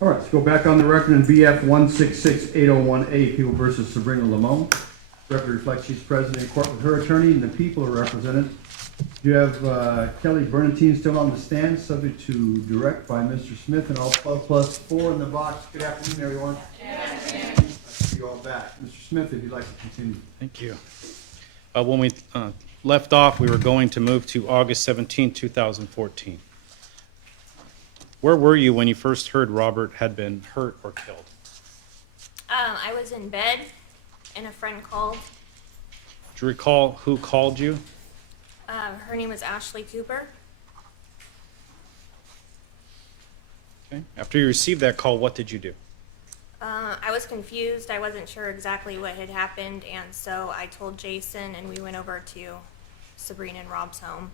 All right, let's go back on the record in BF 1668018, People versus Sabrina Limon. Record reflects she's present in court with her attorney and the people are represented. You have Kelly Bernatine still on the stand, subject to direct by Mr. Smith, and all 12 plus 4 in the box. Good afternoon, everyone. Good afternoon. Nice to see you all back. Mr. Smith, if you'd like to continue. Thank you. When we left off, we were going to move to August 17, 2014. Where were you when you first heard Robert had been hurt or killed? I was in bed, and a friend called. Do you recall who called you? Her name was Ashley Cooper. Okay. After you received that call, what did you do? I was confused. I wasn't sure exactly what had happened, and so I told Jason, and we went over to Sabrina and Rob's home.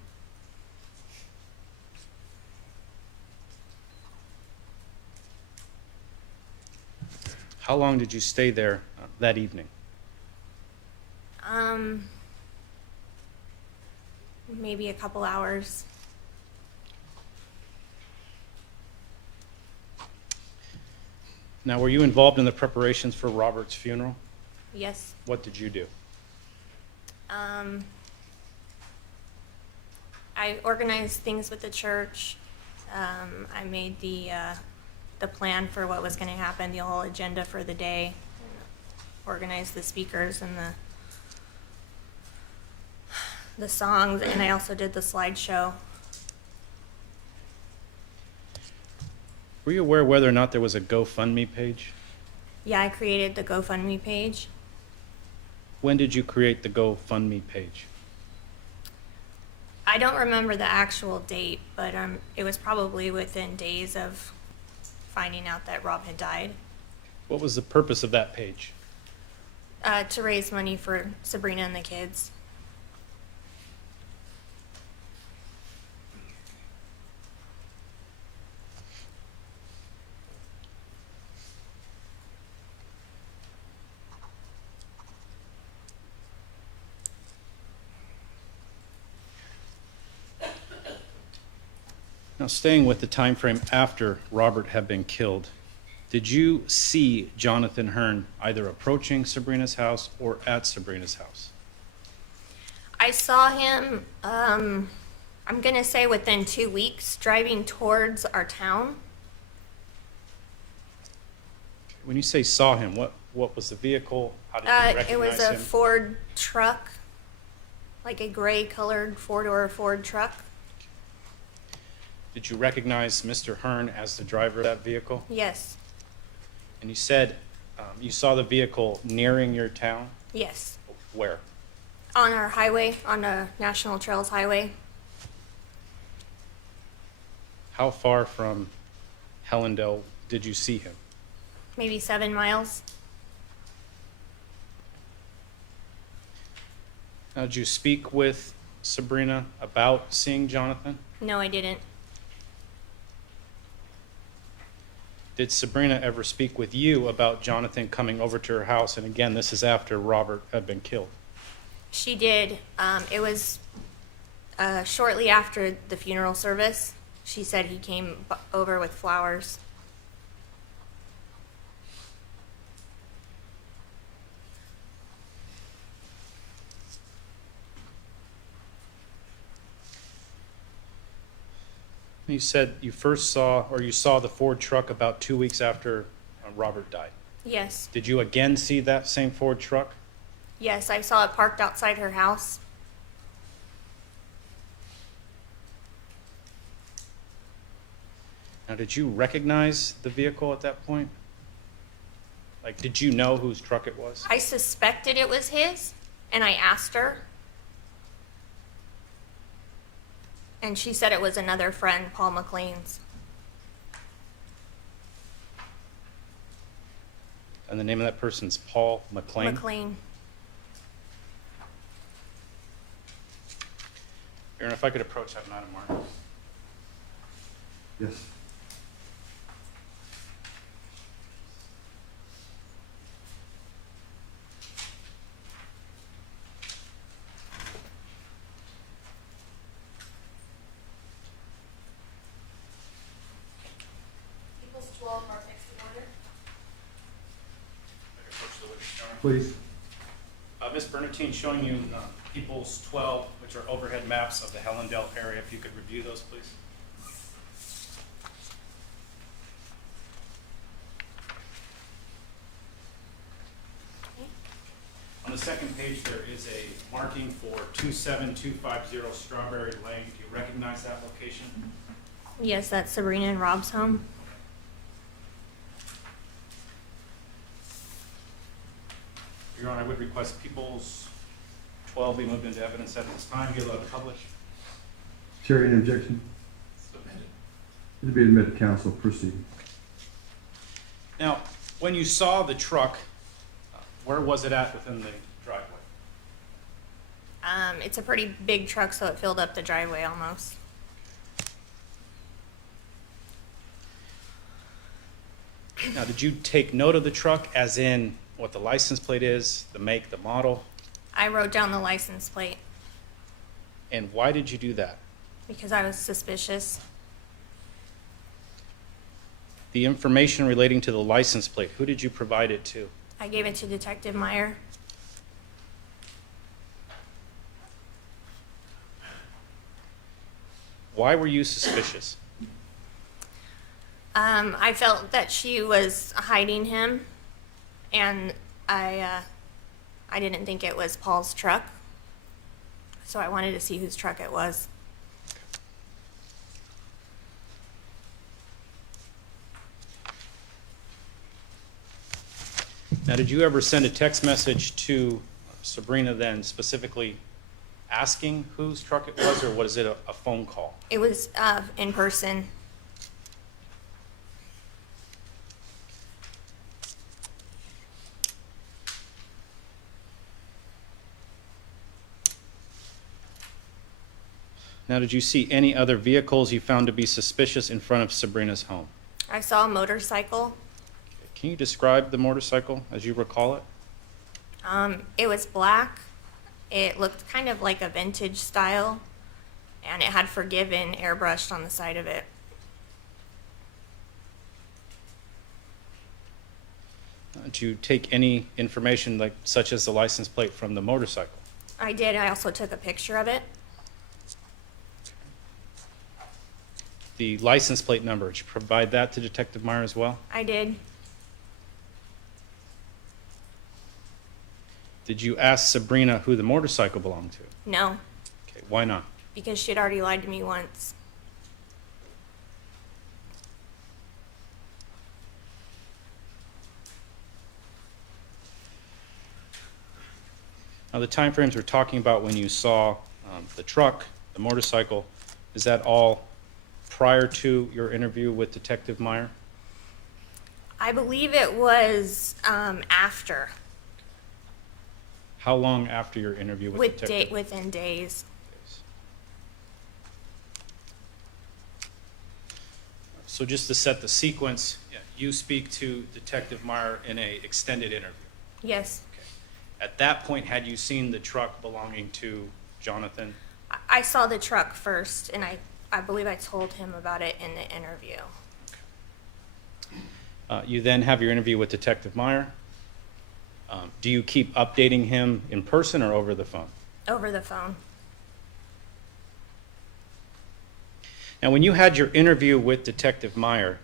How long did you stay there that evening? Maybe a couple hours. Now, were you involved in the preparations for Robert's funeral? Yes. What did you do? I organized things with the church. I made the plan for what was going to happen, the whole agenda for the day. Organized the speakers and the songs, and I also did the slideshow. Were you aware whether or not there was a GoFundMe page? Yeah, I created the GoFundMe page. When did you create the GoFundMe page? I don't remember the actual date, but it was probably within days of finding out that Rob had died. What was the purpose of that page? To raise money for Sabrina and the kids. Now, staying with the time frame after Robert had been killed, did you see Jonathan Hearn either approaching Sabrina's house or at Sabrina's house? I saw him, I'm going to say within 2 weeks, driving towards our town. When you say saw him, what was the vehicle? How did you recognize It was a him? Ford truck, like a gray colored four-door Ford truck. Did you recognize Mr. Hearn as the driver of that vehicle? Yes. And you said you saw the vehicle nearing your town? Yes. Where? On our highway, on the National Trails Highway. How far from Hellendale did you see him? Maybe 7 miles. Now, did you speak with Sabrina about seeing Jonathan? No, I didn't. Did Sabrina ever speak with you about Jonathan coming over to her house? And again, this is after Robert had been killed. She did. It was shortly after the funeral service. She said he came over with flowers. You said you first saw, or you saw the Ford truck about 2 weeks after Robert died. Yes. Did you again see that same Ford truck? Yes, I saw it parked outside her house. Now, did you recognize the vehicle at that point? Like, did you know whose truck it was? I suspected it was his, and I asked her. And she said it was another friend, Paul McLean's. And the name of that person's Paul McLean? McLean. Aaron, if I could approach that, Madam Martin. Yes. please. Ms. Bernatine, showing you People's 12, which are overhead maps of the Hellendale area. If you could review those, please. On the second page, there is a marking for 27250 Strawberry Lane. Do you recognize that location? Yes, that's Sabrina and Rob's home. Your Honor, I would request People's 12 be moved into evidence at this time. Be allowed to publish. Chair, any objection? Submitted. It'll be admitted, counsel. Proceed. Now, when you saw the truck, where was it at within the driveway? It's a pretty big truck, so it filled up the driveway almost. Now, did you take note of the truck as in what the license plate is, the make, the model? I wrote down the license plate And why did you do that? because I was suspicious. The information relating to the license plate, who did you provide it to? I gave it to Detective Meyer. Why were you suspicious? I felt that she was hiding him, and I didn't think it was Paul's truck, so I wanted to see whose truck it was. Now, did you ever send a text message to Sabrina then specifically asking whose truck it was, or was it a phone call? It was in person. Now, did you see any other vehicles you found to be suspicious in front of Sabrina's home? I saw a motorcycle. Can you describe the motorcycle as you recall it? It was black. It looked kind of like a vintage style, and it had Forgiven airbrushed on the side of it. Did you take any information like such as the license plate from the motorcycle? I did. I also took a picture of it. The license plate number, did you provide that to Detective Meyer as well? I did. Did you ask Sabrina who the motorcycle belonged to? No, Okay, why not? because she had already lied to me once. Now, the timeframes we're talking about when you saw the truck, the motorcycle, is that all prior to your interview with Detective Meyer? I believe it was after, How long after your interview with Detective? within days. So just to set the sequence, you speak to Detective Meyer in an extended interview. Yes, At that point, had you seen the truck belonging to Jonathan? I saw the truck first, and I believe I told him about it in the interview. You then have your interview with Detective Meyer. Do you keep updating him in person or over the phone? Over the phone. Now, when you had your interview with Detective Meyer,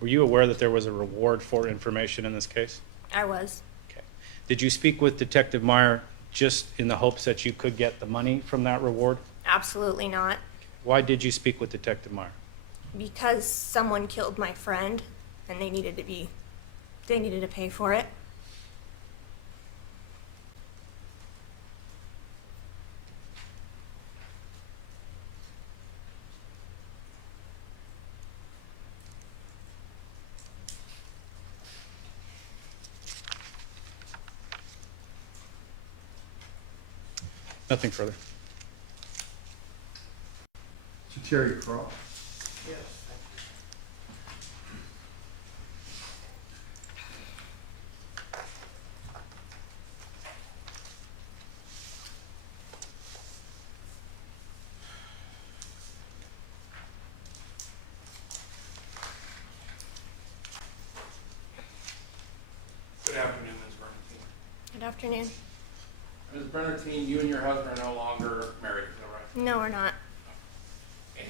were you aware that there was a reward for information in this case? I was. Okay. Did you speak with Detective Meyer just in the hopes that you could get the money from that reward? Absolutely not. Why did you speak with Detective Meyer? Because someone killed my friend, and they needed to pay for it. Nothing further. Terry Cross. Good afternoon, Ms. Bernatine. Good afternoon. Ms. Bernardine, you and your husband are no longer married, is that right? No, we're not.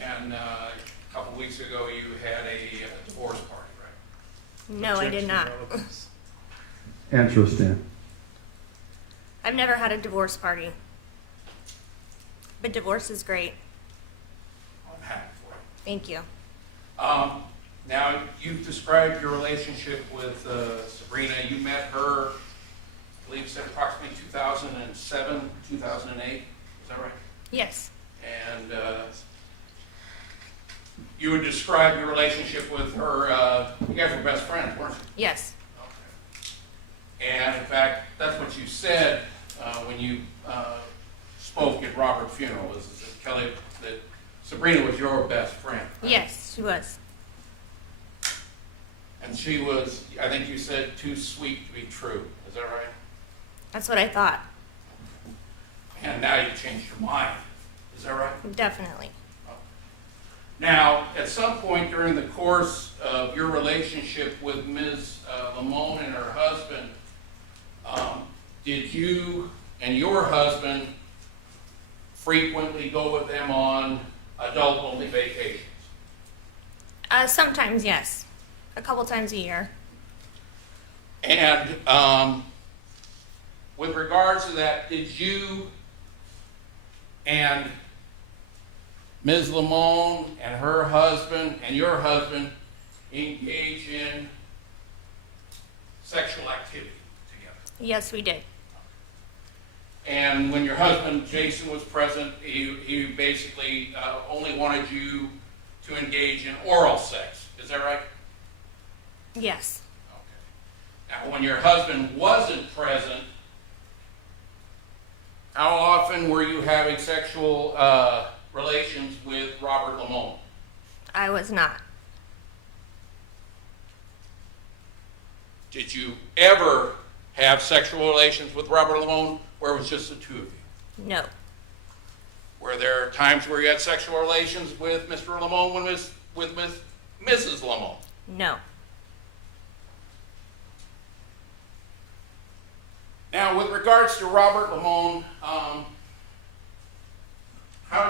And a couple weeks ago, you had a divorce party, right? No, I did not. Interesting. I've never had a divorce party. But divorce is great. I'm happy for you. Thank you. Now, you've described your relationship with Sabrina. You met her, I believe you said approximately 2007, 2008. Is that right? Yes. And you would describe your relationship with her, you guys were best friends, weren't you? Yes. Okay. And in fact, that's what you said when you spoke at Robert's funeral, is that Kelly, that Sabrina was your best friend. Right? Yes, she was. And she was, I think you said, too sweet to be true. Is that right? That's what I thought. And now you changed your mind. Is that right? Definitely. Now, at some point during the course of your relationship with Ms. Limon and her husband, did you and your husband frequently go with them on adult-only vacations? Sometimes, yes. A couple times a year. And with regards to that, did you and Ms. Limon and her husband and your husband engage in sexual activity together? Yes, we did. And when your husband, Jason, was present, he basically only wanted you to engage in oral sex. Is that right? Yes. Okay. Now, when your husband wasn't present, how often were you having sexual relations with Robert Limon? I was not. Did you ever have sexual relations with Robert Limon where it was just the two of you? No. Were there times where you had sexual relations with Mr. Limon with Mrs. Limon? No. Now, with regards to Robert Limon, how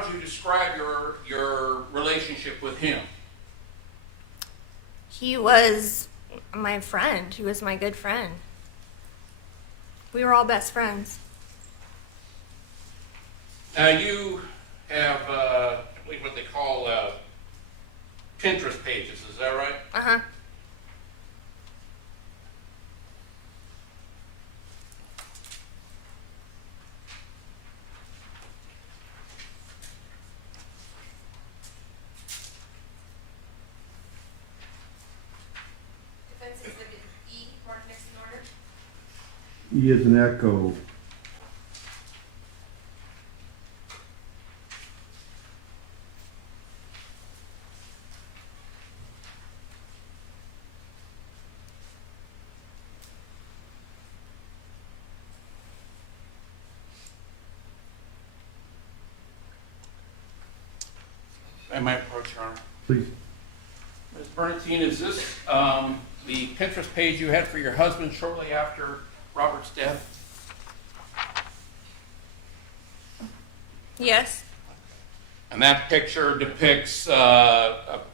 would you describe your relationship with him? He was my friend. He was my good friend. We were all best friends. Now, you have, I believe what they call Pinterest pages, is that right? Uh-huh. Defense Exhibit E, marked next in order. E is an echo. Am I approach, Your Honor? Please. Ms. Bernardine, is this the Pinterest page you had for your husband shortly after Robert's death? Yes. And that picture depicts what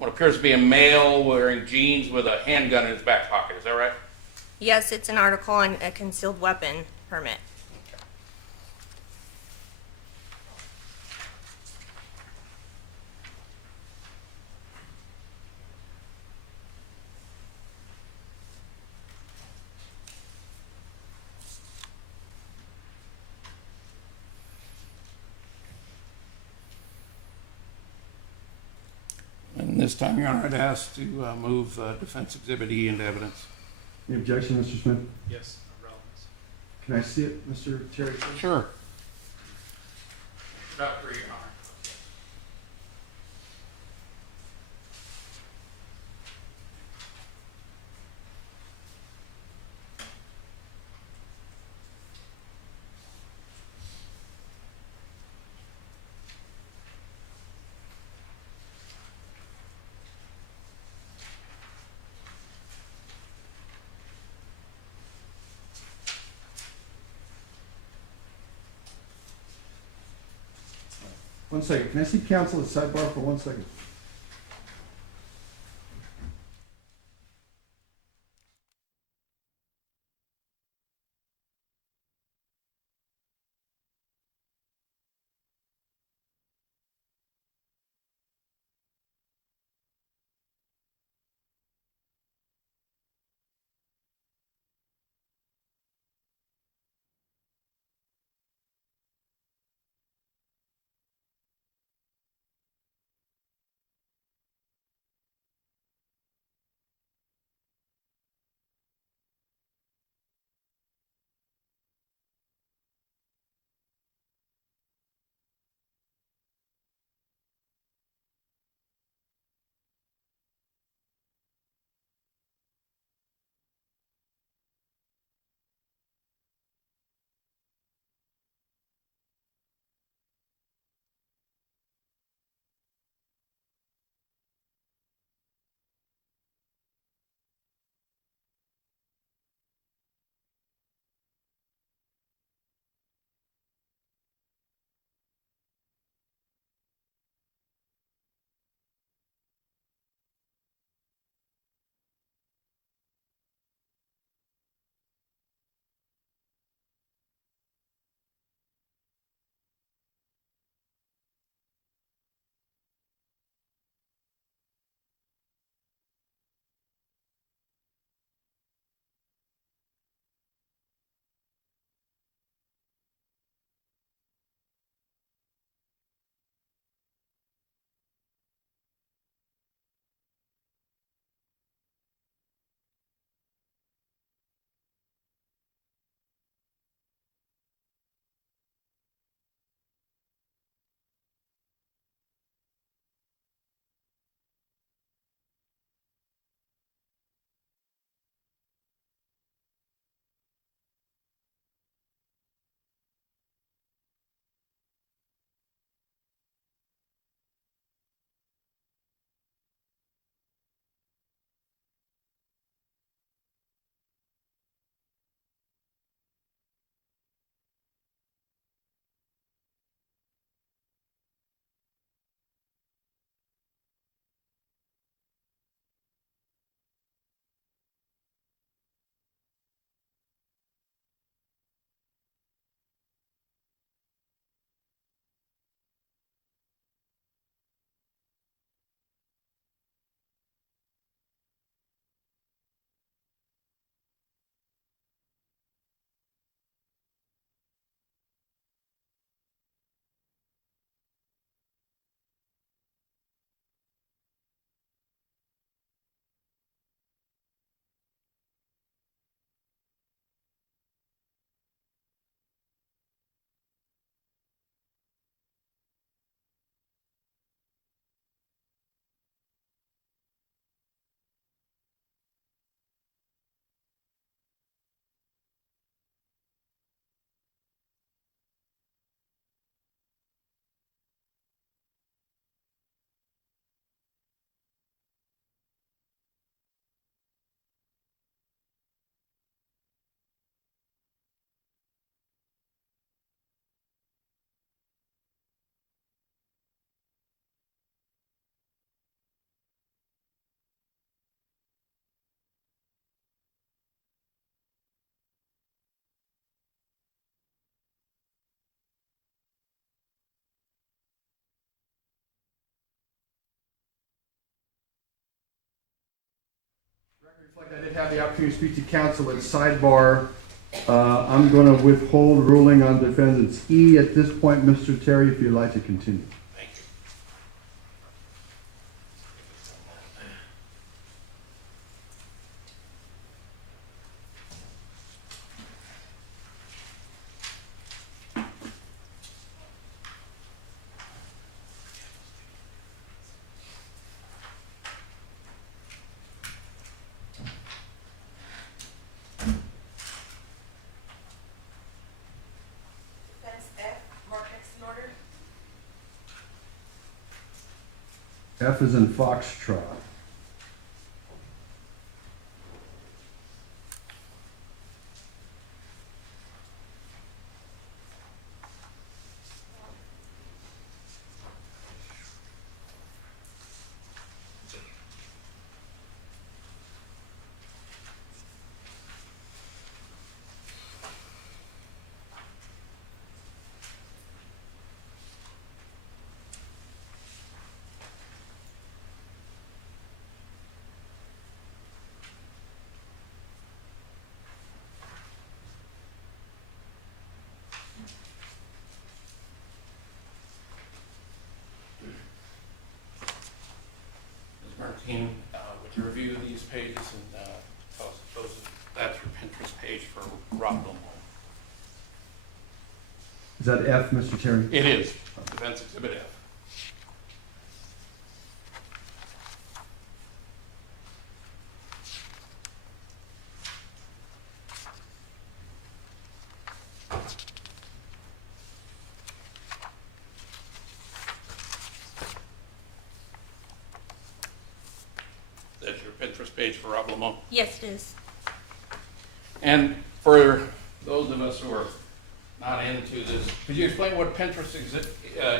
appears to be a male wearing jeans with a handgun in his back pocket. Is that right? Yes, it's an article on a concealed weapon permit. And this time, Your Honor, I'd ask to move Defense Exhibit E into evidence. Any objection, Mr. Smith? Yes, relevance. Can I see it, Mr. Terry? please? Sure. Dr. Your Honor. 1 second. Can I see counsel at sidebar for 1 second? Reflect, I did have the opportunity to speak to counsel at sidebar. I'm going to withhold ruling on defendants E at this point. Mr. Terry, if you'd like to continue. Thank you. Defense F, mark next in order. F is in Foxtrot. pages and that's your Pinterest page for Rob Limon. Is that F, Mr. Terry? It is, Defense Exhibit F. That's your Pinterest page for Rob Limon. Yes, it is. And for those of us who are not into this, could you explain what Pinterest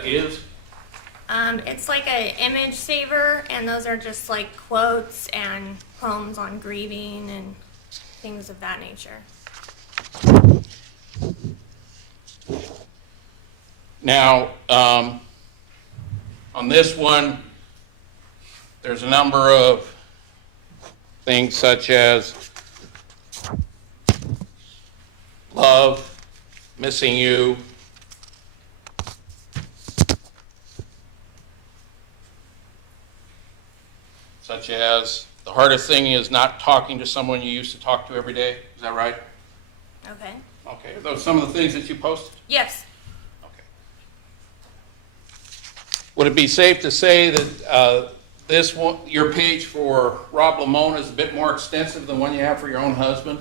is? It's like an image saver, and those are just like quotes and poems on grieving and things of that nature. Now, on this one, there's a number of things such as love, missing you, such as the hardest thing is not talking to someone you used to talk to every day. Is that right? Okay. Okay. Are those some of the things that you posted? Yes. Okay. Would it be safe to say that this one, your page for Rob Limon, is a bit more extensive than one you have for your own husband?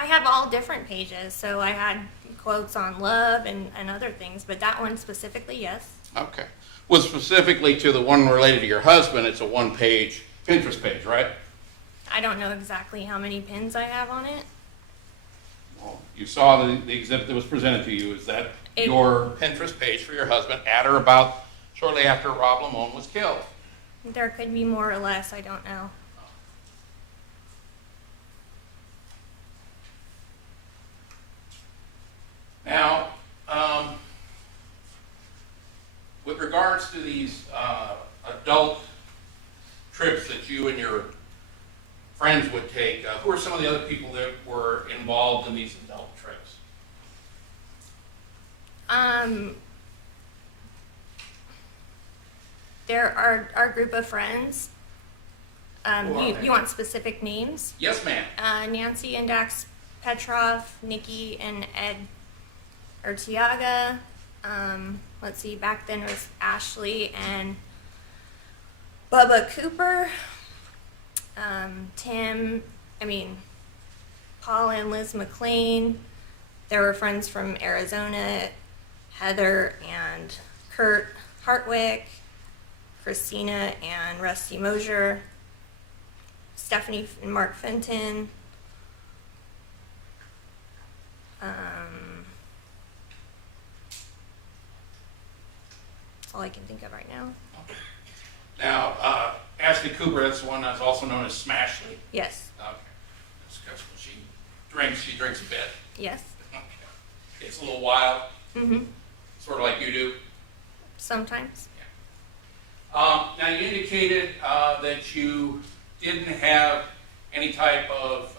I have all different pages, so I had quotes on love and other things, but that one specifically, yes. Okay. Well, specifically to the one related to your husband, it's a one-page Pinterest page, right? I don't know exactly how many pins I have on it. Well, you saw the exhibit that was presented to you. Is that your Pinterest page for your husband at or about shortly after Rob Limon was killed? There could be more or less, I don't know. Now, with regards to these adult trips that you and your friends would take, who are some of the other people that were involved in these adult trips? There are our group of friends. Who are they? You want specific names? Yes, ma'am. Nancy and Dax Petrov, Nikki and Ed Urtiaga. Let's see, back then it was Ashley and Bubba Cooper. Paul and Liz McLean. There were friends from Arizona, Heather and Kurt Hartwick, Christina and Rusty Mosier, Stephanie and Mark Fenton. That's all I can think of right now. Now, Ashley Cooper, that's the one that's also known as Smashley. Yes. Okay. That's because when she drinks a bit. Yes. Okay. It's a little wild, Mm-hmm. sort of like you do. Sometimes. Now, you indicated that you didn't have any type of,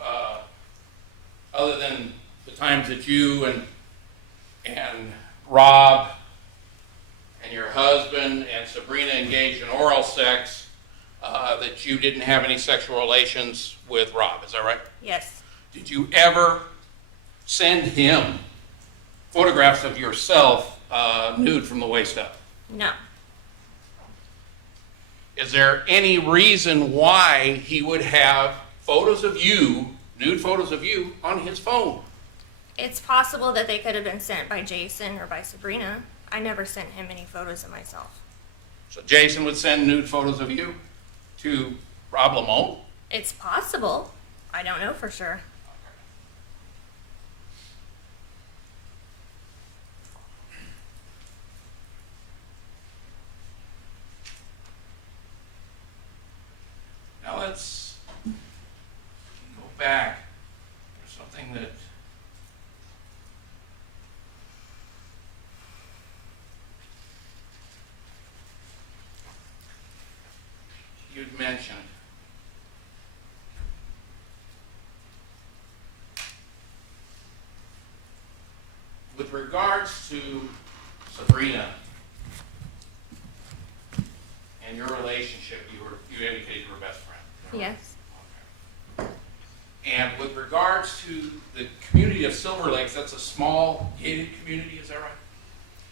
other than the times that you and Rob and your husband and Sabrina engaged in oral sex, that you didn't have any sexual relations with Rob. Is that right? Yes. Did you ever send him photographs of yourself nude from the waist up? No. Is there any reason why he would have photos of you, nude photos of you, on his phone? It's possible that they could have been sent by Jason or by Sabrina. I never sent him any photos of myself. So Jason would send nude photos of you to Rob Limon? It's possible. I don't know for sure. Now let's go back. There's something that you'd mentioned. With regards to Sabrina and your relationship, you indicated you were best friends. Yes. Okay. And with regards to the community of Silver Lakes, that's a small gated community, is that right?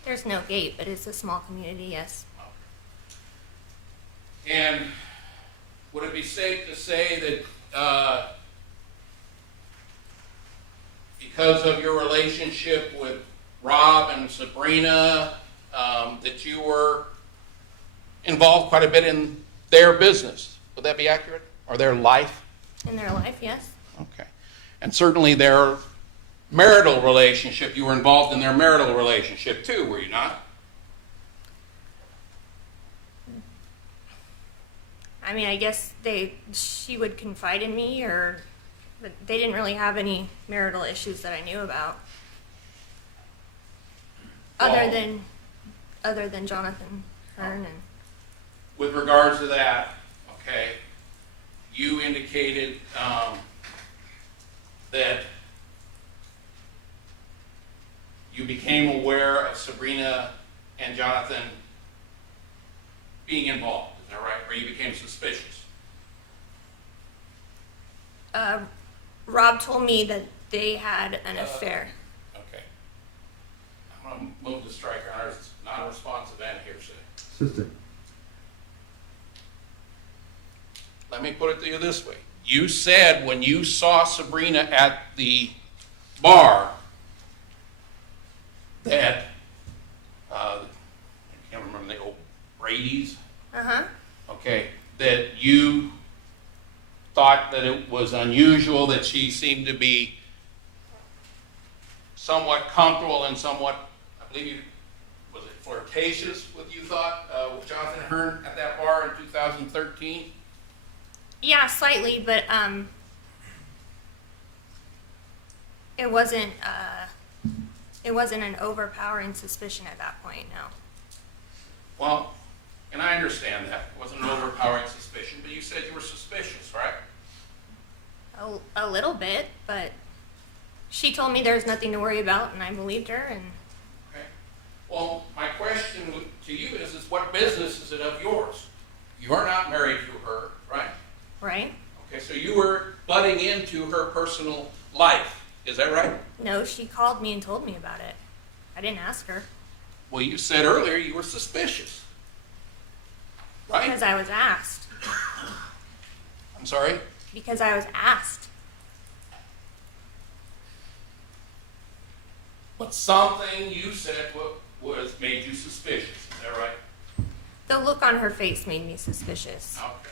There's no gate, but it's a small community, yes. And would it be safe to say that because of your relationship with Rob and Sabrina, that you were involved quite a bit in their business? Would that be accurate? Or their life? In their life, yes. Okay. And certainly their marital relationship, you were involved in their marital relationship too, were you not? I mean, I guess she would confide in me, but they didn't really have any marital issues that I knew about. Other than Jonathan Hearn and With regards to that, okay, you indicated that you became aware of Sabrina and Jonathan being involved, is that right? Or you became suspicious? Rob told me that they had an affair. Okay. I'm going to move the striker on our non-responsive and hearsay. Assistant. Let me put it to you this way. You said when you saw Sabrina at the bar that, I can't remember the old Brady's, Uh-huh. okay, that you thought that it was unusual that she seemed to be somewhat comfortable and somewhat, I believe you, was it flirtatious with you thought, with Jonathan Hearn at that bar in 2013? Yeah, slightly, but it wasn't an overpowering suspicion at that point, no. Well, and I understand that. It wasn't an overpowering suspicion, but you said you were suspicious, right? A little bit, but she told me there's nothing to worry about, and I believed her, and Okay. Well, my question to you is what business is it of yours? You are not married to her, right? right? Okay, so you were butting into her personal life. Is that right? No, she called me and told me about it. I didn't ask her. Well, you said earlier you were suspicious, right? Because I was asked. I'm sorry? Because I was asked. But something you said was made you suspicious. Is that right? The look on her face made me suspicious. Okay.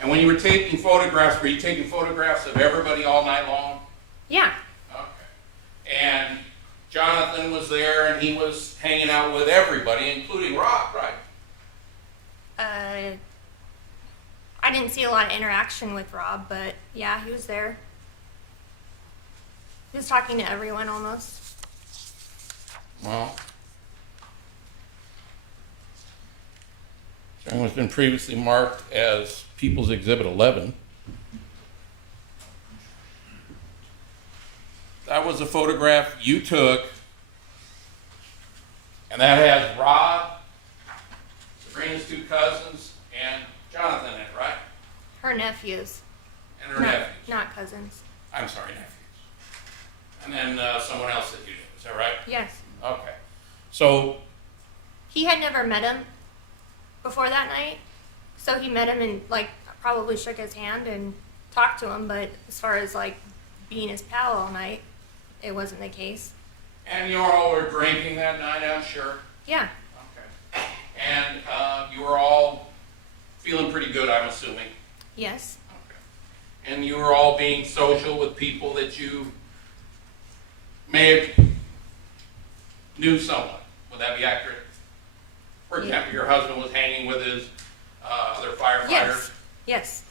And when you were taking photographs, were you taking photographs of everybody all night long? Yeah, Okay. And Jonathan was there and he was hanging out with everybody, including Rob, right? I didn't see a lot of interaction with Rob, but yeah, he was there. He was talking to everyone almost. Well, showing what's been previously marked as People's Exhibit 11. That was a photograph you took, and that has Rob, Sabrina's two cousins, and Jonathan in it, right? Her nephews. And her nephews. Not cousins. I'm sorry, nephews. And then someone else that you knew, is that right? Yes. Okay. So, He had never met him before that night, so he met him and probably shook his hand and talked to him, but as far as being his pal all night, it wasn't the case. and you all were drinking that night, I'm sure. Yeah. Okay. And you were all feeling pretty good, I'm assuming. Yes. Okay. And you were all being social with people that you may have knew somewhat. Would that be accurate? For example, your husband was hanging with his other firefighters. Yes. Yes.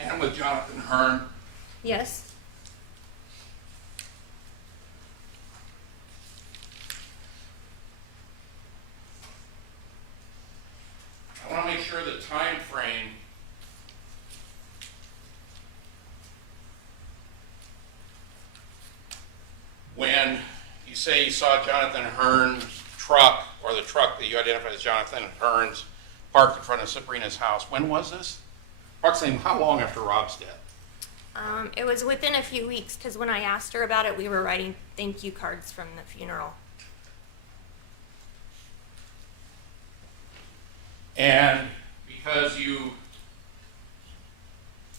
And with Jonathan Hearn. Yes. I want to make sure the time frame when you say you saw Jonathan Hearn's truck, or the truck that you identified as Jonathan Hearn's, parked in front of Sabrina's house. When was this? Approximately how long after Rob's death? It was within a few weeks because when I asked her about it, we were writing thank you cards from the funeral. And because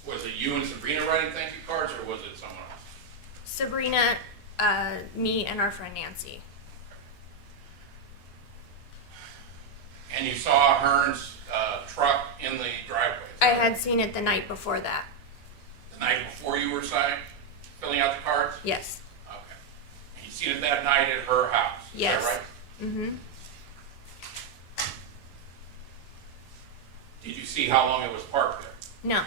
was it you and Sabrina writing thank you cards, or was it someone else? Sabrina, me, and our friend Nancy. And you saw Hearn's truck in the driveway? I had seen it the night before that. The night before you were filling out the cards? Yes. Okay. And you seen it that night at her house? Yes. Is that right? Mm-hmm. Did you see how long it was parked there? No.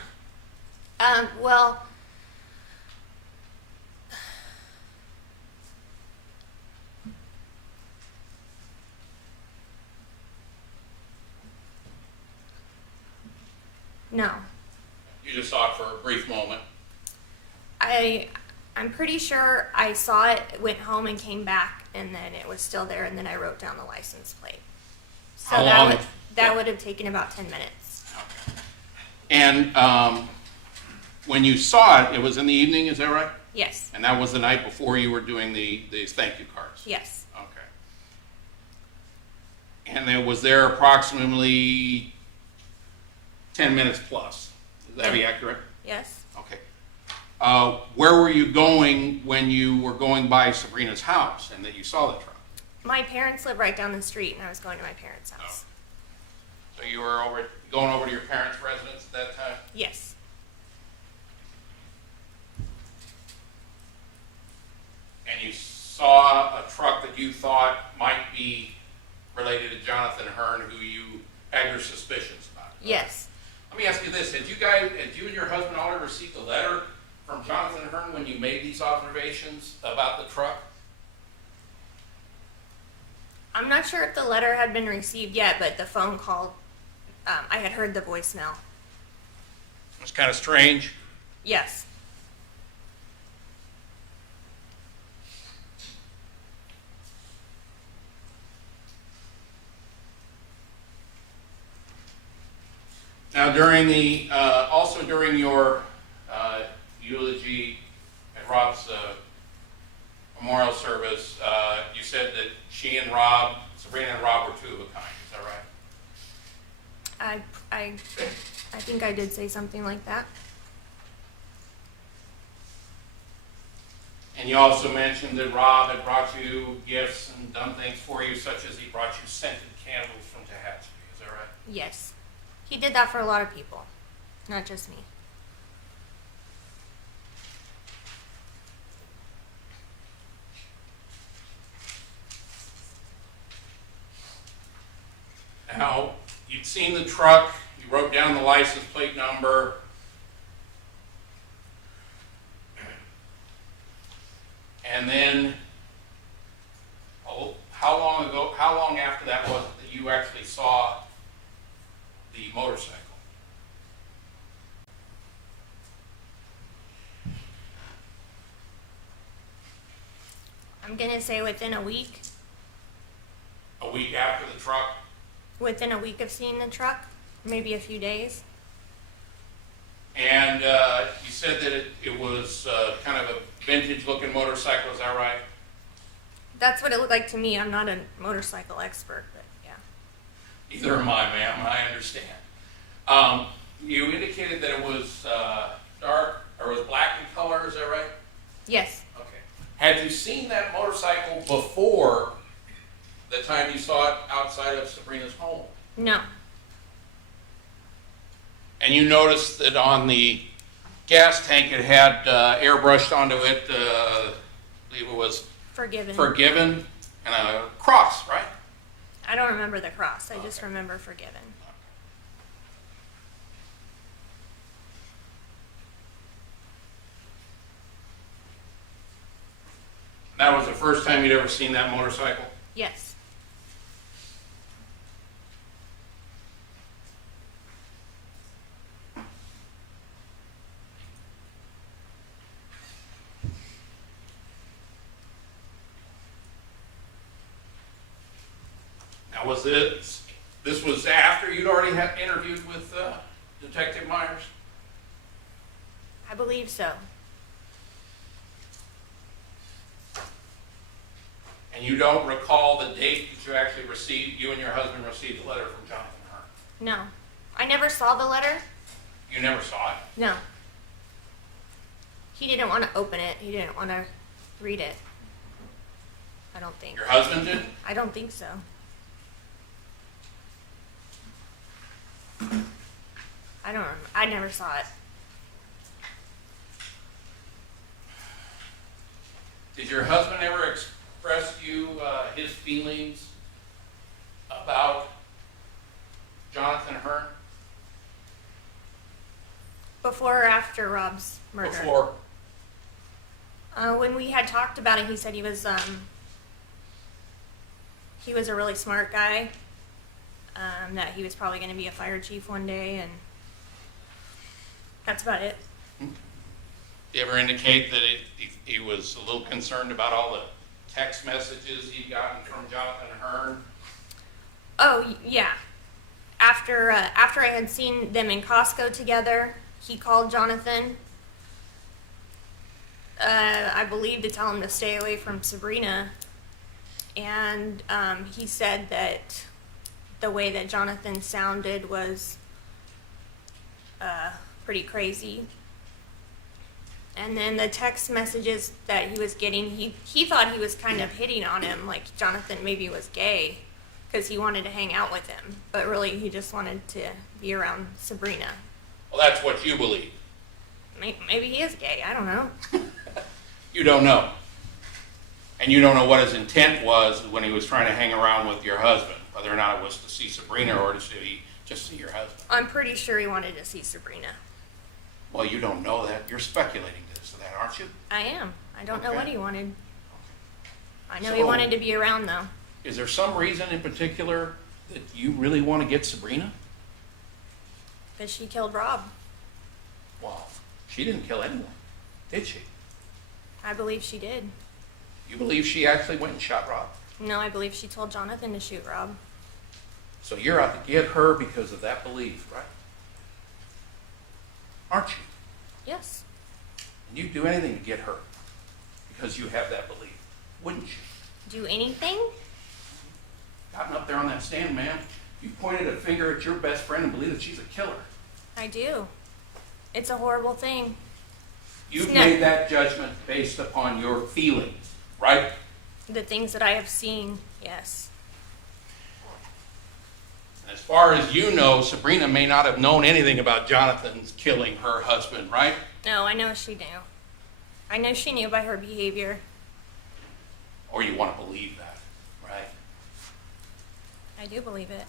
Well, no. You just saw it for a brief moment. I'm pretty sure I saw it, went home and came back, and then it was still there, and then I wrote down the license plate. So How that long? that would have taken about 10 minutes. Okay. And when you saw it, it was in the evening, is that right? Yes. And that was the night before you were doing these thank you cards? Yes. Okay. And it was there approximately 10 minutes plus. Is that be accurate? Yes. Okay. Where were you going when you were going by Sabrina's house and that you saw the truck? My parents live right down the street, and I was going to my parents' house. So you were going over to your parents' residence at that time? Yes. And you saw a truck that you thought might be related to Jonathan Hearn, who you had your suspicions about? Yes. Let me ask you this, had you and your husband already received a letter from Jonathan Hearn when you made these observations about the truck? I'm not sure if the letter had been received yet, but the phone call, I had heard the voicemail. It's kind of strange. Yes. Now, also during your eulogy at Rob's memorial service, you said that Sabrina and Rob were two of a kind. Is that right? I think I did say something like that. And you also mentioned that Rob had brought you gifts and done things for you, such as he brought you scented candles from Tehachapi. Is that right? Yes. He did that for a lot of people, not just me. Now, you'd seen the truck, you wrote down the license plate number. And then, how long after that was it that you actually saw the motorcycle? I'm going to say within a week. A week after the truck? Within a week of seeing the truck, maybe a few days. And you said that it was kind of a vintage-looking motorcycle, is that right? That's what it looked like to me. I'm not a motorcycle expert, but yeah. Neither am I, ma'am, I understand. You indicated that it was dark, or it was black in color, is that right? Yes. Okay. Had you seen that motorcycle before the time you saw it outside of Sabrina's home? No. And you noticed that on the gas tank it had airbrushed onto it, I believe it was Forgiven. Forgiven, and a cross, right? I don't remember the cross. I just remember Forgiven. That was the first time you'd ever seen that motorcycle? Yes. Now, this was after you'd already had interviewed with Detective Myers? I believe so. And you don't recall the date that you actually received, you and your husband received a letter from Jonathan Hearn? No. I never saw the letter. You never saw it? No. He didn't want to open it. He didn't want to read it. I don't think. Your husband did? I don't think so. I don't remember. I never saw it. Did your husband ever express to you his feelings about Jonathan Hearn? Before or after Rob's murder? Before? When we had talked about it, he said he was a really smart guy. That he was probably going to be a fire chief one day, and that's about it. Did he ever indicate that he was a little concerned about all the text messages he'd gotten from Jonathan Hearn? Oh, yeah. After I had seen them in Costco together, he called Jonathan, I believe, to tell him to stay away from Sabrina. And he said that the way that Jonathan sounded was pretty crazy. And then the text messages that he was getting, he thought he was kind of hitting on him, like Jonathan maybe was gay because he wanted to hang out with him. But really, he just wanted to be around Sabrina. Well, that's what you believe. Maybe he is gay. I don't know. You don't know. And you don't know what his intent was when he was trying to hang around with your husband, whether or not it was to see Sabrina or to just see your husband. I'm pretty sure he wanted to see Sabrina. Well, you don't know that. You're speculating to that, aren't you? I am. I don't know Okay. what he wanted. I know So- he wanted to be around, though. Is there some reason in particular that you really want to get Sabrina? Because she killed Rob. Well, she didn't kill anyone, did she? I believe she did. You believe she actually went and shot Rob? No, I believe she told Jonathan to shoot Rob. So you're out to get her because of that belief, right? Aren't you? Yes. And you'd do anything to get her because you have that belief, wouldn't you? Do anything? Gotten up there on that stand, ma'am, you pointed a finger at your best friend and believe that she's a killer. I do. It's a horrible thing. You've No. made that judgment based upon your feelings, right? The things that I have seen, yes. As far as you know, Sabrina may not have known anything about Jonathan's killing her husband, right? No, I know she knew. I know she knew by her behavior. Or you want to believe that, right? I do believe it.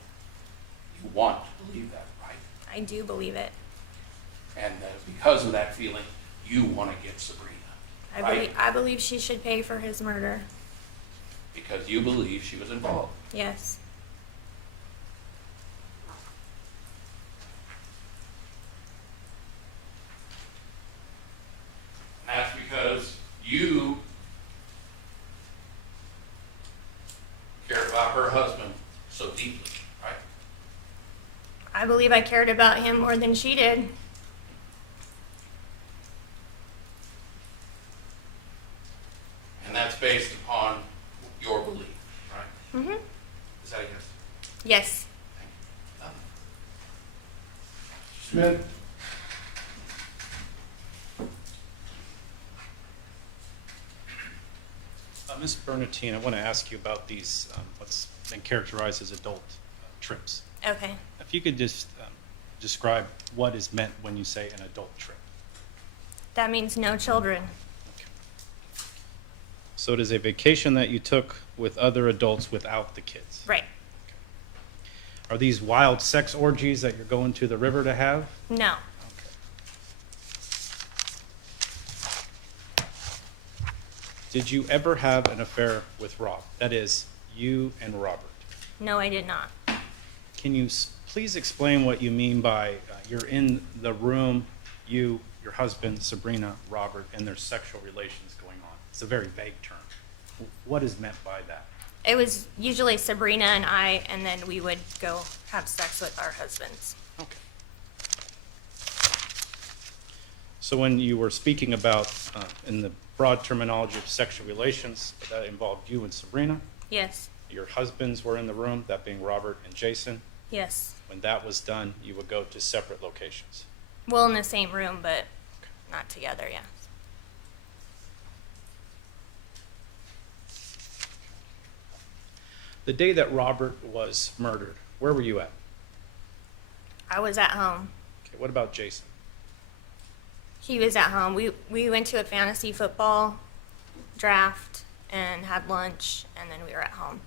You want to believe that, right? I do believe it. And because of that feeling, you want to get Sabrina, right? I believe she should pay for his murder. Because you believe she was involved. Yes. And that's because you cared about her husband so deeply, right? I believe I cared about him more than she did. And that's based upon your belief, right? Mm-hmm. Is that a yes? Yes. Thank you. Smith? Ms. Bernatine, I want to ask you about these, what's been characterized as adult trips. Okay. If you could just describe what is meant when you say an adult trip. That means no children. So it is a vacation that you took with other adults without the kids. Right. Are these wild sex orgies that you're going to the river to have? No. Did you ever have an affair with Rob? That is, you and Robert. No, I did not. Can you please explain what you mean by you're in the room, you, your husband, Sabrina, Robert, and there's sexual relations going on? It's a very vague term. What is meant by that? It was usually Sabrina and I, and then we would go have sex with our husbands. Okay. So when you were speaking about, in the broad terminology of sexual relations, that involved you and Sabrina, Yes, your husbands were in the room, that being Robert and Jason. yes. When that was done, you would go to separate locations. Well, in the same room, but not together, yeah. The day that Robert was murdered, where were you at? I was at home. Okay, what about Jason? He was at home. We went to a fantasy football draft and had lunch, and then we were at home.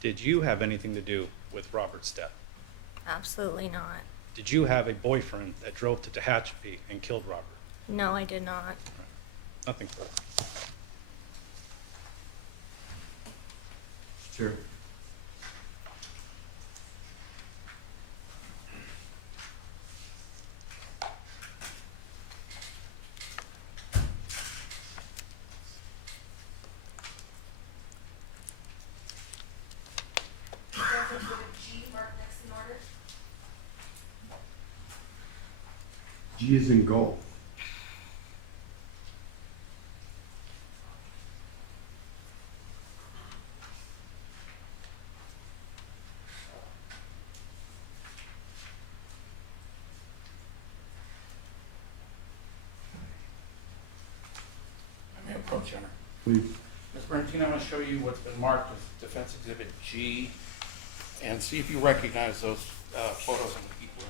Did you have anything to do with Robert's death? Absolutely not. Did you have a boyfriend that drove to Tehachapi and killed Robert? No, I did not. Nothing further. Sure. Judge Exhibit G, marked next in order. G is in golf. Let me approach Hunter. Please. Ms. Bernstein, I'm going to show you what's been marked as Defense Exhibit G, and see if you recognize those photos and the people in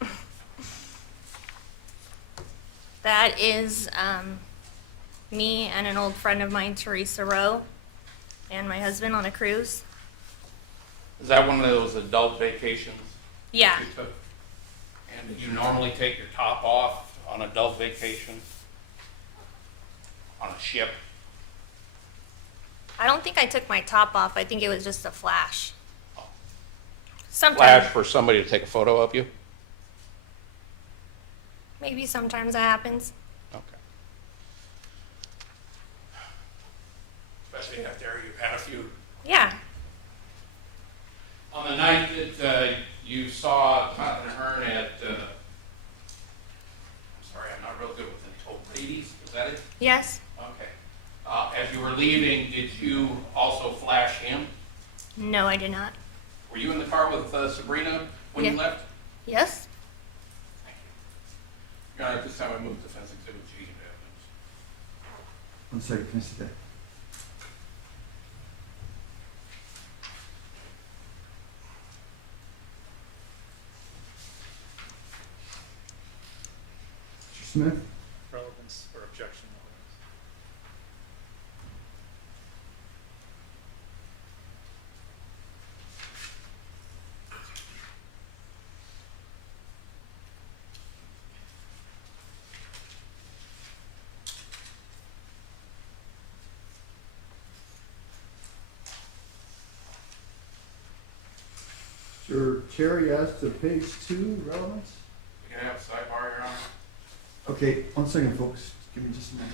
there. That is me and an old friend of mine, Teresa Rowe, and my husband on a cruise. Is that one of those adult vacations Yeah, you took? And do you normally take your top off on adult vacation? On a ship? I don't think I took my top off. I think it was just a flash. Flash Sometimes, for somebody to take a photo of you? maybe sometimes that happens. Okay. Especially after you've had a few. Yeah, On the night that you saw Todd and Hearn at, I'm sorry, I'm not real good with the old ladies, is that it? yes, Okay. As you were leaving, did you also flash him? no, I did not. Were you in the car with Sabrina when you Yeah. left? Yes, Thank you. Your Honor, at this time I move Defense Exhibit G into evidence. 1 second, can I see that? Mr. Smith? Relevance or objection? Sure, Cherry asked to page 2, relevance? We can have a sidebar, Your Honor. Okay, 1 second, folks. Give me just a minute.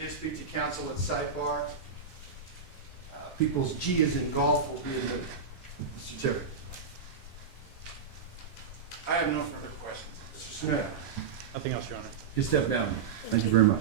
I did speak to counsel at sidebar. People's G is in golf will be in the certificate. I have no further questions. Mr. Smith, Nothing else, Your Honor. you step down. Thank you very much.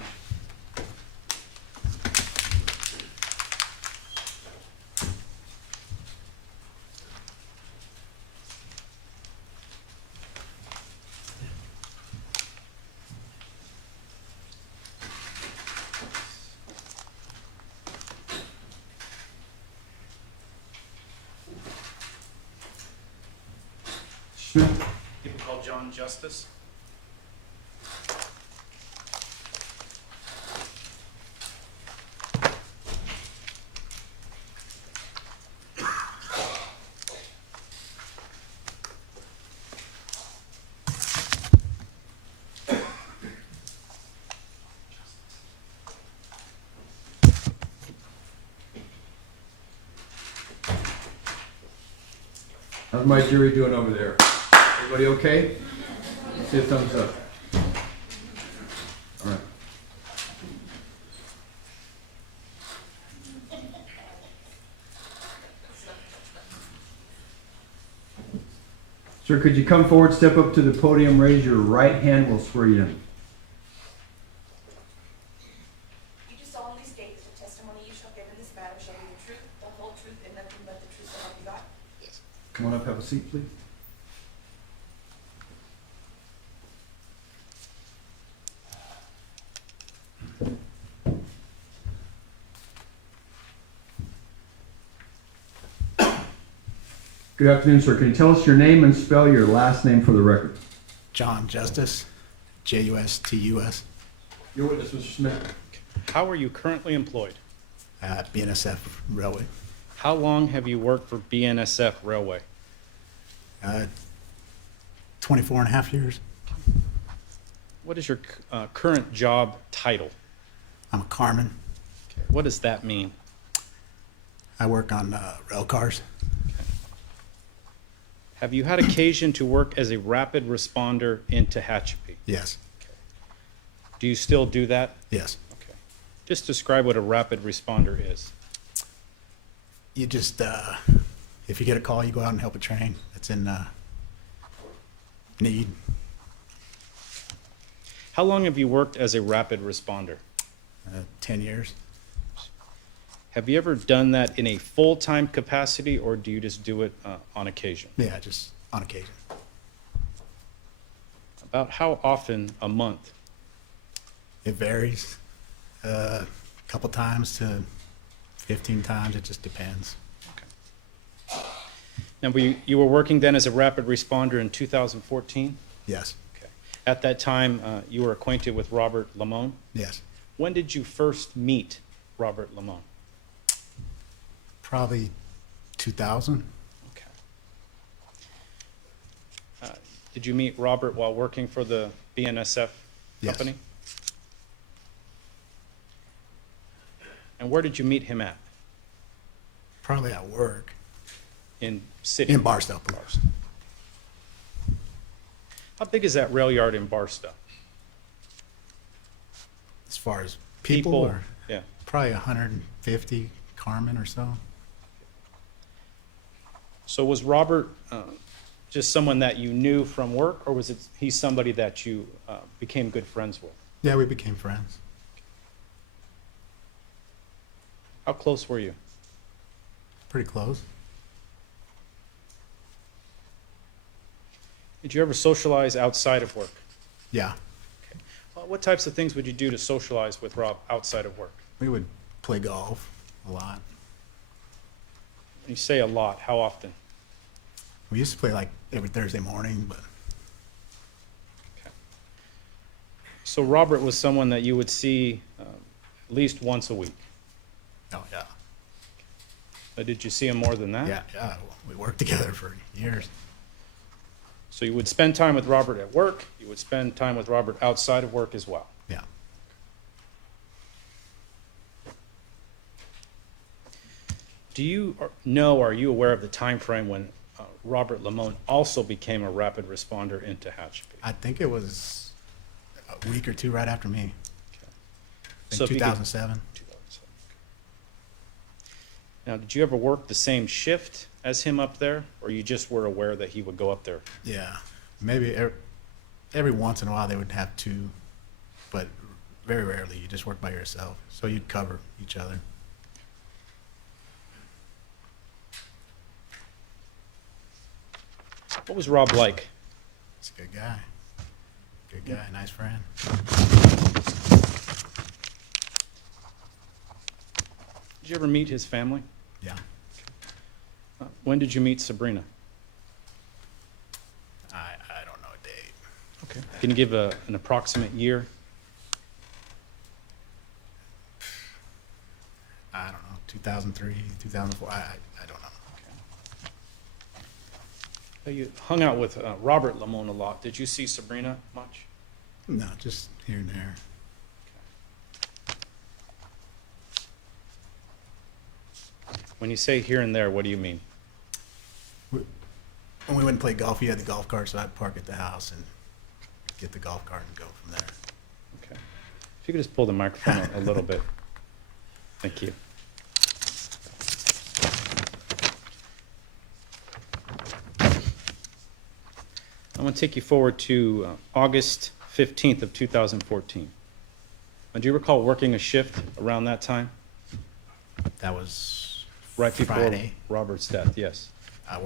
Smith, People call John Justice. how's my jury doing over there? Everybody okay? See a thumbs up. All right. Sir, could you come forward, step up to the podium, raise your right hand, we'll swear you in. You do solemnly state that the testimony you shall give in this matter shall be the truth, the whole truth, and nothing but the truth, so help you God? Come on up, have a seat, please. Good afternoon, sir. Can you tell us your name and spell your last name for the record? John Justice, Justus, Your witness, Mr. Smith. How are you currently employed? at BNSF Railway. How long have you worked for BNSF Railway? 24 and a half years. What is your current job title? I'm a carman. Okay. What does that mean? I work on rail cars. Have you had occasion to work as a rapid responder in Tehachapi? Yes, Do you still do that? yes. Okay. Just describe what a rapid responder is. You just, if you get a call, you go out and help a train that's in need. How long have you worked as a rapid responder? 10 years. Have you ever done that in a full-time capacity, or do you just do it on occasion? Yeah, just on occasion. About how often a month? It varies. A couple times to 15 times. It just depends. Now, you were working then as a rapid responder in 2014? Yes, Okay. At that time, you were acquainted with Robert Limon. yes. When did you first meet Robert Limon? Probably 2000. Okay. Did you meet Robert while working for the BNSF Yes. company? And where did you meet him at? Probably at work. In city? In Barstow. How big is that rail yard in Barstow? As far as people, or Yeah. probably 150 carmen or so. So was Robert just someone that you knew from work, or was it he somebody that you became good friends with? Yeah, we became friends. How close were you? Pretty close. Did you ever socialize outside of work? Yeah, What types of things would you do to socialize with Rob outside of work? we would play golf a lot. When you say a lot, how often? We used to play like every Thursday morning, but So Robert was someone that you would see at least once a week. oh yeah, Did you see him more than that? yeah. We worked together for years. So you would spend time with Robert at work, you would spend time with Robert outside of work as well. Yeah, Do you know, are you aware of the time frame when Robert Limon also became a rapid responder in Tehachapi? I think it was a week or two right after me. So if you could- 2007. 2007. Now, did you ever work the same shift as him up there, or you just were aware that he would go up there? Yeah, maybe every once in a while they would have two, but very rarely. You just work by yourself, so you'd cover each other. What was Rob like? He's a good guy. Good guy, nice friend. Did you ever meet his family? Yeah. When did you meet Sabrina? I don't know a date. Okay. Can you give an approximate year? I don't know, 2003, 2004. I don't know. You hung out with Robert Limon a lot. Did you see Sabrina much? No, just here and there. When you say here and there, what do you mean? When we went and played golf, he had the golf cart, so I'd park at the house and get the golf cart and go from there. Okay. If you could just pull the microphone a little bit. Thank you. I'm going to take you forward to August 15th of 2014. Do you recall working a shift around that time? That was Right before Friday. Robert's death, yes. I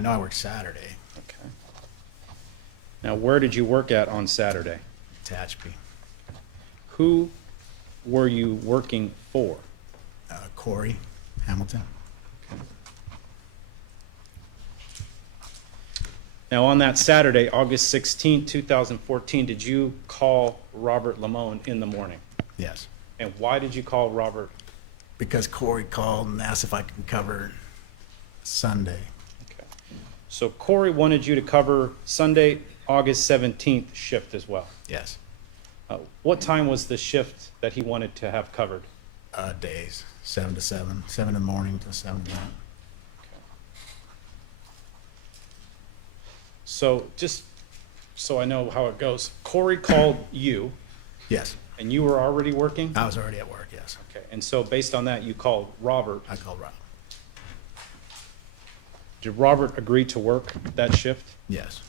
know I worked Saturday, Okay. Now, where did you work at on Saturday? Tehachapi. Who were you working for? Corey Hamilton. Now, on that Saturday, August 16th, 2014, did you call Robert Limon in the morning? Yes. And why did you call Robert? Because Corey called and asked if I could cover Sunday. Okay. So Corey wanted you to cover Sunday, August 17th shift as well. Yes. What time was the shift that he wanted to have covered? Days, 7 to 7, 7 in the morning to 7 at night. So just so I know how it goes, Corey called you Yes. and you were already working? I was already at work, yes. Okay. And so based on that, you called Robert. I called Rob. Did Robert agree to work that shift? Yes.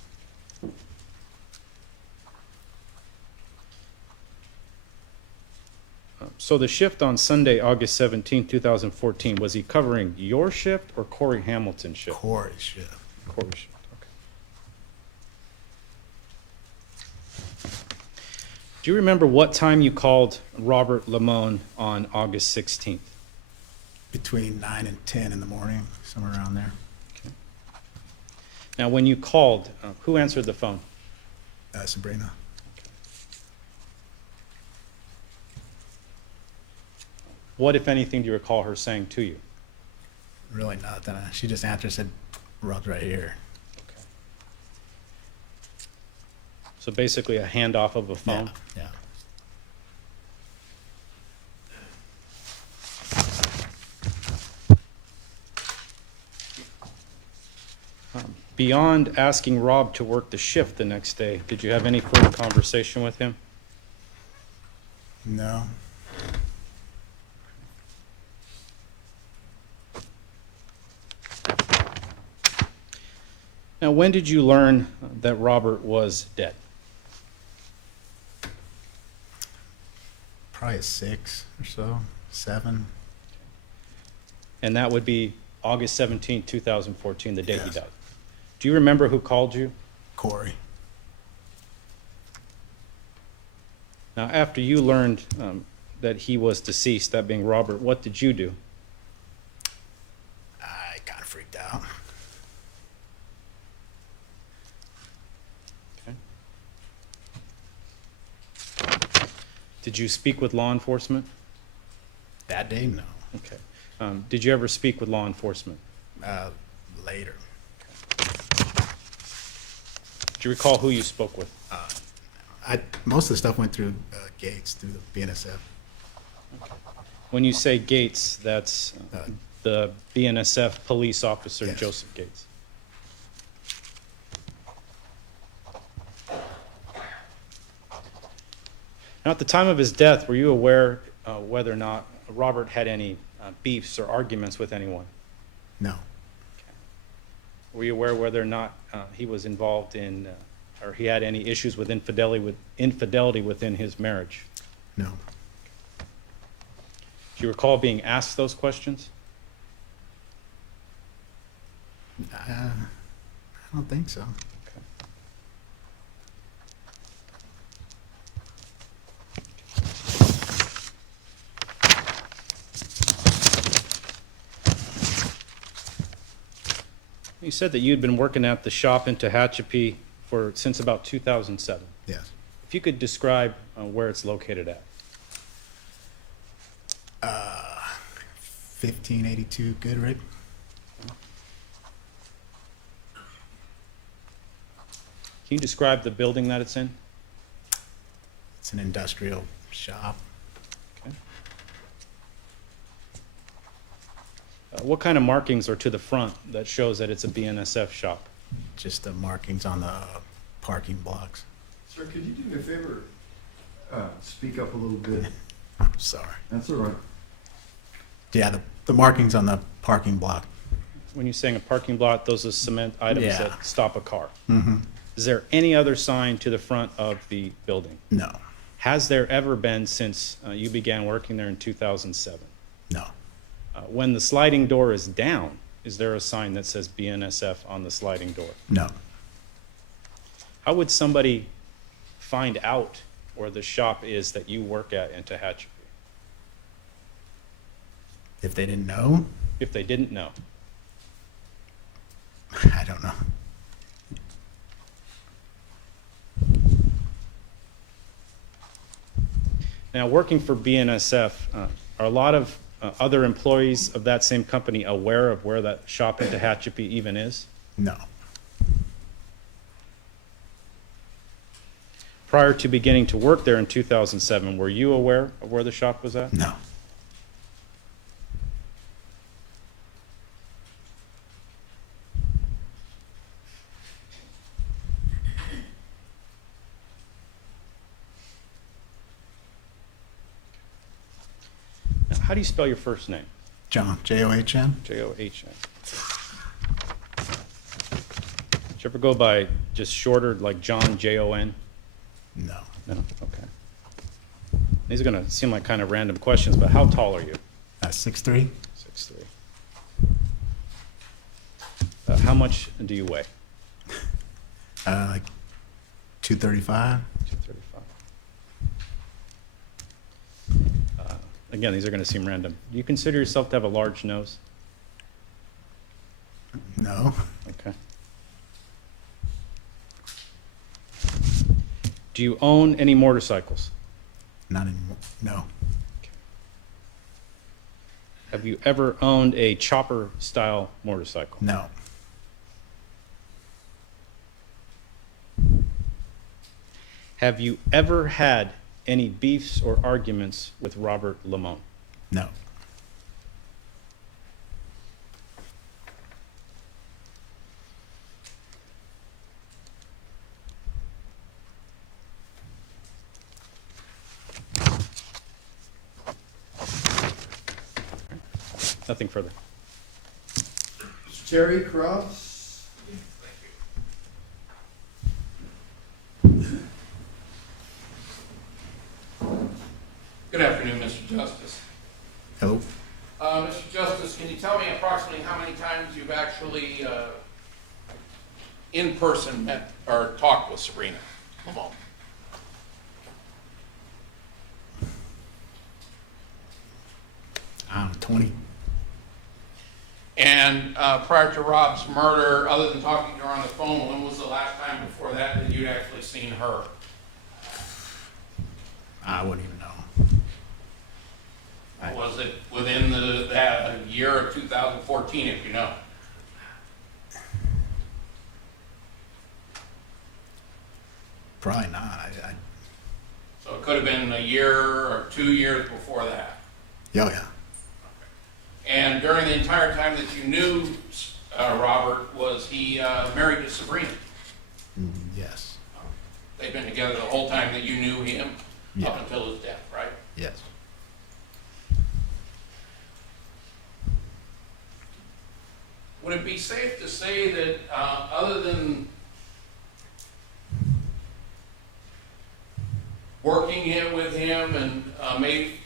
So the shift on Sunday, August 17th, 2014, was he covering your shift or Corey Hamilton's shift? Corey's shift. Corey's shift, okay. Do you remember what time you called Robert Limon on August 16th? Between 9 and 10 in the morning, somewhere around there. Now, when you called, who answered the phone? Sabrina. What, if anything, do you recall her saying to you? Really nothing. She just answered and said, Rob's right here. Okay. So basically a handoff of a phone? Yeah. Beyond asking Rob to work the shift the next day, did you have any further conversation with him? No. Now, when did you learn that Robert was dead? Probably at 6 or so, 7. And that would be August 17, 2014, the day he Yes. died. Do you remember who called you? Corey. Now, after you learned that he was deceased, that being Robert, what did you do? I kind of freaked out. Okay. Did you speak with law enforcement? That day, no. Okay. Did you ever speak with law enforcement? Later. Do you recall who you spoke with? Most of the stuff went through Gates, through the BNSF. When you say Gates, that's the BNSF police officer, Yes. Joseph Gates. Now, at the time of his death, were you aware whether or not Robert had any beefs or arguments with anyone? No, Were you aware whether or not he was involved in, or he had any issues with infidelity within his marriage? no. Do you recall being asked those questions? I don't think so. You said that you'd been working at the shop in Tehachapi since about 2007. Yes. If you could describe where it's located at. 1582 Goodrich. Can you describe the building that it's in? It's an industrial shop. Okay. What kind of markings are to the front that shows that it's a BNSF shop? Just the markings on the parking blocks. Sir, could you do me a favor? Speak up a little bit. I'm sorry. That's all right. Yeah, the markings on the parking block. When you're saying a parking lot, those are cement items Yeah. that stop a car. Mm-hmm. Is there any other sign to the front of the building? No, Has there ever been since you began working there in 2007? no, When the sliding door is down, is there a sign that says BNSF on the sliding door? no. How would somebody find out where the shop is that you work at in Tehachapi If they didn't know, if they didn't know? I don't know. Now, working for BNSF, are a lot of other employees of that same company aware of where that shop in Tehachapi even is? No, Prior to beginning to work there in 2007, were you aware of where the shop was at? no. Now, how do you spell your first name? John, John. John. Did you ever go by just shorter, like John, Jon? No, No? Okay. These are going to seem like kind of random questions, but how tall are you? 6'3". 6'3". How much do you weigh? Like 235. 235. Again, these are going to seem random. Do you consider yourself to have a large nose? No, Okay. Do you own any motorcycles? not anymore. No, Have you ever owned a chopper style motorcycle? no, Have you ever had any beefs or arguments with Robert Limon? no, Nothing further. Terry Cross? Good afternoon, Mr. Justice. hello. Mr. Justice, can you tell me approximately how many times you've actually in person met or talked with Sabrina Limon? I don't know, 20. And prior to Rob's murder, other than talking to her on the phone, when was the last time before that that you'd actually seen her? I wouldn't even know. Was it within that year of 2014, if you know? Probably not. So it could have been a year or 2 years before that. Oh, yeah. And during the entire time that you knew Robert, was he married to Sabrina? Yes. They've been together the whole time that you knew him? Yeah. Up until his death, right? Yes. Would it be safe to say that, other than working in with him and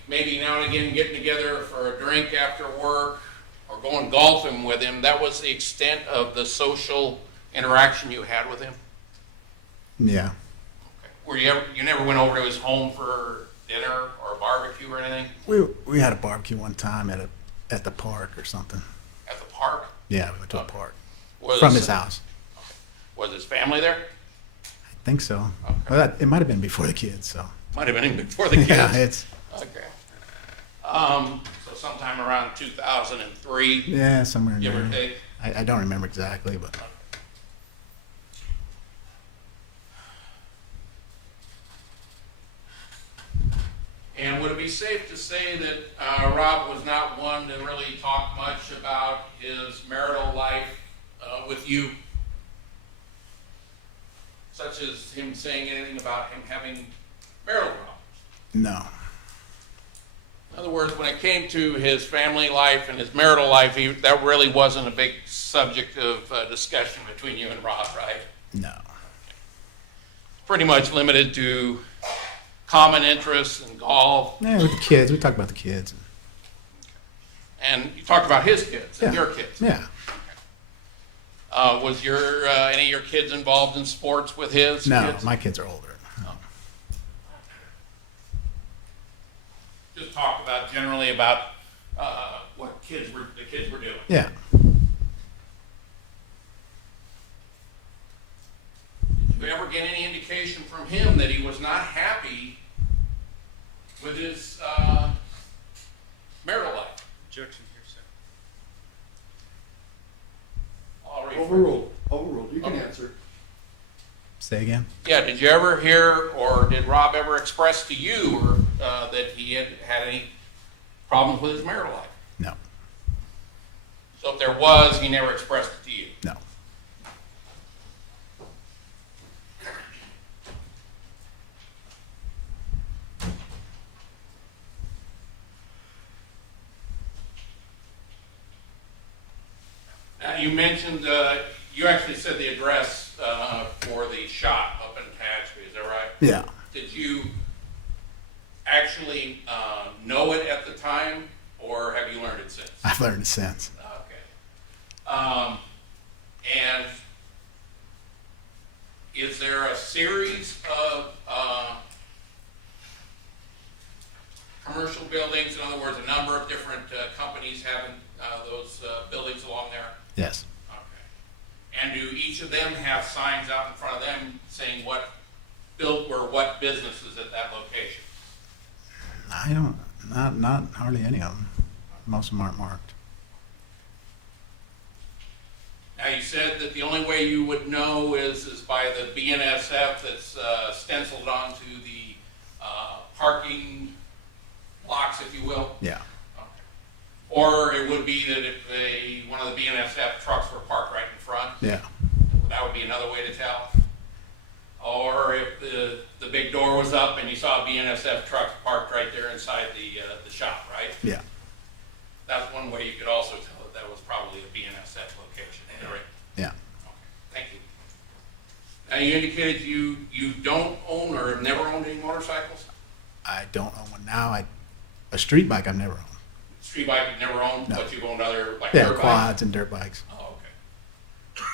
maybe now and again getting together for a drink after work or going golfing with him, that was the extent of the social interaction you had with him? Yeah. Were you never went over to his home for dinner or a barbecue or anything? We had a barbecue one time at the park or something. At the park? Yeah, we went to a park Was from his house. Was his family there? I think so. Okay. Well, it might have been before the kids. So Might have been even before the kids. yeah, it's Okay. So sometime around 2003, yeah somewhere in give or there. take. I don't remember exactly, but And would it be safe to say that Rob was not one to really talk much about his marital life with you? Such as him saying anything about him having marital problems? no. In other words, when it came to his family life and his marital life, that really wasn't a big subject of discussion between you and Rob, right? No. Pretty much limited to common interests and golf. Yeah, with the kids, we talked about the kids. And you talked about his kids and your kids. Yeah. Was any of your kids involved in sports with his No, kids? my kids are older. Just talk about generally about what the kids were doing. Yeah. Did you ever get any indication from him that he was not happy with his marital life? Objection here, sir. I'll read- Overruled, you can Okay. answer. Say again. Yeah, did you ever hear, or did Rob ever express to you or, that he had any problems with his marital life? No. So if there was, he never expressed it to you? No. Now, you mentioned, you actually said the address for the shop up in Tehachapi, is that right? Yeah. Did you actually know it at the time, or have you learned it since? I've learned it since. Okay. And is there a series of commercial buildings? In other words, a number of different companies having those buildings along there? Yes. Okay. And do each of them have signs out in front of them saying what businesses at that location? I don't. Not hardly any of them. Most of them aren't marked. Now, you said that the only way you would know is by the BNSF that's stenciled onto the parking blocks, if you will? Yeah. Okay. Or it would be that if one of the BNSF trucks were parked right in front, Yeah. that would be another way to tell? Or if the big door was up and you saw a BNSF truck parked right there inside the shop, right? Yeah. That's one way you could also tell that that was probably a BNSF location, right? Yeah. Okay, thank you. Now, you indicated you don't own or have never owned any motorcycles? I don't own one now. A street bike I've never owned. Street bike you've never owned, No. but you've owned other, like Yeah, dirt bikes? quads and dirt bikes. Oh, okay.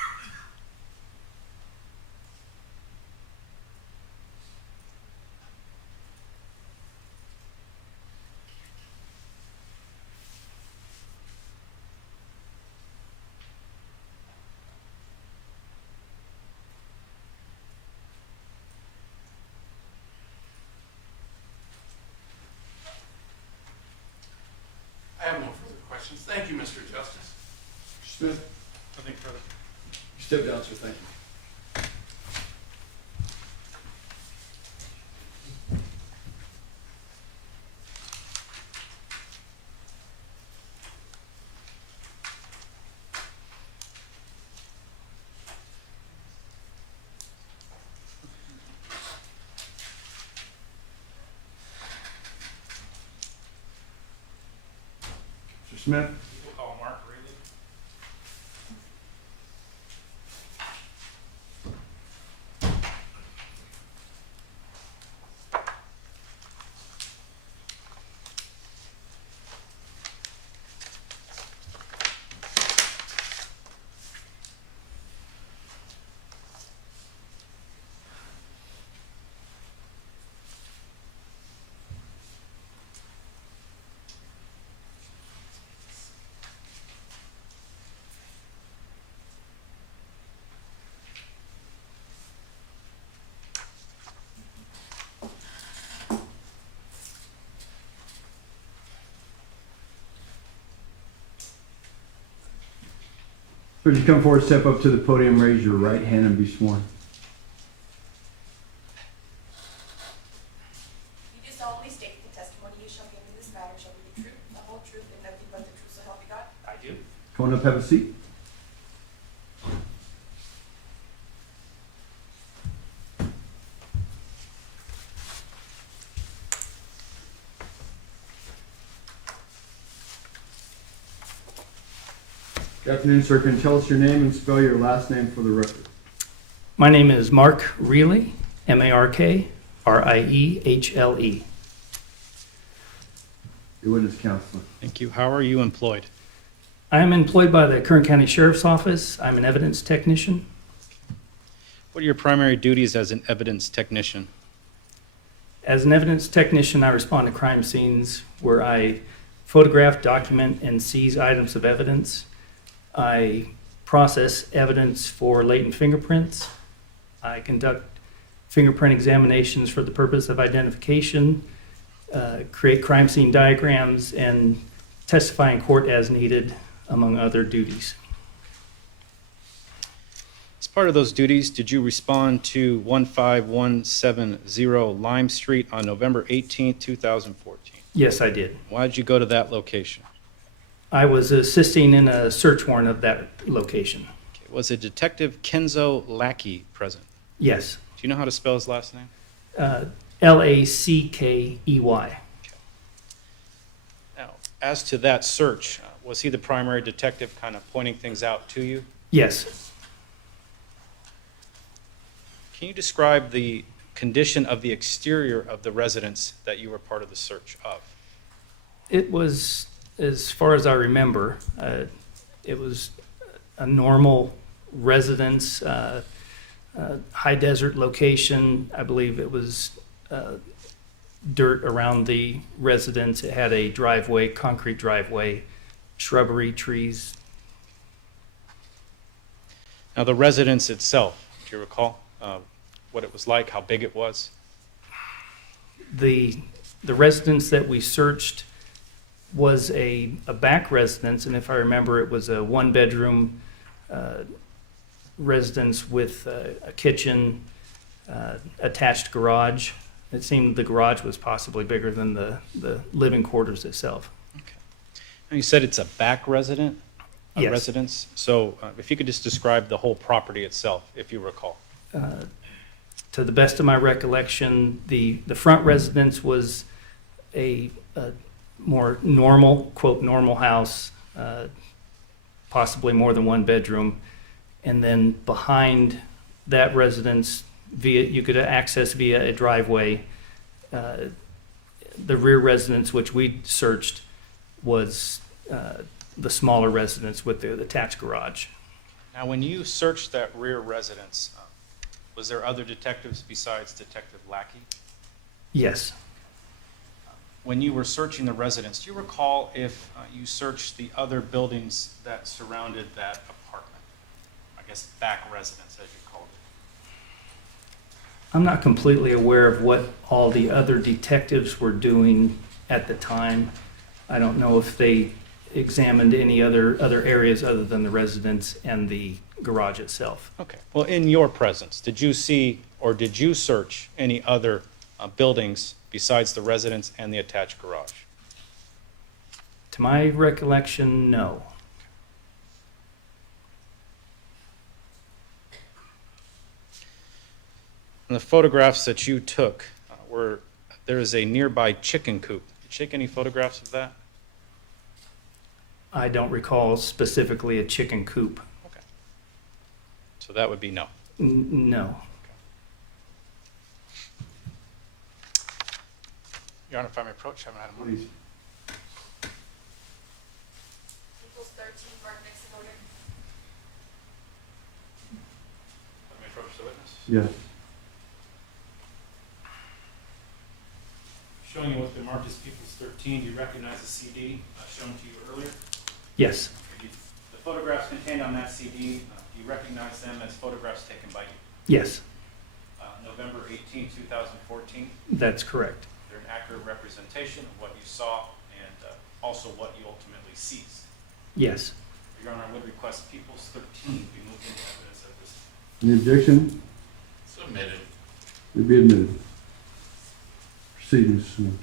I have no further questions. Thank you, Mr. Justice. Smith, Nothing further. you step down, sir, thank you. Smith? We'll call Mark Reilly. Would you come forward, step up to the podium, raise your right hand and be sworn? You do solemnly state the testimony you shall give in this matter shall be the truth, the whole truth, and nothing but the truth, so help you God? I do. Come on up, have a seat. Good afternoon, sir. Can you tell us your name and spell your last name for the record? My name is Mark Reilly, Markriele. Your witness, counselor. Thank you. How are you employed? I am employed by the Kern County Sheriff's Office. I'm an evidence technician. What are your primary duties as an evidence technician? As an evidence technician, I respond to crime scenes where I photograph, document, and seize items of evidence. I process evidence for latent fingerprints. I conduct fingerprint examinations for the purpose of identification, create crime scene diagrams, and testify in court as needed, among other duties. As part of those duties, did you respond to 15170 Lime Street on November 18, 2014? Yes, I did. Why did you go to that location? I was assisting in a search warrant of that location. Okay. Was a Detective Kenzo Lackey present? Yes, Do you know how to spell his last name? Lackey. Now, as to that search, was he the primary detective kind of pointing things out to you? Yes, Can you describe the condition of the exterior of the residence that you were part of the search of? it was, as far as I remember, it was a normal residence, high desert location. I believe it was dirt around the residence. It had a driveway, concrete driveway, shrubbery, trees. Now, the residence itself, do you recall what it was like, how big it was? The residence that we searched was a back residence, and if I remember, it was a one-bedroom residence with a kitchen, attached garage. It seemed the garage was possibly bigger than the living quarters itself. Okay. Now, you said it's a back residence? Yes. Residence. So if you could just describe the whole property itself, if you recall. To the best of my recollection, the front residence was a more normal, quote, normal house, possibly more than one bedroom. And then behind that residence, you could access via a driveway. The rear residence, which we searched, was the smaller residence with the attached garage. Now, when you searched that rear residence, was there other detectives besides Detective Lackey? Yes. When you were searching the residence, do you recall if you searched the other buildings that surrounded that apartment? I guess back residence, as you called it. I'm not completely aware of what all the other detectives were doing at the time. I don't know if they examined any other areas other than the residence and the garage itself. Okay. Well, in your presence, did you see or did you search any other buildings besides the residence and the attached garage? To my recollection, no. In the photographs that you took, there is a nearby chicken coop. Did you take any photographs of that? I don't recall specifically a chicken coop. Okay. So that would be no. No. Your Honor, if I may approach, I haven't had a moment. Please. Equals 13, Mark Nixon order. Let me approach the witness. Yes. Showing you what's been marked as People's 13, do you recognize the CD shown to you earlier? Yes. The photographs contained on that CD, do you recognize them as photographs taken by you? Yes, November 18, 2014? that's correct. They're an accurate representation of what you saw and also what you ultimately seized. Yes. Your Honor, I would request People's 13 be moved into evidence at this. Any objection? Submitted. It'd be admitted. Proceed, Mr. Smith.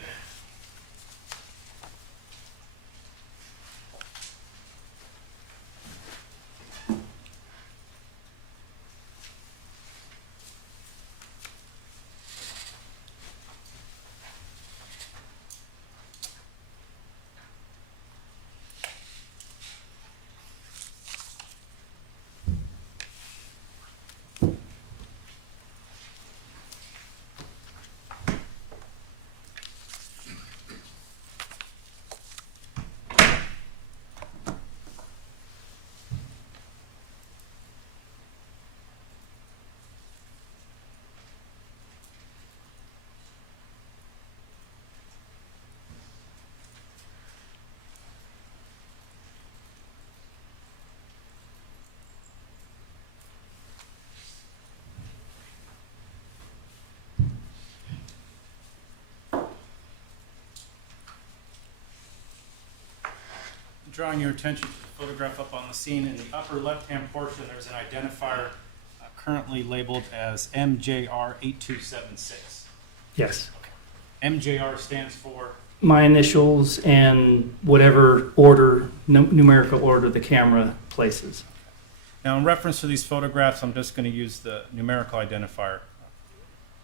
Drawing your attention to the photograph up on the scene, in the upper left-hand portion, there's an identifier currently labeled as MJR 8276. Yes. MJR stands for, My initials and whatever order, numerical order the camera places. now in reference to these photographs, I'm just going to use the numerical identifier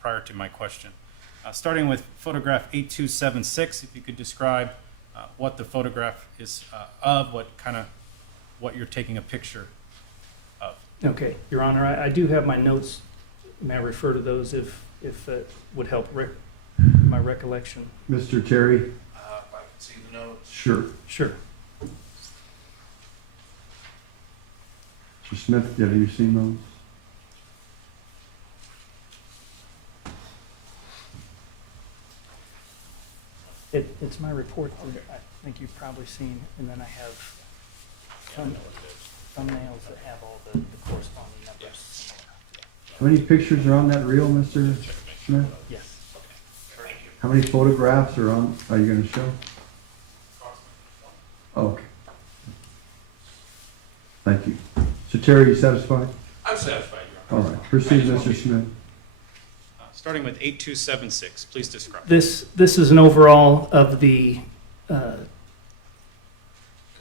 prior to my question. Starting with photograph 8276, if you could describe what the photograph is of, what you're taking a picture of. Okay, Your Honor, I do have my notes. May I refer to those if that would help my recollection? Mr. Terry? If I can see the notes. Sure. Sure. Mr. Smith, have you seen those? It's my report that I think you've probably seen, and then I have thumbnails that have all the corresponding numbers. How many pictures are on that reel, Mr. Smith? Yes. How many photographs are you gonna show? Oh, okay. Thank you. So Terry, you satisfied? I'm satisfied, Your All Honor. right, proceed, I just Mr. want Smith. Starting with 8276, please describe. This is an overall of the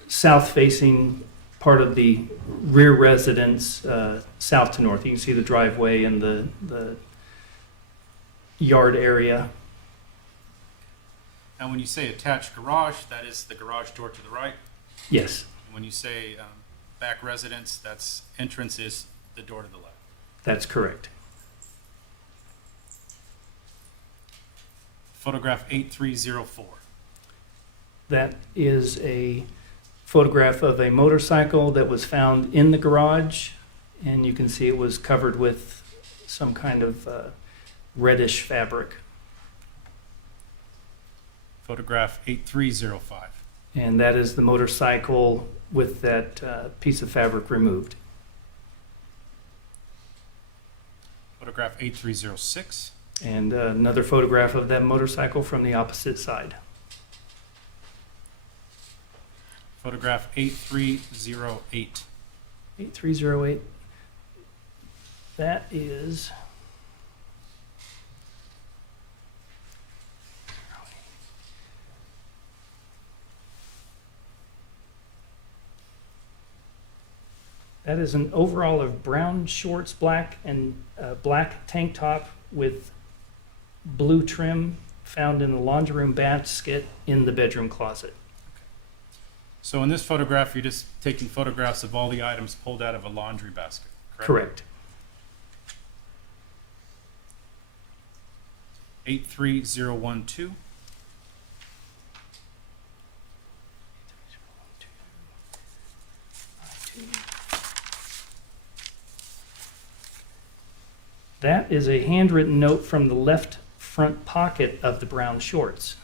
south-facing part of the rear residence, south to north. You can see the driveway and the yard area. Now, when you say attached garage, that is the garage door to the right. Yes, When you say back residence, that's entrance is the door to the left. that's correct. Photograph 8304. That is a photograph of a motorcycle that was found in the garage, and you can see it was covered with some kind of reddish fabric. Photograph 8305. And that is the motorcycle with that piece of fabric removed. Photograph 8306. And another photograph of that motorcycle from the opposite side. Photograph 8308. 8308. That is. That is an overall of brown shorts, black and black tank top with blue trim found in the laundry room basket in the bedroom closet. So in this photograph, you're just taking photographs of all the items pulled out of a laundry basket, correct? Correct. 83012. That is a handwritten note from the left front pocket of the brown shorts.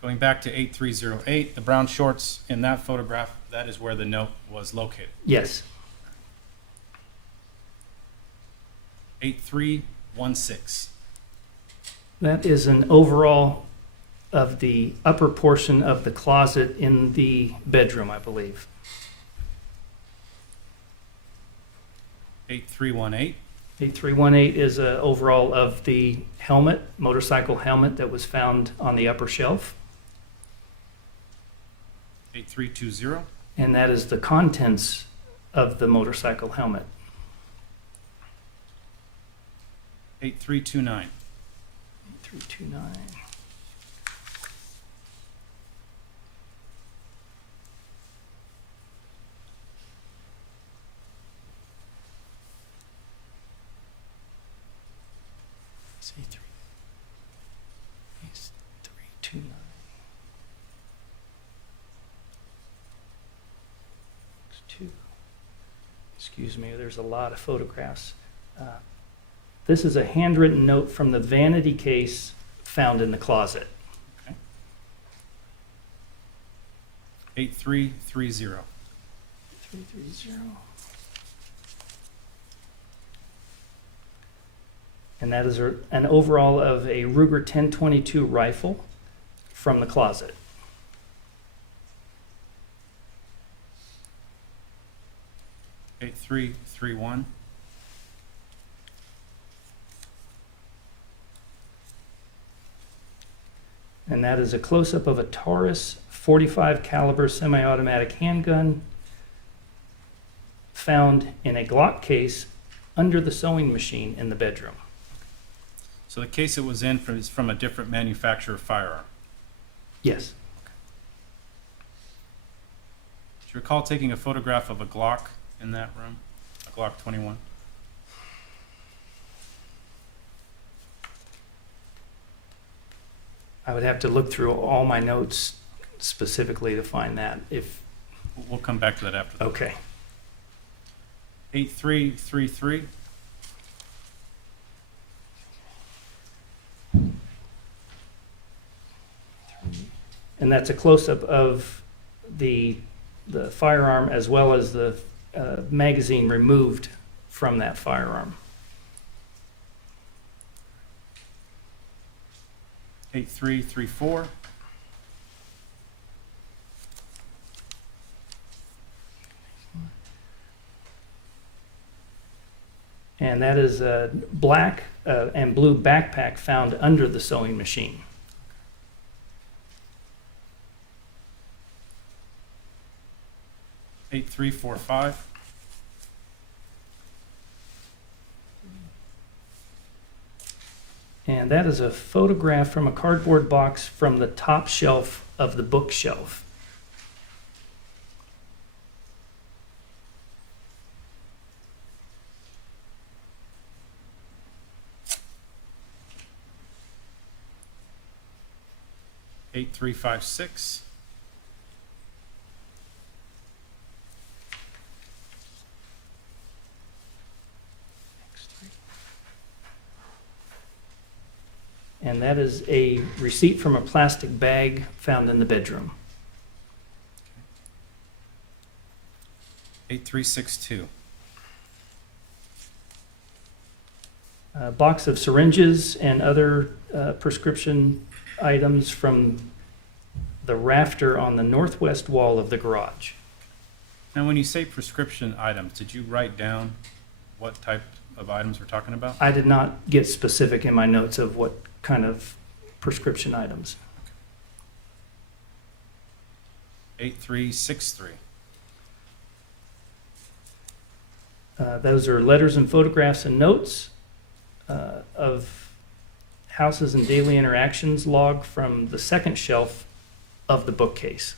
Going back to 8308, the brown shorts in that photograph, that is where the note was located. Yes. 8316. That is an overall of the upper portion of the closet in the bedroom, I believe. 8318. 8318 is an overall of the helmet, motorcycle helmet that was found on the upper shelf. 8320. And that is the contents of the motorcycle helmet. 8329. 329. See, 329. Excuse me, there's a lot of photographs. This is a handwritten note from the vanity case found in the closet. 8330. 330. And that is an overall of a Ruger 1022 rifle from the closet. 8331. And that is a close-up of a Taurus 45 caliber semi-automatic handgun found in a Glock case under the sewing machine in the bedroom. So the case it was in is from a different manufacturer firearm. Yes. Do you recall taking a photograph of a Glock in that room? A Glock 21? I would have to look through all my notes specifically to find that. If We'll come back to that after. okay. 8333. And that's a close-up of the firearm as well as the magazine removed from that firearm. 8334. And that is a black and blue backpack found under the sewing machine. 8345. And that is a photograph from a cardboard box from the top shelf of the bookshelf. Eight three five six. And that is a receipt from a plastic bag found in the bedroom. 8362. A box of syringes and other prescription items from the rafter on the northwest wall of the garage. Now, when you say prescription items, did you write down what type of items we're talking about? I did not get specific in my notes of what kind of prescription items. 8363. Those are letters and photographs and notes of houses and daily interactions log from the second shelf of the bookcase.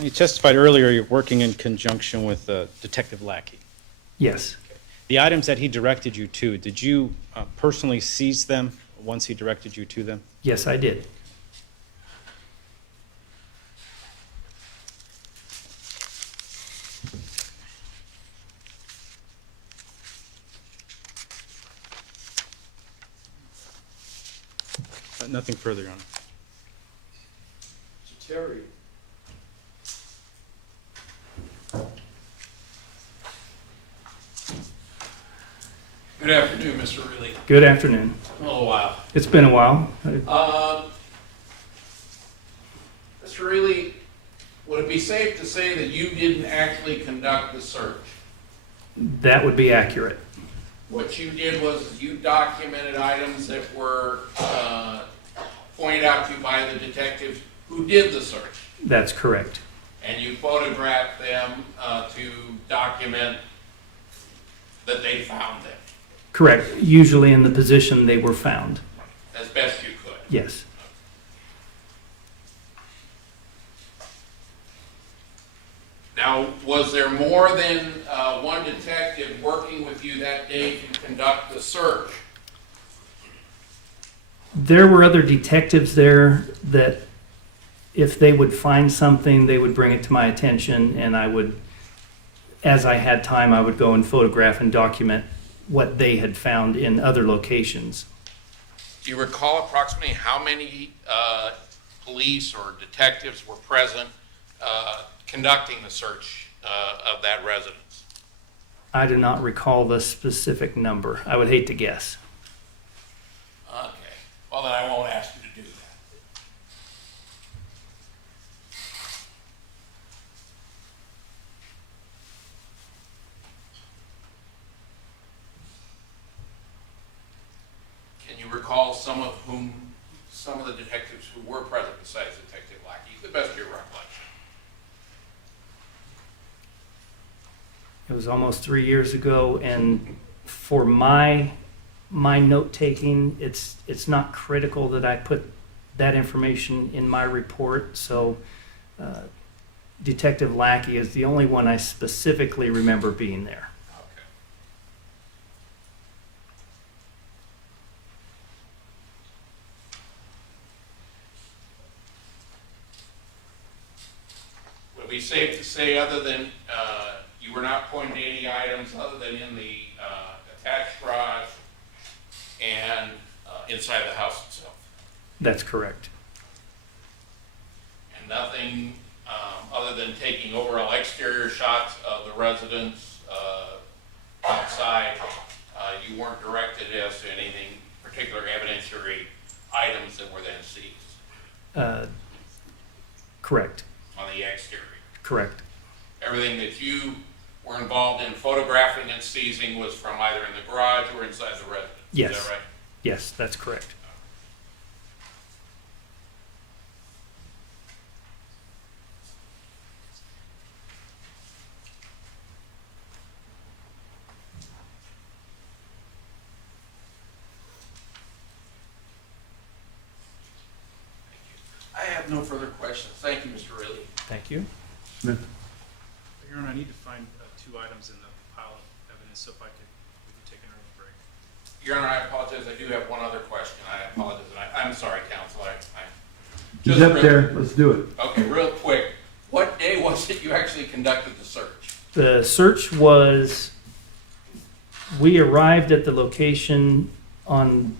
You testified earlier you're working in conjunction with Detective Lackey. Yes, The items that he directed you to, did you personally seize them once he directed you to them? yes, I did. Nothing further, Your Honor. Terry. Good afternoon, Mr. Reilly. Good afternoon. A little while. It's been a while. Mr. Reilly, would it be safe to say that you didn't actually conduct the search? That would be accurate. What you did was you documented items that were pointed out to you by the detectives who did the search, That's correct. and you photographed them to document that they found them Correct. Usually in the position they were found. as best you could. Yes. Now, was there more than one detective working with you that day to conduct the search? There were other detectives there that if they would find something, they would bring it to my attention, and I would, as I had time, I would go and photograph and document what they had found in other locations. Do you recall approximately how many police or detectives were present conducting the search of that residence? I do not recall the specific number. I would hate to guess. Okay, well then I won't ask you to do that. Can you recall some of the detectives who were present besides Detective Lackey, to the best of your recollection? It was almost 3 years ago, and for my note taking, it's not critical that I put that information in my report. So Detective Lackey is the only one I specifically remember being there. Okay. Would it be safe to say, other than you were not pointing to any items other than in the attached garage and inside the house itself? That's correct. And nothing other than taking overall exterior shots of the residence outside, you weren't directed as to anything particular evidentiary items that were then seized Correct. on the exterior? Correct. Everything that you were involved in photographing and seizing was from either in the garage or inside the residence? Yes. Is that right? Yes, that's correct. I have no further questions. Thank you, Mr. Reilly. Thank you. Smith. Your Honor, I need to find two items in the pile of evidence, so if I could, we could take an early break. Your Honor, I apologize. I do have one other question. I apologize. I'm sorry, counsel. He's up there, let's do it. Okay, real quick. What day was it you actually conducted the search? The search was, we arrived at the location on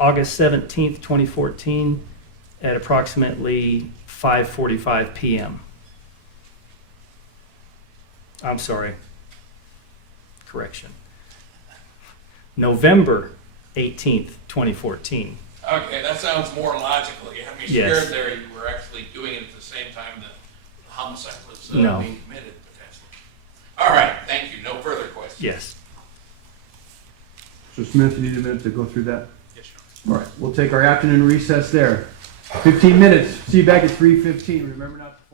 August 17th, 2014 at approximately 5:45 p.m. I'm sorry. Correction. November 18th, 2014. Okay, that sounds more logical. You had me Yes. scared there. You were actually doing it at the same time that the homicide was No. being committed, potentially. All right, thank you. No further questions. Yes. Mr. Smith, you need a minute to go through that? Yes, Your All right, we'll take our afternoon recess there. 15 minutes. See you back at 3:15. Remember not to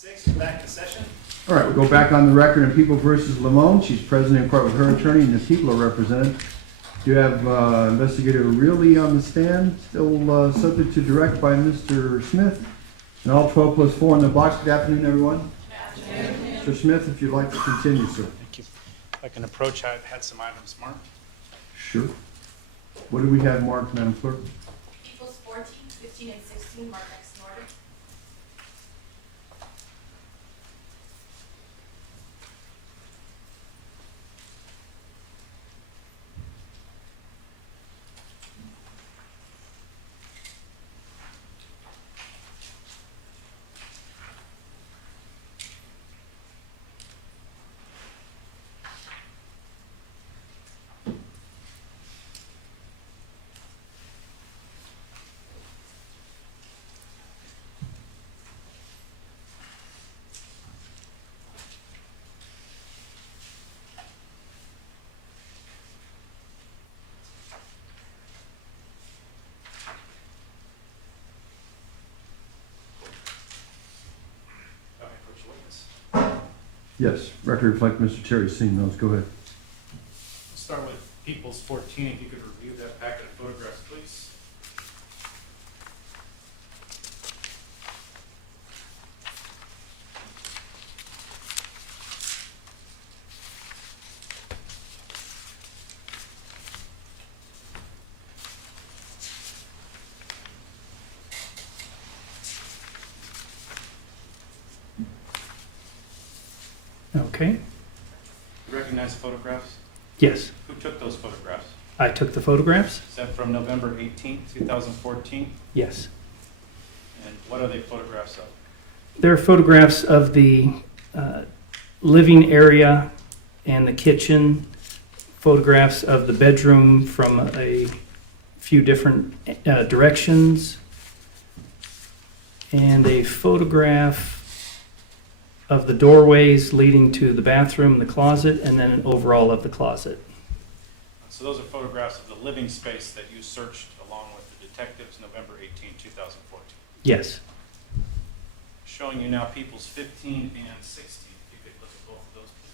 6, back in session. All right, we'll go back on the record in People versus Limon. She's present in court with her attorney, and the people are represented. Do you have Investigator Really on the stand, still subject to direct by Mr. Smith? And all 12 plus 4 in the box. Good afternoon, everyone. Good afternoon. Mr. Smith, if you'd like to continue, sir. Thank you. If I can approach, I had some items marked. Sure. What do we have marked, Madam Clerk? People's 14, 15, and 16 marked next in order. If I approach the witness. Yes, record reflect Mr. Terry's seen those. Go ahead. We'll start with People's 14. If you could review that packet of photographs, please. Okay. You recognize the photographs? Yes, Who took those photographs? I took the photographs. Is that from November 18th, 2014? Yes. And what are they photographs of? There are photographs of the living area and the kitchen, photographs of the bedroom from a few different directions, and a photograph of the doorways leading to the bathroom, the closet, and then an overall of the closet. So those are photographs of the living space that you searched along with the detectives November 18, 2014. Yes. Showing you now People's 15 and 16. If you could look at both of those, please.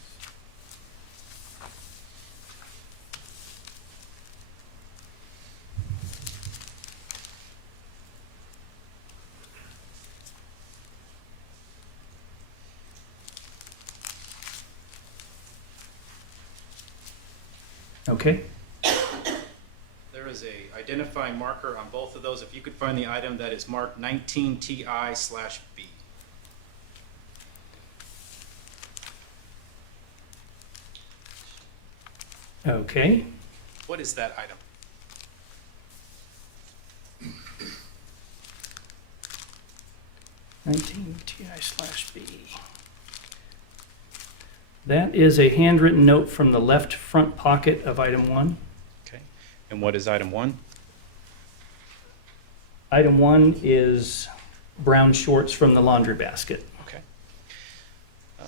Okay. There is a identifying marker on both of those. If you could find the item that is marked 19TI/B. Okay. What is that item? (19TI/B). That is a handwritten note from the left front pocket of item 1. Okay. And what is item 1? Item 1 is brown shorts from the laundry basket. Okay.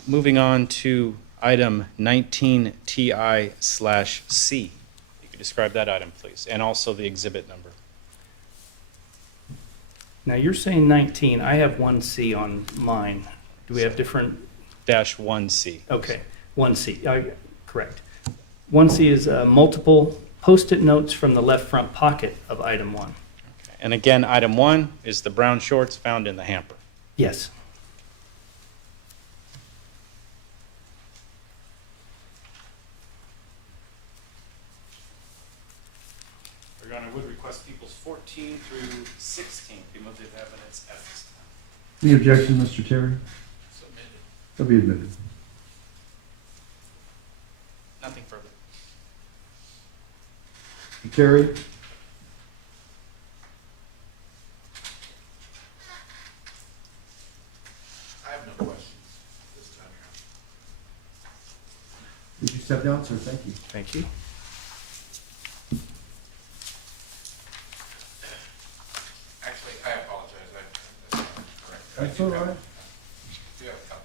Moving on to item 19TI/C. You could describe that item, please, and also the exhibit number. Now you're saying 19. I have 1C on mine. Do we have different? -1C. Okay, 1C. Correct. 1C is multiple post-it notes from the left front pocket of item 1. Okay. And again, item 1 is the brown shorts found in the hamper. Yes. Your Honor, I would request People's 14 through 16 be moved into evidence at this time. Any objection, Mr. Terry? Submitted. They'll be admitted. Nothing further. Mr. Terry? I have no questions this time around. Would you step down, sir? Thank you. Thank you. Actually, I apologize. That's not correct. That's all right. You have a couple.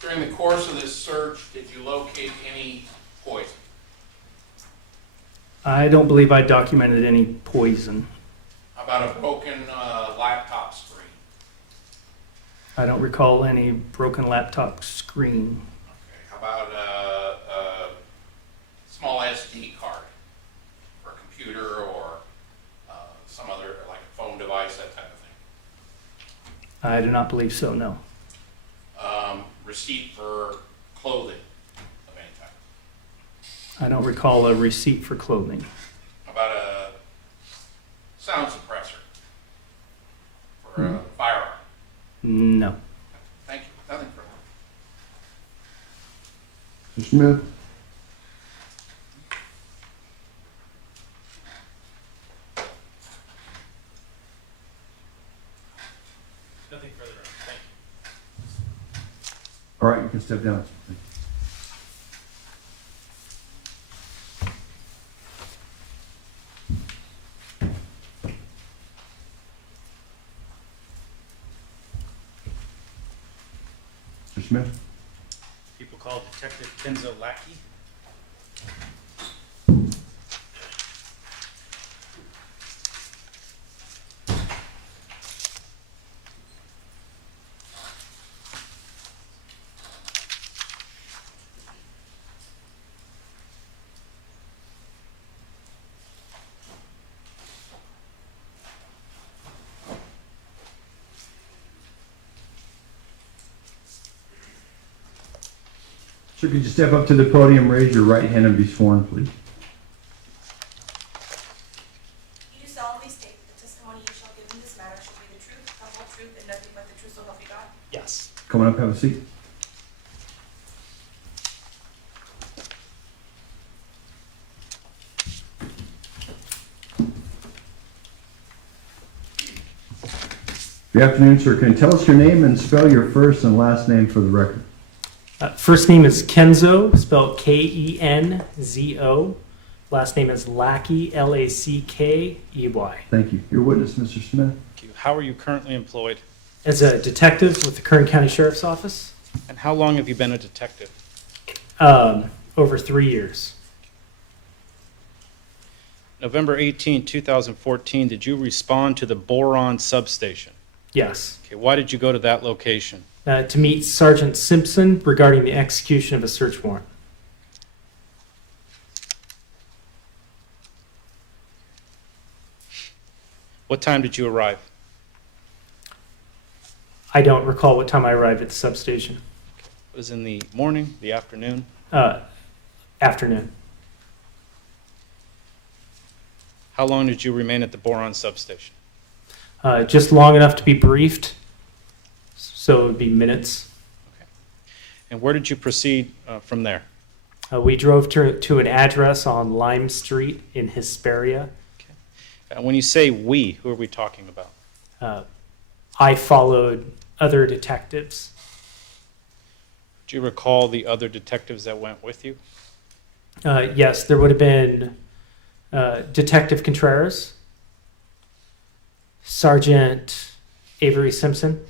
During the course of this search, did you locate any poison? I don't believe I documented any poison. How about a broken laptop screen? I don't recall any broken laptop screen. Okay, how about a small SD card for a computer or some other, like a phone device, that type of thing? I do not believe so, no. Receipt for clothing of any type? I don't recall a receipt for clothing. How about a sound suppressor for a firearm? No. Thank you. Nothing further. Mr. Smith? Nothing further. Thank you. All right, you can step down. Mr. Smith? People call Detective Kenzo Lackey. Sir, could you step up to the podium, raise your right hand and be sworn, please? You do solemnly state that the testimony you shall give in this matter shall be the truth, the whole truth, and nothing but the truth, so help you God? Yes. Come on up, have a seat. Good afternoon, sir. Can you tell us your name and spell your first and last name for the record? First name is Kenzo, spelled Kenzo. Last name is Lackey, Lackey. Thank you. Your witness, Mr. Smith. Thank you. How are you currently employed? As a detective with the Kern County Sheriff's Office, And how long have you been a detective? over 3 years. November 18, 2014, did you respond to the Boron substation? Yes. Okay, why did you go to that location? To meet Sergeant Simpson regarding the execution of a search warrant. What time did you arrive? I don't recall what time I arrived at the substation. It was in the morning, the afternoon? Afternoon. How long did you remain at the Boron substation? Just long enough to be briefed, so it would be minutes. And where did you proceed from there? We drove to an address on Lime Street in Hesperia. When you say we, who are we talking about? I followed other detectives. Do you recall the other detectives that went with you? Yes, there would have been Detective Contreras, Sergeant Avery Simpson,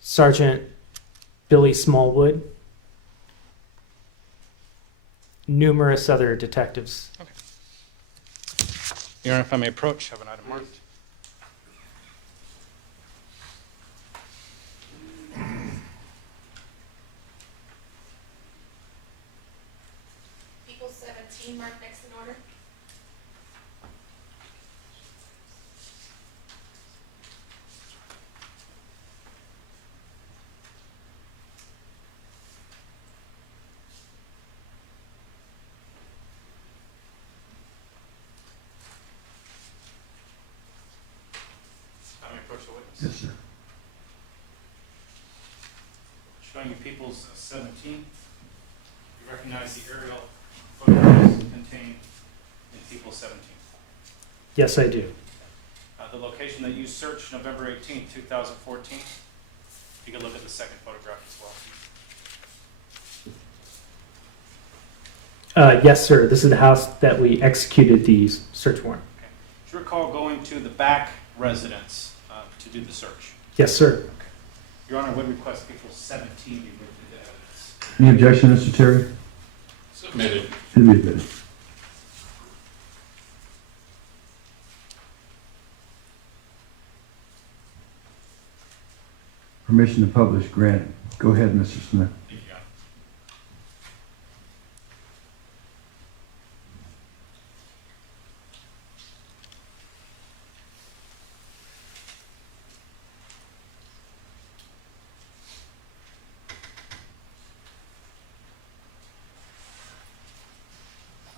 Sergeant Billy Smallwood, numerous other detectives. Your Honor, if I may approach, have an item marked. People 17 marked next in order. Let me approach the witness. Yes, sir. Showing you People's 17. You recognize the aerial photographs contained in People's 17. Yes, I do. The location that you searched November 18, 2014. You can look at the second photograph as well. Yes, sir. This is the house that we executed the search warrant. Okay. Do you recall going to the back residence to do the search? Yes, sir. Your Honor, would request People 17 be moved into evidence. Any objection, Mr. Terry? Submitted. To be admitted. Permission to publish granted. Go ahead, Mr. Smith.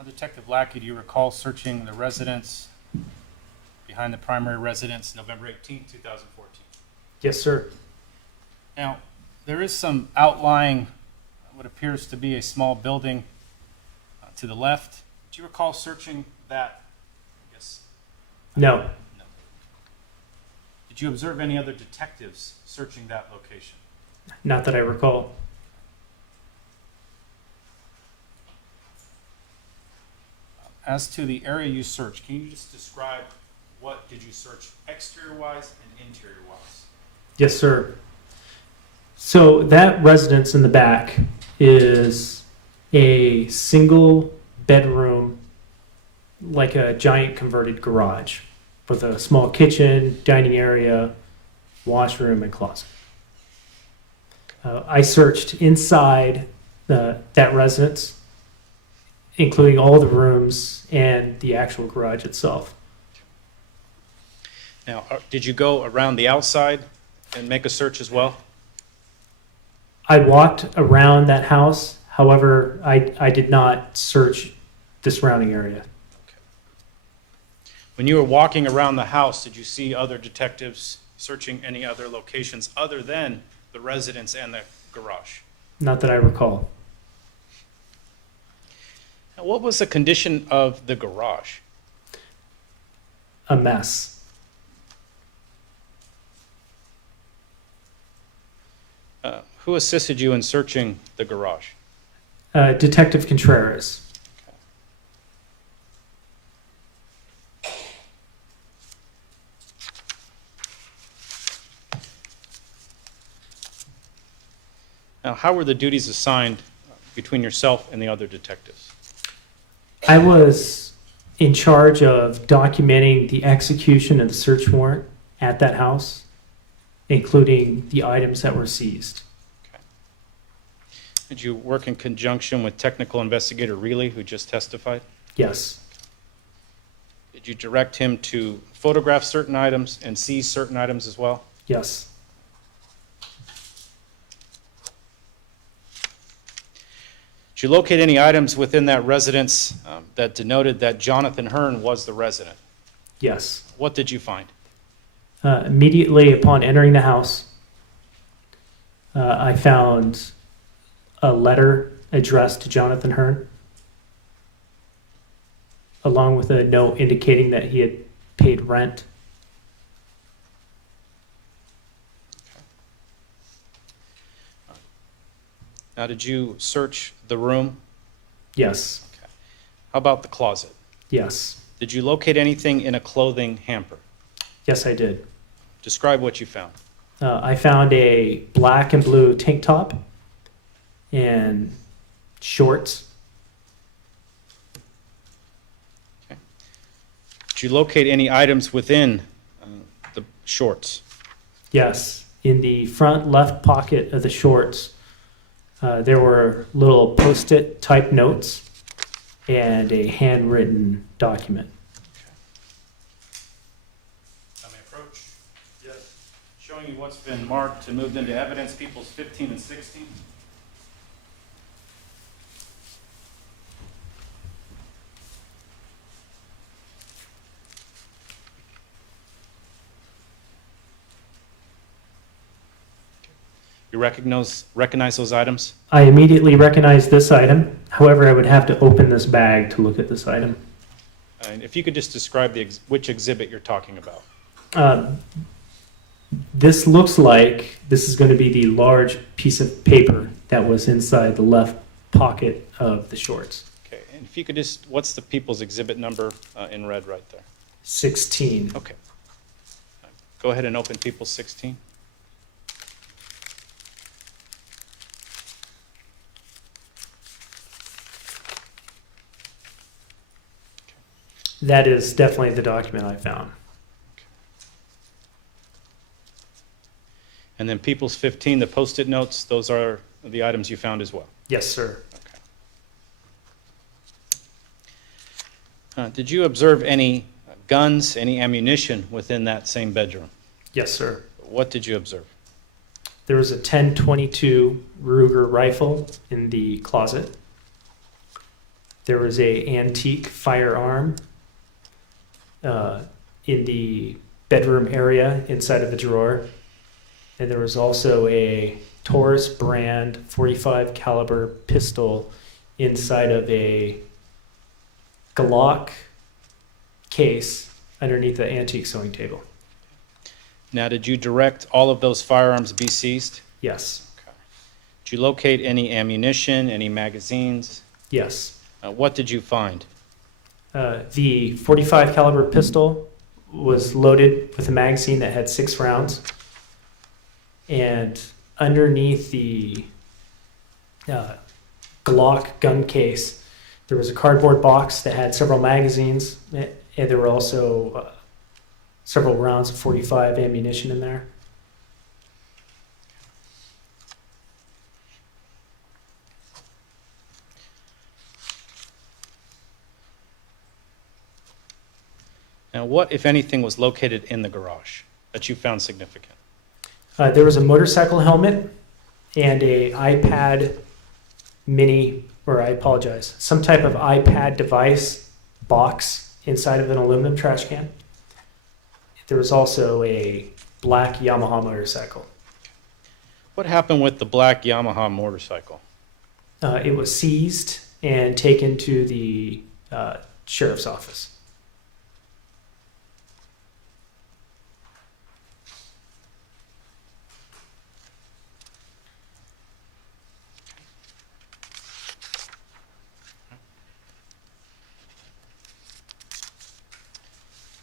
Detective Lackey, do you recall searching the residence behind the primary residence November 18, 2014? Yes, sir. Now, there is some outlying, what appears to be a small building to the left. Do you recall searching that? Yes. No. No. Did you observe any other detectives searching that location? Not that I recall. As to the area you searched, can you just describe what did you search exterior-wise and interior-wise? Yes, sir. So that residence in the back is a single bedroom, like a giant converted garage with a small kitchen, dining area, washroom, and closet. I searched inside that residence, including all the rooms and the actual garage itself. Now, did you go around the outside and make a search as well? I walked around that house. However, I did not search the surrounding area. When you were walking around the house, did you see other detectives searching any other locations other than the residence and the garage? Not that I recall. Now, what was the condition of the garage? A mess. Who assisted you in searching the garage? Detective Contreras. Now, how were the duties assigned between yourself and the other detectives? I was in charge of documenting the execution of the search warrant at that house, including the items that were seized. Did you work in conjunction with technical investigator Reilly, who just testified? Yes. Did you direct him to photograph certain items and seize certain items as well? Yes. Did you locate any items within that residence that denoted that Jonathan Hearn was the resident? Yes. What did you find? Immediately upon entering the house, I found a letter addressed to Jonathan Hearn, along with a note indicating that he had paid rent. Now, did you search the room? Yes. How about the closet? Yes. Did you locate anything in a clothing hamper? Yes, I did. Describe what you found. I found a black and blue tank top and shorts. Did you locate any items within the shorts? Yes. In the front left pocket of the shorts, there were little Post-it type notes and a handwritten document. I may approach. Yes. Showing you what's been marked and moved into evidence, peoples 15 and 16. You recognize those items? I immediately recognized this item. However, I would have to open this bag to look at this item. And if you could just describe which exhibit you're talking about. This looks like this is going to be the large piece of paper that was inside the left pocket of the shorts. Okay, and if you could just, what's the people's exhibit number in red right there? 16. Okay. Go ahead and open people's 16. That is definitely the document I found. And then People's 15, the Post-it notes, those are the items you found as well. Yes, sir. Did you observe any guns, any ammunition within that same bedroom? Yes, sir. What did you observe? There was a 10/22 Ruger rifle in the closet. There was a antique firearm in the bedroom area inside of a drawer. And there was also a Taurus brand .45 caliber pistol inside of a Glock case underneath the antique sewing table. Now, did you direct all of those firearms be seized? Yes. Did you locate any ammunition, any magazines? Yes. What did you find? The .45 caliber pistol was loaded with a magazine that had 6 rounds. And underneath the Glock gun case, there was a cardboard box that had several magazines, and there were also several rounds of .45 ammunition in there. Now, what, if anything, was located in the garage that you found significant? There was a motorcycle helmet and a iPad mini, or I apologize, some type of iPad device box inside of an aluminum trash can. There was also a black Yamaha motorcycle. What happened with the black Yamaha motorcycle? It was seized and taken to the sheriff's office.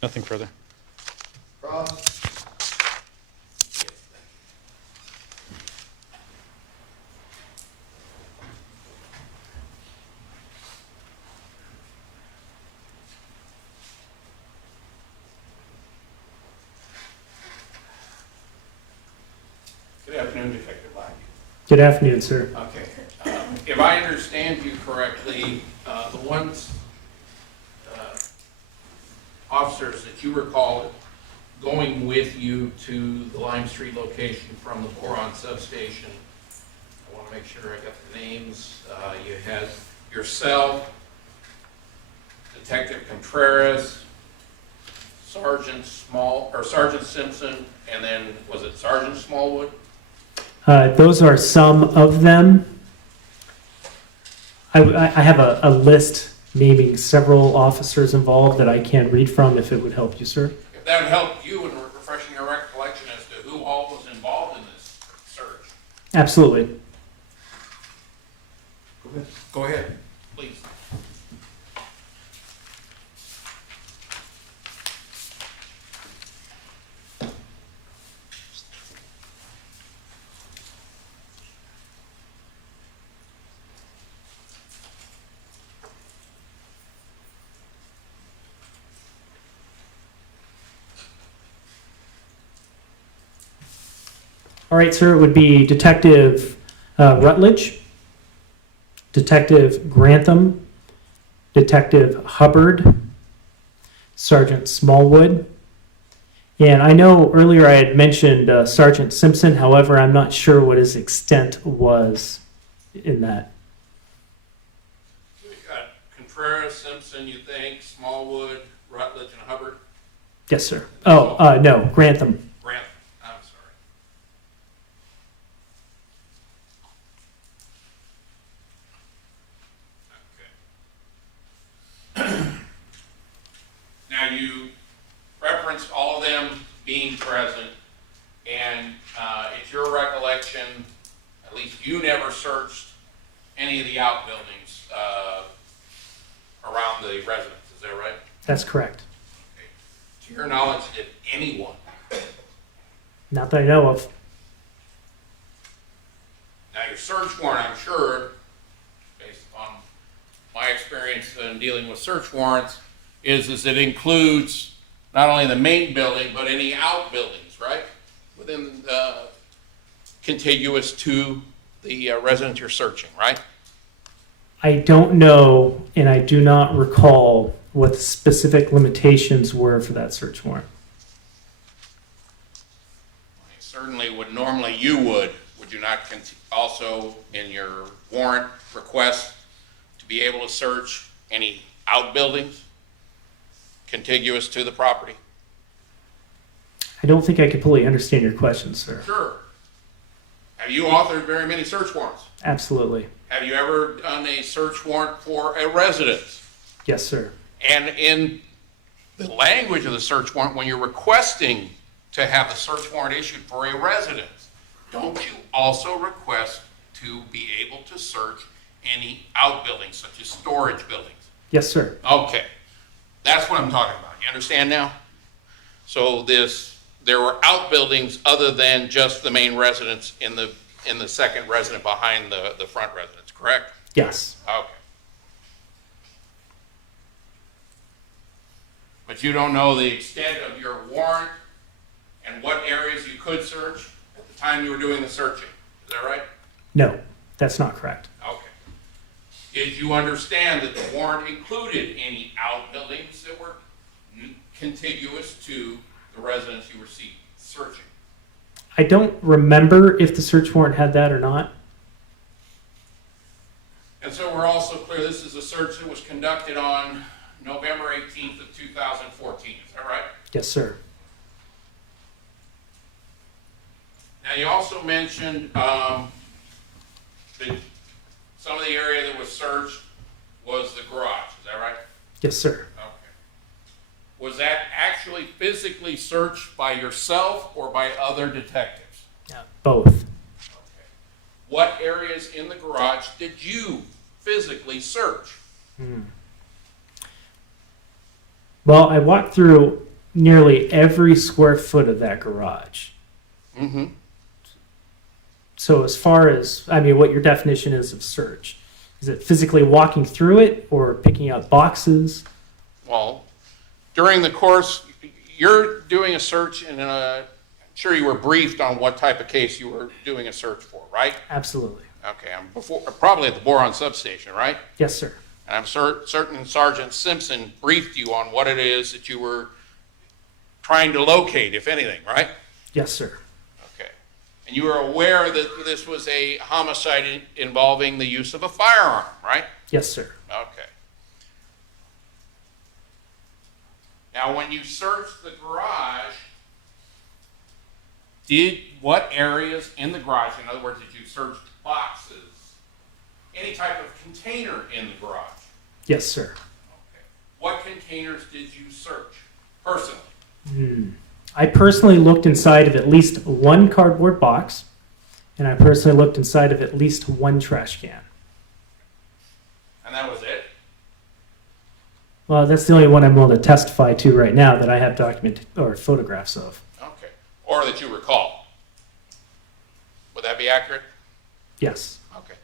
Nothing further. Cross. Good afternoon, Detective Black. Good afternoon, sir. Okay. If I understand you correctly, the ones, officers that you recall going with you to the Lime Street location from the Boron substation, I want to make sure I got the names. You had yourself, Detective Contreras, Sergeant Simpson, and then was it Sergeant Smallwood? Those are some of them. I have a list naming several officers involved that I can read from if it would help you, sir. If that would help you in refreshing your recollection as to who all was involved in this search. Absolutely. Go ahead, please. All right, sir, it would be Detective Rutledge, Detective Grantham, Detective Hubbard, Sergeant Smallwood. And I know earlier I had mentioned Sergeant Simpson, however, I'm not sure what his extent was in that. So we've got Contreras, Simpson, you think, Smallwood, Rutledge, and Hubbard. Yes, sir. Oh, no, Grantham. Grant, I'm sorry. Okay. Now you referenced all of them being present, and it's your recollection, at least you never searched any of the outbuildings around the residence, is that right? That's correct. Okay. To your knowledge, did anyone, Not that I know of. now your search warrant, I'm sure, based upon my experience in dealing with search warrants, is it includes not only the main building, but any outbuildings, right? Within contiguous to the residence you're searching, right? I don't know, and I do not recall what the specific limitations were for that search warrant. Certainly would, normally you would you not also in your warrant request to be able to search any outbuildings contiguous to the property? I don't think I completely understand your question, sir. Sure. Have you authored very many search warrants? Absolutely. Have you ever done a search warrant for a residence? Yes, sir. And in the language of the search warrant, when you're requesting to have the search warrant issued for a residence, don't you also request to be able to search any outbuildings, such as storage buildings? Yes, sir. Okay, that's what I'm talking about. You understand now? So there were outbuildings other than just the main residence in the second residence behind the front residence, correct? Yes. Okay. But you don't know the extent of your warrant and what areas you could search at the time you were doing the searching. Is that right? No, that's not correct. Okay. Did you understand that the warrant included any outbuildings that were contiguous to the residence you were searching? I don't remember if the search warrant had that or not. And so we're also clear this is a search that was conducted on November 18th of 2014. Is that right? Yes, sir. Now, you also mentioned that some of the area that was searched was the garage. Is that right? Yes, sir. Okay. Was that actually physically searched by yourself or by other detectives? Both. Okay. What areas in the garage did you physically search? Well, I walked through nearly every square foot of that garage. Mm-hmm. So as far as, I mean, what your definition is of search, is it physically walking through it or picking up boxes? Well, during the course, you're doing a search, and I'm sure you were briefed on what type of case you were doing a search for, right? Absolutely. Okay, I'm probably at the Boron substation, right? Yes, sir. And I'm certain Sergeant Simpson briefed you on what it is that you were trying to locate, if anything, right? Yes, sir. Okay. And you were aware that this was a homicide involving the use of a firearm, right? Yes, sir. Okay. Now, when you searched the garage, what areas in the garage, in other words, did you search boxes, any type of container in the garage? Yes, sir. Okay. What containers did you search personally? I personally looked inside of at least one cardboard box, and I personally looked inside of at least one trash can. And that was it? Well, that's the only one I'm willing to testify to right now that I have document or photographs of. Okay. Or that you recall. Would that be accurate? Yes. Okay.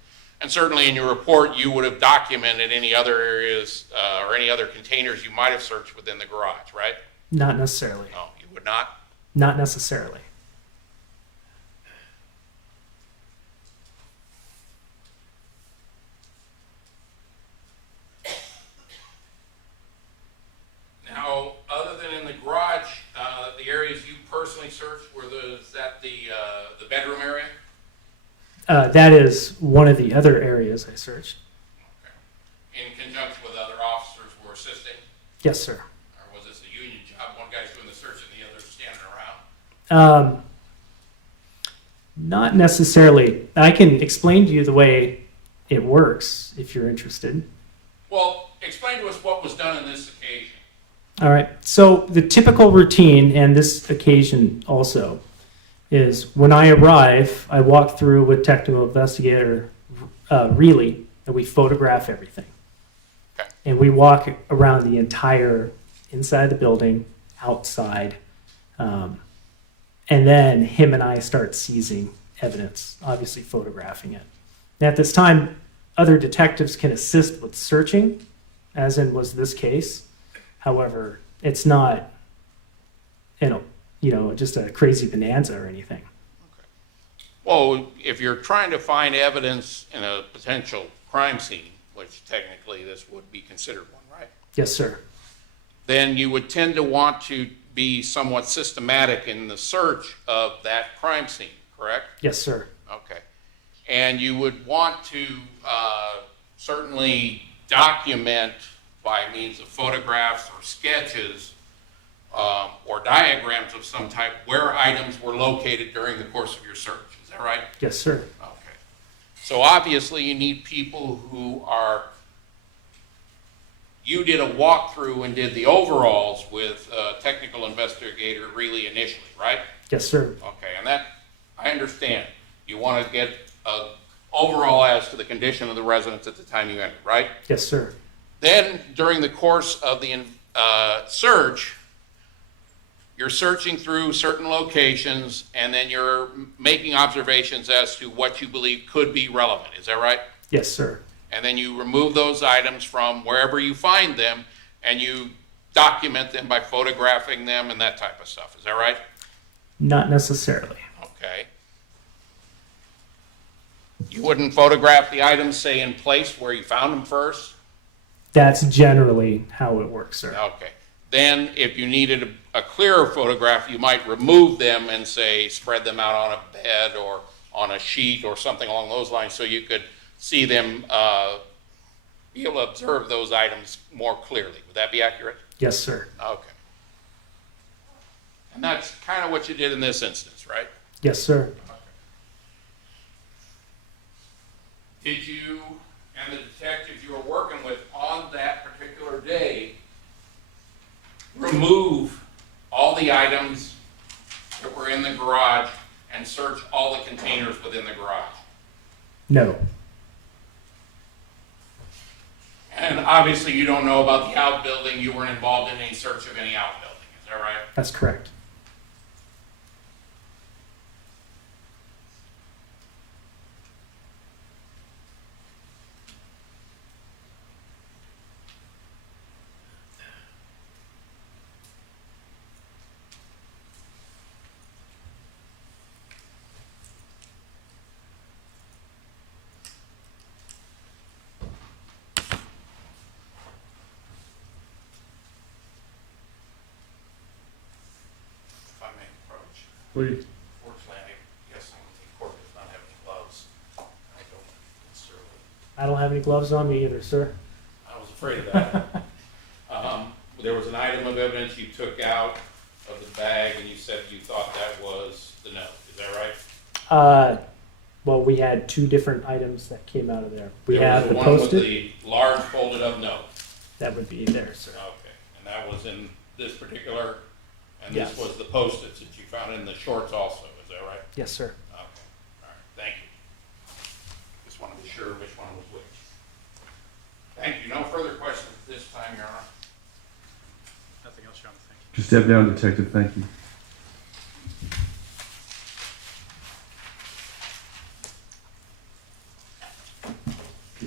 And certainly in your report, you would have documented any other areas or any other containers you might have searched within the garage, right? Not necessarily. No, you would not? Not necessarily. Now, other than in the garage, the areas you personally searched, is that the bedroom area? That is one of the other areas I searched. Okay. In conjunction with other officers who were assisting? Yes, sir. Or was this a union job? One guy's doing the search and the other's standing around? Not necessarily. I can explain to you the way it works if you're interested. Well, explain to us what was done in this occasion. All right. So the typical routine, and this occasion also, is when I arrive, I walk through with technical investigator Reilly, and we photograph everything. Okay. And we walk around the entire inside the building, outside, and then him and I start seizing evidence, obviously photographing it. And at this time, other detectives can assist with searching, as in was this case. However, it's not, just a crazy bonanza or anything. Well, if you're trying to find evidence in a potential crime scene, which technically this would be considered one, right? Yes, sir. Then you would tend to want to be somewhat systematic in the search of that crime scene, correct? Yes, sir. Okay. And you would want to certainly document by means of photographs or sketches or diagrams of some type where items were located during the course of your search. Is that right? Yes, sir. Okay. So obviously you need people who are, you did a walkthrough and did the overalls with technical investigator really initially, right? Yes, sir. Okay, and that, I understand. You want to get a overall as to the condition of the residence at the time you entered, right? Yes, sir. Then, during the course of the search, you're searching through certain locations, and then you're making observations as to what you believe could be relevant. Is that right? Yes, sir. And then you remove those items from wherever you find them, and you document them by photographing them and that type of stuff. Is that right? Not necessarily. Okay. You wouldn't photograph the items, say, in place where you found them first? That's generally how it works, sir. Okay. Then, if you needed a clearer photograph, you might remove them and, say, spread them out on a bed or on a sheet or something along those lines so you could see them, be able to observe those items more clearly. Would that be accurate? Yes, sir. Okay. And that's kind of what you did in this instance, right? Yes, sir. Did you and the detectives you were working with on that particular day remove all the items that were in the garage and search all the containers within the garage? No. And obviously you don't know about the outbuilding. You weren't involved in any search of any outbuilding. Is that right? That's correct. If I may approach. Please. Fortunately, I guess the court does not have any gloves. I don't necessarily. I don't have any gloves on me either, sir. I was afraid of that. There was an item of evidence you took out of the bag, and you said you thought that was the note. Is that right? Well, we had two different items that came out of there. We There was have the the one with Post-it. the large folded up note. That would be there, sir. Okay, and that was in this particular, and Yes. this was the Post-its that you found in the shorts also. Is that right? Yes, sir. Okay, all right, thank you. Just want to be sure which one was which. Thank you. No further questions at this time, Your Honor. Nothing else, Your Honor. Thank you. Just step down, Detective, thank you.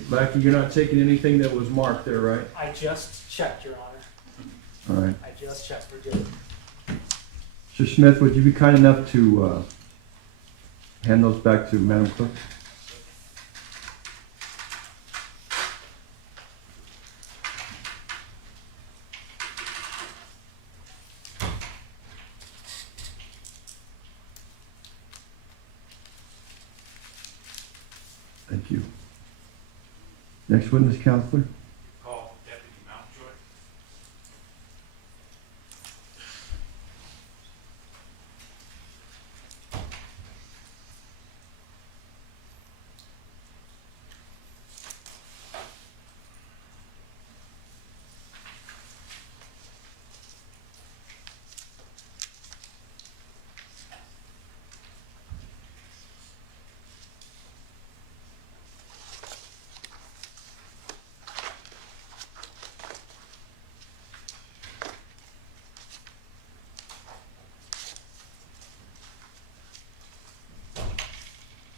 Blackie, you're not taking anything that was marked there, right? I just checked, Your Honor. All right. I just checked. We're good. Mr. Smith, would you be kind enough to hand those back to Madam Clerk? Thank you. Next witness, Counselor. Call Deputy Mountjoy.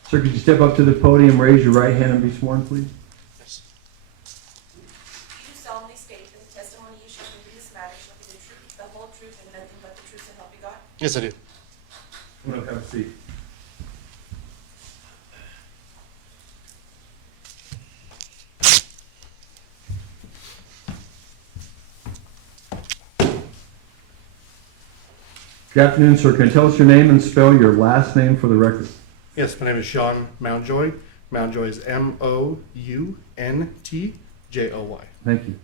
Sir, could you step up to the podium, raise your right hand and be sworn, please? You do solemnly state that the testimony you shall give in this matter shall be the truth, the whole truth, and nothing but the truth, so help you God? Yes, I do. Come on, have a seat. Good afternoon, sir. Can you tell us your name and spell your last name for the record? Yes, my name is Sean Mountjoy. Mountjoy is Mountjoy. Thank you.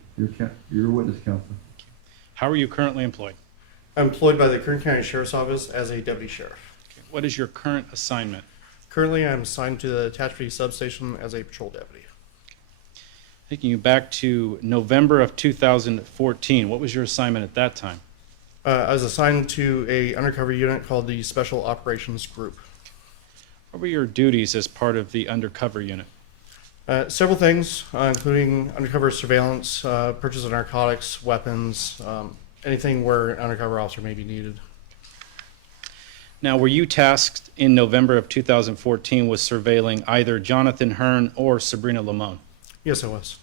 You're a witness, counsel. How are you currently employed? I'm employed by the Kern County Sheriff's Office as a deputy sheriff. What is your current assignment? Currently, I'm assigned to the Tehachapi substation as a patrol deputy. Taking you back to November of 2014, what was your assignment at that time? I was assigned to a undercover unit called the Special Operations Group. What were your duties as part of the undercover unit? Several things, including undercover surveillance, purchase of narcotics, weapons, anything where an undercover officer may be needed. Now, were you tasked in November of 2014 with surveilling either Jonathan Hearn or Sabrina Limon? Yes, I was.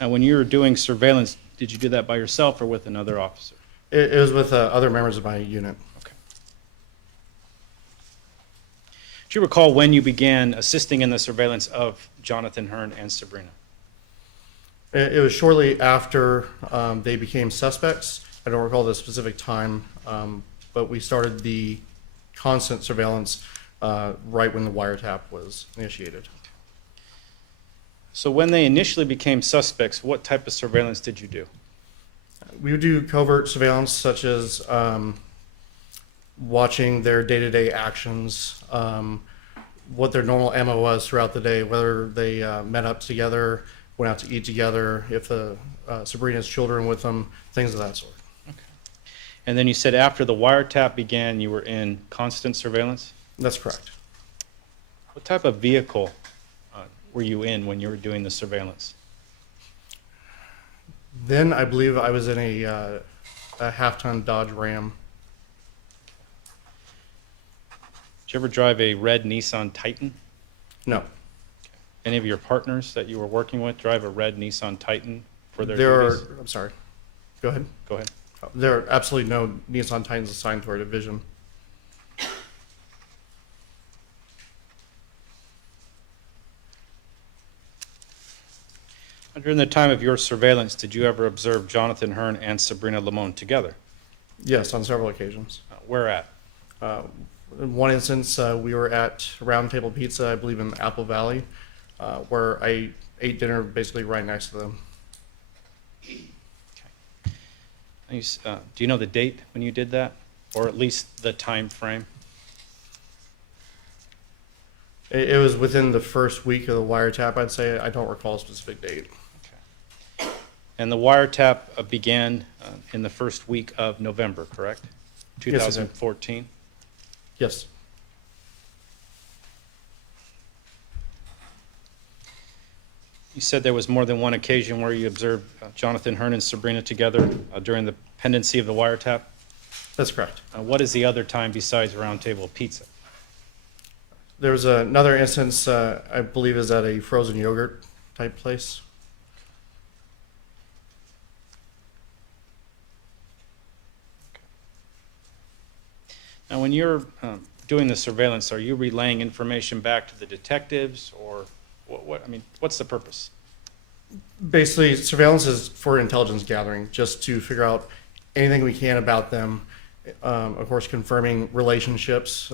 Now, when you were doing surveillance, did you do that by yourself or with another officer? It was with other members of my unit. Okay. Do you recall when you began assisting in the surveillance of Jonathan Hearn and Sabrina? It was shortly after they became suspects. I don't recall the specific time, but we started the constant surveillance right when the wiretap was initiated. So when they initially became suspects, what type of surveillance did you do? We would do covert surveillance, such as watching their day-to-day actions, what their normal MO was throughout the day, whether they met up together, went out to eat together, if Sabrina's children with them, things of that sort. And then you said after the wiretap began, you were in constant surveillance? That's correct. What type of vehicle were you in when you were doing the surveillance? Then I believe I was in a half-ton Dodge Ram. Did you ever drive a red Nissan Titan? No, Any of your partners that you were working with drive a red Nissan Titan for their there duties? are. I'm sorry. Go ahead. Go ahead. There are absolutely no Nissan Titans assigned to our division. During the time of your surveillance, did you ever observe Jonathan Hearn and Sabrina Limon together? Yes, on several occasions. Where at? In one instance, we were at Round Table Pizza, I believe in Apple Valley, where I ate dinner basically right next to them. Do you know the date when you did that? Or at least the time frame? It was within the first week of the wiretap, I'd say. I don't recall a specific date. And the wiretap began in the first week of November, correct? Yes, it did. 2014? Yes. You said there was more than one occasion where you observed Jonathan Hearn and Sabrina together during the pendency of the wiretap. That's correct. What is the other time besides Round Table Pizza? There was another instance, I believe is at a frozen yogurt type place. Now, when you're doing the surveillance, are you relaying information back to the detectives, or what's the purpose? Basically, surveillance is for intelligence gathering, just to figure out anything we can about them. Of course, confirming relationships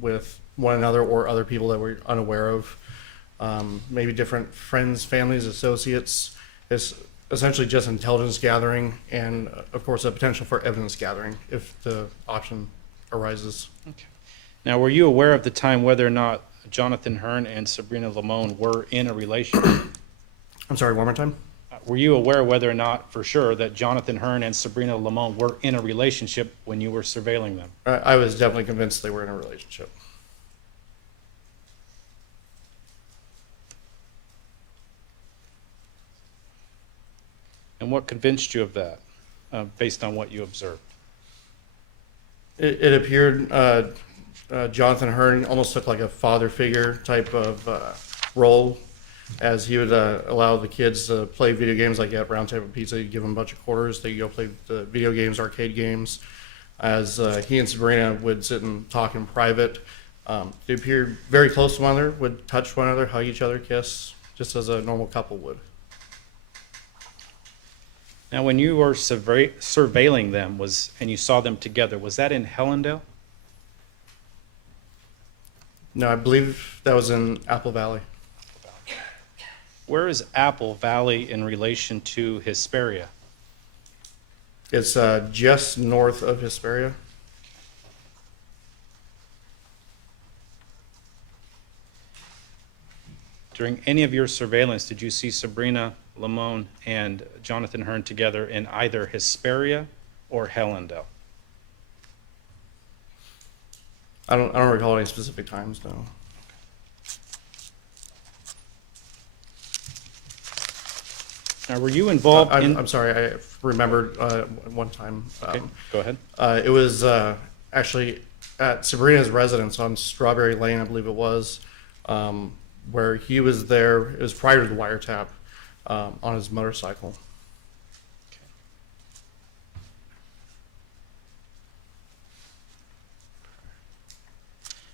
with one another or other people that we're unaware of. Maybe different friends, families, associates. It's essentially just intelligence gathering and, of course, a potential for evidence gathering if the option arises. Okay. Now, were you aware of the time whether or not Jonathan Hearn and Sabrina Limon were in a relationship? I'm sorry, one more time? Were you aware whether or not, for sure, that Jonathan Hearn and Sabrina Limon were in a relationship when you were surveilling them? I was definitely convinced they were in a relationship. And what convinced you of that, based on what you observed? It appeared Jonathan Hearn almost looked like a father figure type of role, as he would allow the kids to play video games like at Round Table Pizza. He'd give them a bunch of quarters. They'd go play the video games, arcade games, as he and Sabrina would sit and talk in private. They appeared very close to one another, would touch one another, hug each other, kiss, just as a normal couple would. Now, when you were surveilling them and you saw them together, was that in Hellendale? No, I believe that was in Apple Valley. Where is Apple Valley in relation to Hesperia? It's just north of Hesperia. During any of your surveillance, did you see Sabrina Limon and Jonathan Hearn together in either Hesperia or Hellendale? I don't recall any specific times, no. Now, were you involved in... I'm sorry, I remembered one time. Okay, go ahead. It was actually at Sabrina's residence on Strawberry Lane, I believe it was, where he was there. It was prior to the wiretap on his motorcycle.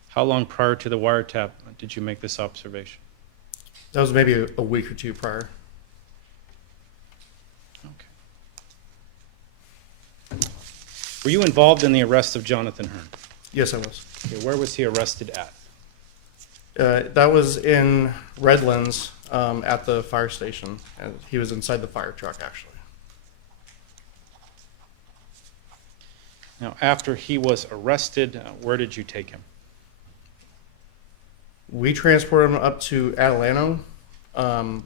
How long prior to the wiretap did you make this observation? That was maybe a week or two prior. Okay. Were you involved in the arrest of Jonathan Hearn? Yes, I was. Okay, where was he arrested at? That was in Redlands at the fire station, and he was inside the fire truck, actually. Now, after he was arrested, where did you take him? We transported him up to Atalano,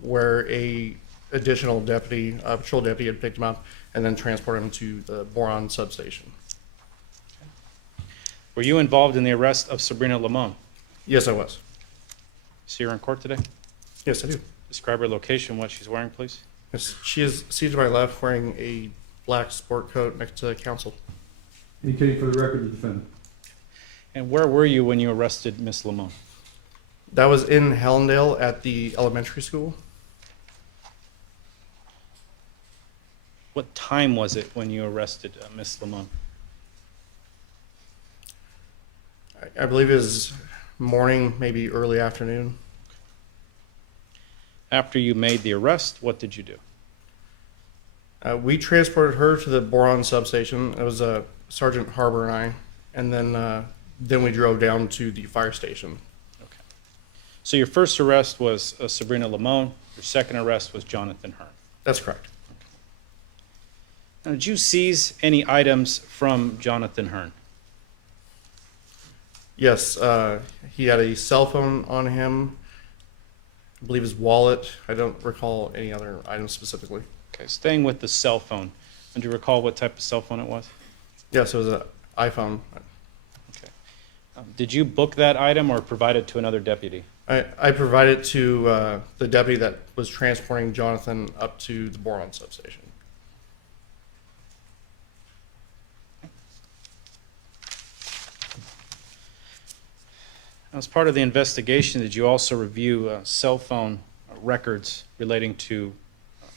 where a additional deputy, patrol deputy, had picked him up, and then transported him to the Boron substation. Were you involved in the arrest of Sabrina Limon? Yes, I was. See her in court today? Yes, I do. Describe her location, what she's wearing, please. Yes, she is seated to my left, wearing a black sport coat next to counsel. Indicating for the record the defendant. And where were you when you arrested Miss Limon? That was in Hellendale at the elementary school. What time was it when you arrested Miss Limon? I believe it was morning, maybe early afternoon. After you made the arrest, what did you do? We transported her to the Boron substation. It was Sergeant Harbour and I, and then we drove down to the fire station. Okay. So your first arrest was Sabrina Limon. Your second arrest was Jonathan Hearn. That's correct. Now, did you seize any items from Jonathan Hearn? Yes, he had a cell phone on him. I believe his wallet. I don't recall any other items specifically. Okay, staying with the cell phone. Do you recall what type of cell phone it was? Yes, it was an iPhone. Okay. Did you book that item or provide it to another deputy? I provided to the deputy that was transporting Jonathan up to the Boron substation. As part of the investigation, did you also review cell phone records relating to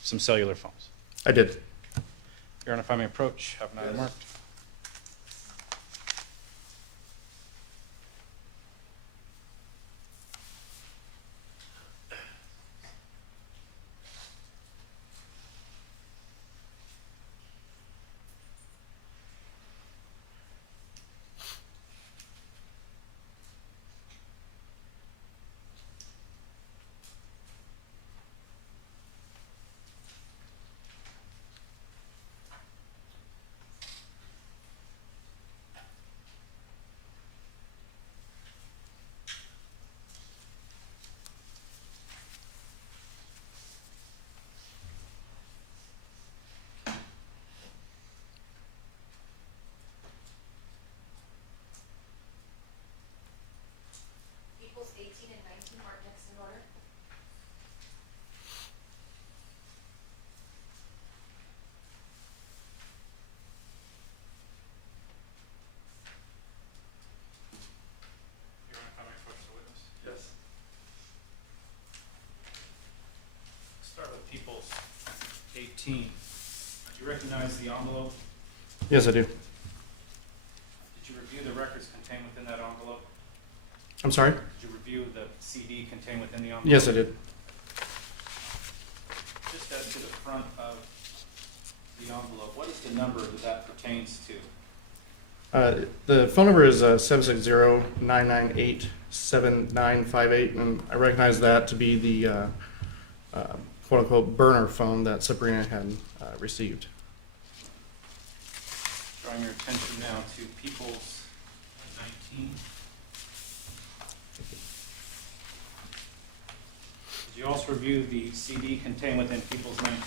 some cellular phones? I did. Your Honor, if I may approach, have an item marked. Equals 18 and 19 mark next in order. Your Honor, if I may approach the witness. Yes. Start with Peoples 18. Do you recognize the envelope? Yes, I do. Did you review the records contained within that envelope? I'm sorry? Did you review the CD contained within the envelope? Yes, I did. Just as to the front of the envelope, what is the number that pertains to? The phone number is 760-998-7958, and I recognize that to be the quote-unquote burner phone that Sabrina had received. Drawing your attention now to People's 19. Did you also review the CD contained within People's 19?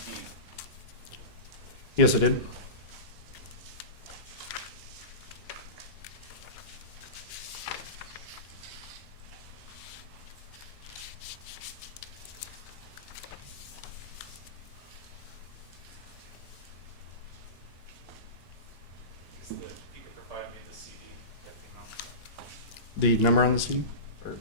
Yes, I did. You could provide me the CD that came out. The number on the CD? Or-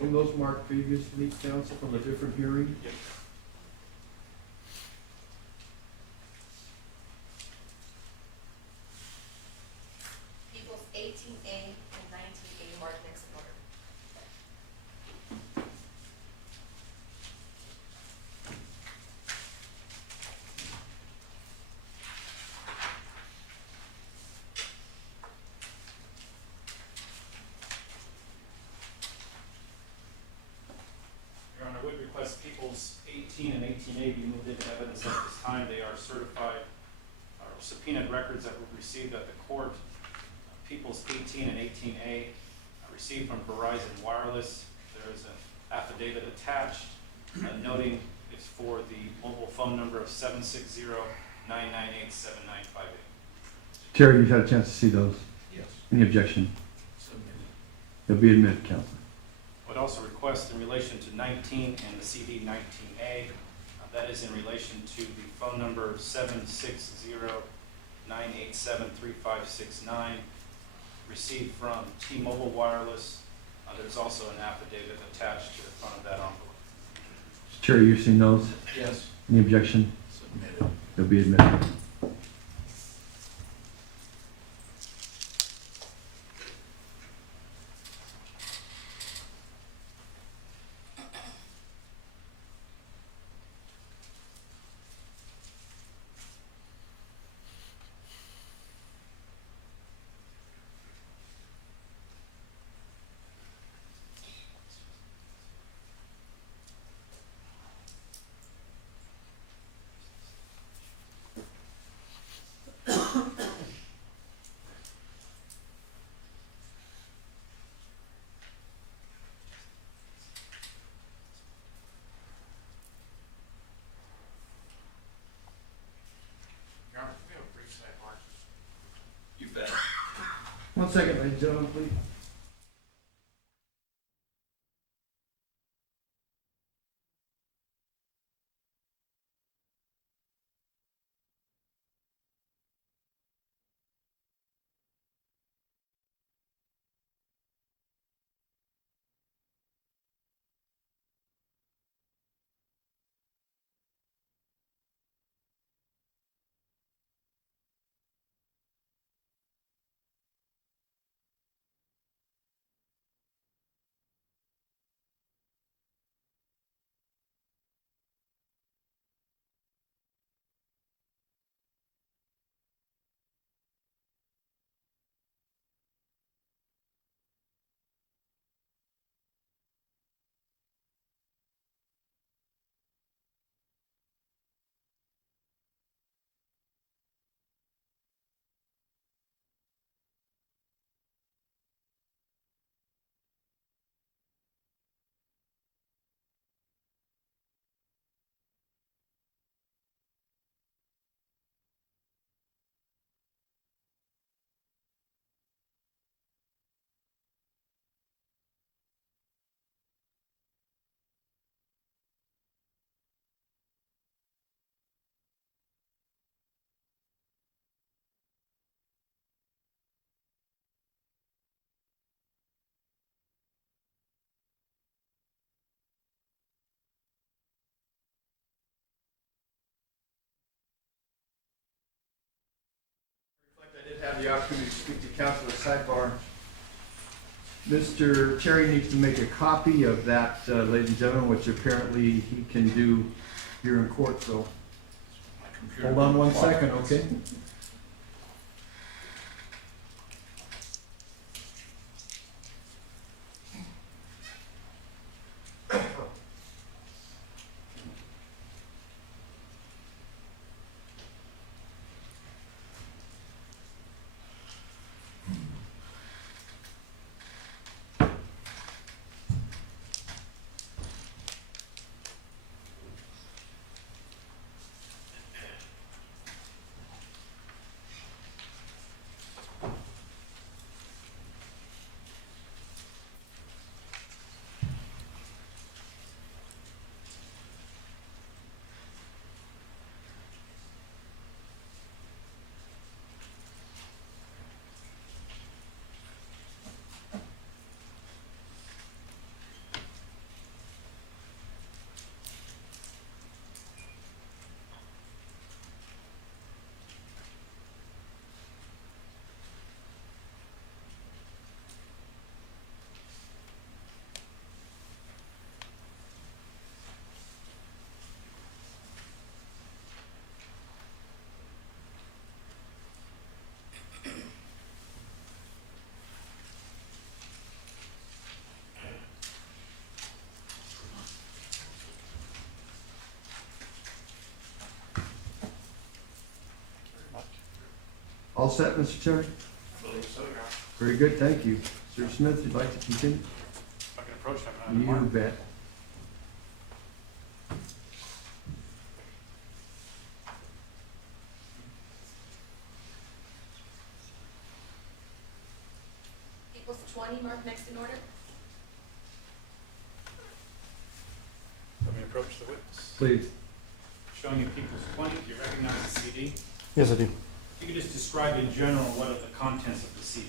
Were those marked previously, counsel, from a different hearing? Yep. Equals 18A and 19A marked next in order. Your Honor, I would request People's 18 and 18A be moved into evidence at this time. They are certified or subpoenaed records that were received at the court. People's 18 and 18A received from Verizon Wireless. There is an affidavit attached noting it's for the mobile phone number of 760-998-7958. Terry, you've had a chance to see those. Yes. Any objection? Submitted. They'll be admitted, counsel. I would also request in relation to 19 and the CD 19A, that is in relation to the phone number 760-987-3569, received from T-Mobile Wireless. There's also an affidavit attached to the front of that envelope. Terry, you've seen those? Yes. Any objection? Submitted. They'll be admitted. Your Honor, can we have a brief sidebar? You bet. 1 second, ladies and gentlemen, please. have the opportunity to speak to counsel at sidebar. Mr. Terry needs to make a copy of that, ladies and gentlemen, which apparently he can do here in court, so hold on one second, okay? All set, Mr. Terry? Very good, thank you. Sir Smith, you'd like to continue? I can approach them. You bet. Equals 20, mark next in order. Let me approach the witness. Please. Showing you People's 20, do you recognize the CD? Yes, I do. You could just describe in general what are the contents of the CD.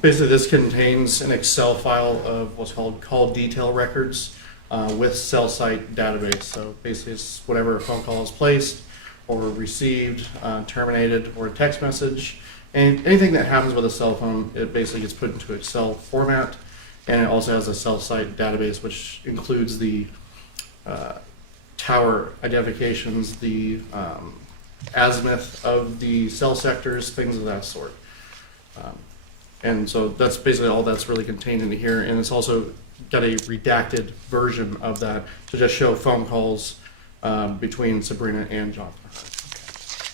Basically, this contains an Excel file of what's called call detail records with cell site database. So basically, it's whatever a phone call is placed or received, terminated, or a text message. And anything that happens with a cell phone, it basically gets put into Excel format. And it also has a cell site database, which includes the tower identifications, the azimuth of the cell sectors, things of that sort. And so that's basically all that's really contained into here. And it's also got a redacted version of that to just show phone calls between Sabrina and Jonathan.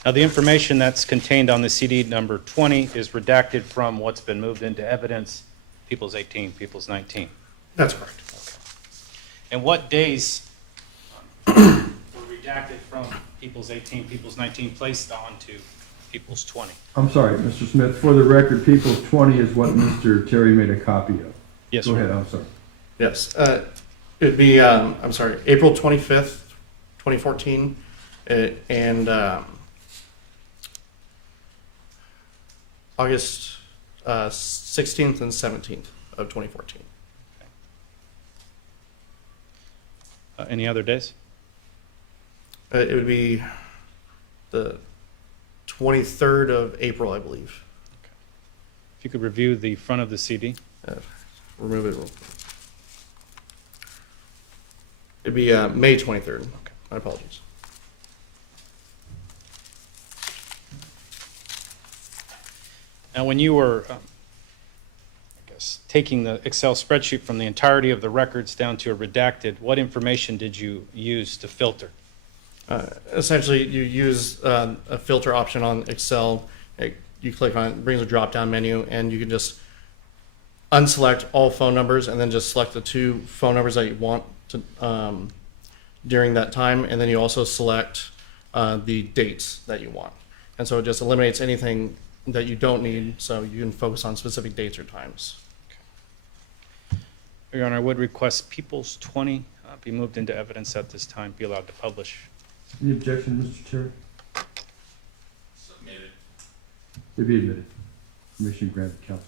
Now, the information that's contained on the CD number 20 is redacted from what's been moved into evidence, People's 18, People's 19. That's correct. And what days were redacted from People's 18, People's 19, placed onto People's 20? I'm sorry, Mr. Smith, for the record, People's 20 is what Mr. Terry made a copy of. Yes, Go sir. ahead, I'm sorry. Yes. It'd be, I'm sorry, April 25th, 2014, and August 16th and 17th of 2014. Any other days? It would be the 23rd of April, I believe. If you could review the front of the CD. Remove it real quick. It'd be May 23rd. Okay. My apologies. Now, when you were, I guess, taking the Excel spreadsheet from the entirety of the records down to a redacted, what information did you use to filter? Essentially, you use a filter option on Excel. You click on it, it brings a drop-down menu, and you can just unselect all phone numbers and then just select the two phone numbers that you want to, during that time, and then you also select the dates that you want. And so it just eliminates anything that you don't need, so you can focus on specific dates or times. Your Honor, I would request People's 20 be moved into evidence at this time, be allowed to publish. Any objection, Mr. Terry? Submitted. To be admitted. Permission granted, counsel.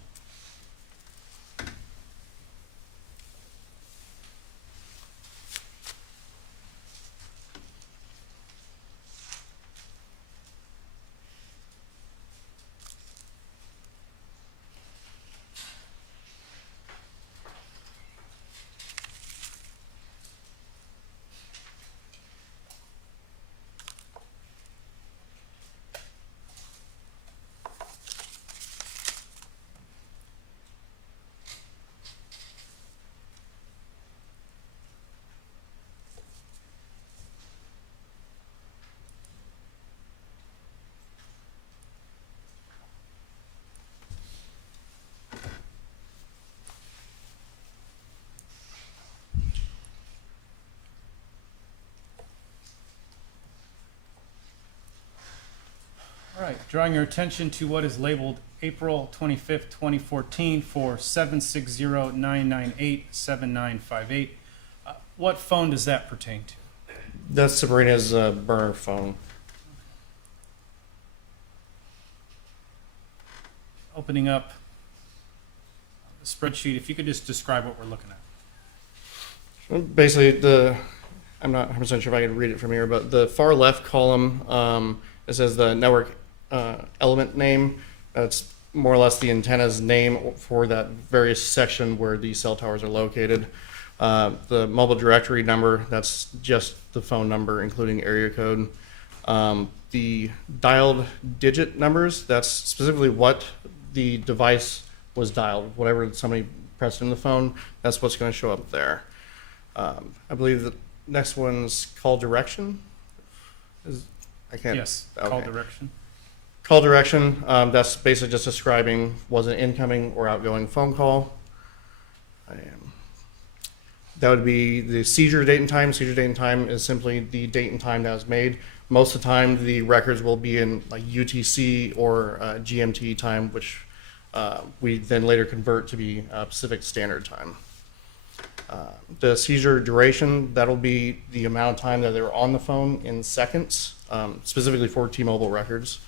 Drawing your attention to what is labeled April 25th, 2014 for 760-998-7958. What phone does that pertain to? That's Sabrina's burner phone. Opening up the spreadsheet, if you could just describe what we're looking at. Basically, I'm not 100% sure if I can read it from here, but the far left column, it says the network element name. That's more or less the antenna's name for that various section where the cell towers are located. The mobile directory number, that's just the phone number, including area code. The dialed digit numbers, that's specifically what the device was dialed. Whatever somebody pressed in the phone, that's what's going to show up there. I believe the next one's call direction. Yes, call direction. Call direction, that's basically just describing was an incoming or outgoing phone call. That would be the seizure date and time. Seizure date and time is simply the date and time that was made. Most of the time, the records will be in like UTC or GMT time, which we then later convert to be Pacific Standard Time. The seizure duration, that'll be the amount of time that they were on the phone in seconds, specifically for T-Mobile records.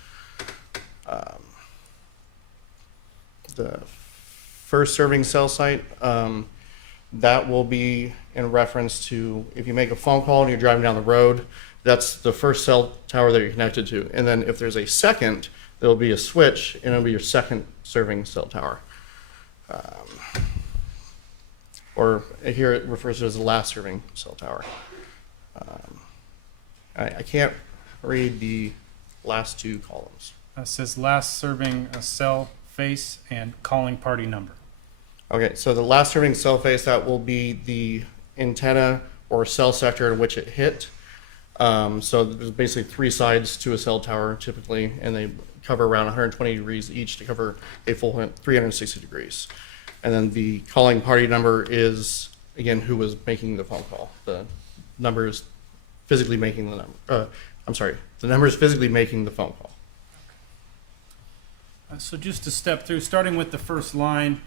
The first serving cell site, that will be in reference to if you make a phone call and you're driving down the road, that's the first cell tower that you're connected to. And then if there's a second, there'll be a switch and it'll be your second serving cell tower. Or here it refers to as the last serving cell tower. I can't read the last two columns. It says last serving a cell face and calling party number. Okay, so the last serving cell face, that will be the antenna or cell sector in which it hit. So there's basically three sides to a cell tower typically, and they cover around 120 degrees each to cover a full 360 degrees. And then the calling party number is, again, who was making the phone call. The number is physically making the number. The number is physically making the phone call. So just to step through, starting with the first line,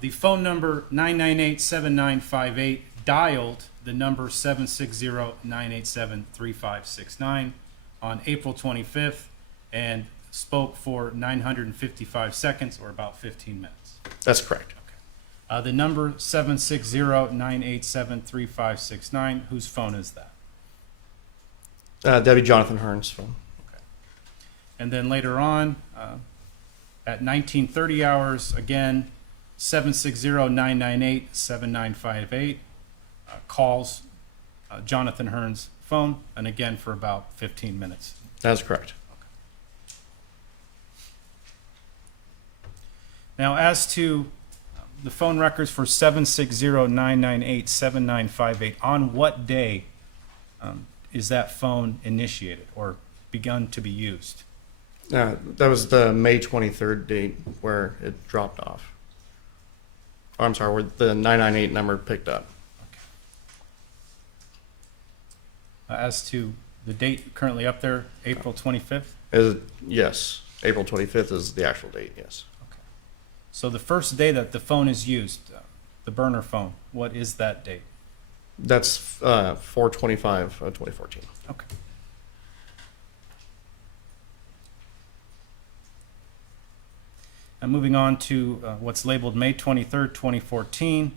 the phone number 998-7958 dialed the number 760-987-3569 on April 25th and spoke for 955 seconds or about 15 minutes. That's correct. Okay. The number 760-987-3569, whose phone is that? That'd be Jonathan Hearn's phone. Okay. And then later on, at 19:30 hours, again, 760-998-7958 calls Jonathan Hearn's phone, and again for about 15 minutes. That's correct. Okay. Now, as to the phone records for 760-998-7958, on what day is that phone initiated or begun to be used? That was the May 23rd date where it dropped off. Oh, I'm sorry, where the 998 number picked up. Okay. As to the date currently up there, April 25th? Yes, April 25th is the actual date, yes. Okay. So the first day that the phone is used, the burner phone, what is that date? That's 4/25 of 2014. Okay. And moving on to what's labeled May 23rd, 2014,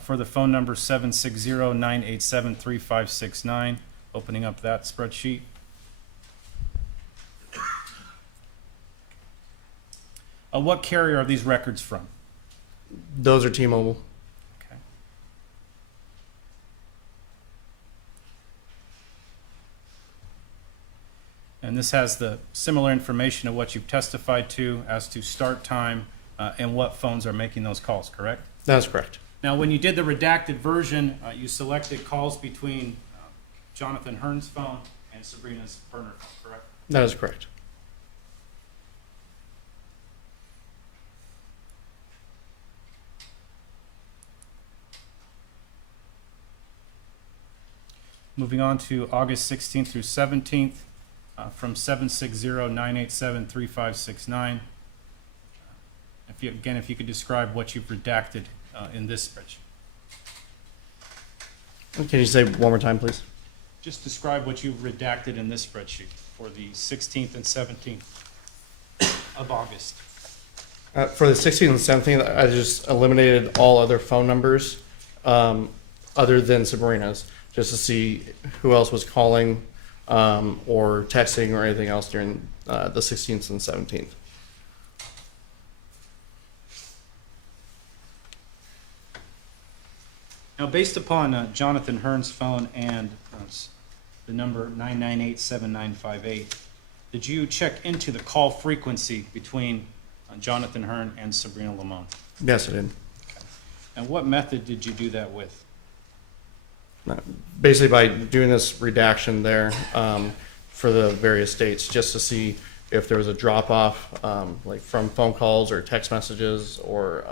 for the phone number 760-987-3569, opening up that spreadsheet. What carrier are these records from? Those are T-Mobile. Okay. And this has the similar information of what you've testified to as to start time and what phones are making those calls, correct? That is correct. Now, when you did the redacted version, you selected calls between Jonathan Hearn's phone and Sabrina's burner phone, correct? That is correct. Moving on to August 16th through 17th, from 760-987-3569. If you could describe what you've redacted in this spreadsheet. Can you say one more time, please? Just describe what you've redacted in this spreadsheet for the 16th and 17th of August. For the 16th and 17th, I just eliminated all other phone numbers other than Sabrina's, just to see who else was calling or texting or anything else during the 16th and 17th. Now, based upon Jonathan Hearn's phone and the number 998-7958, did you check into the call frequency between Jonathan Hearn and Sabrina Limon? Yes, I did. And what method did you do that with? Basically by doing this redaction there for the various dates, just to see if there was a drop-off, like from phone calls or text messages or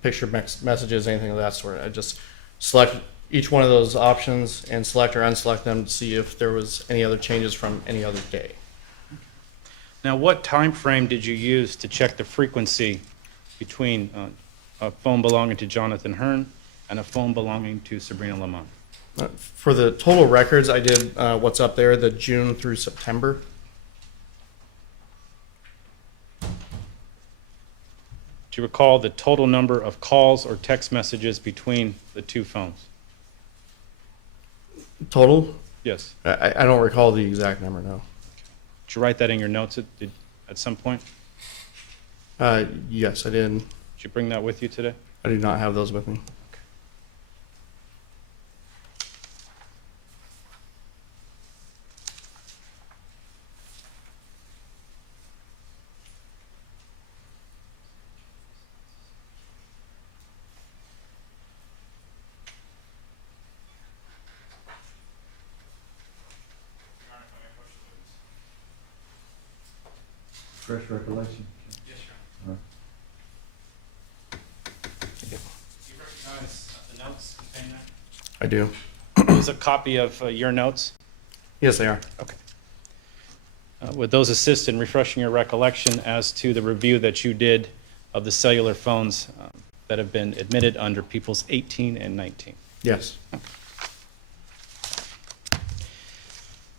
picture messages, anything of that sort. I just select each one of those options and select or unselect them to see if there was any other changes from any other day. Now, what time frame did you use to check the frequency between a phone belonging to Jonathan Hearn and a phone belonging to Sabrina Limon? For the total records, I did what's up there, the June through September. Do you recall the total number of calls or text messages between the two phones? Total? Yes. I don't recall the exact number, no. Did you write that in your notes at some point? Yes, I did. Did you bring that with you today? I do not have those with me. Fresh recollection. Yes, All right. Do you recognize the notes contained there? I do. Is a copy of your notes? Yes, they are. Okay. Would those assist in refreshing your recollection as to the review that you did of the cellular phones that have been admitted under Peoples 18 and 19? Yes.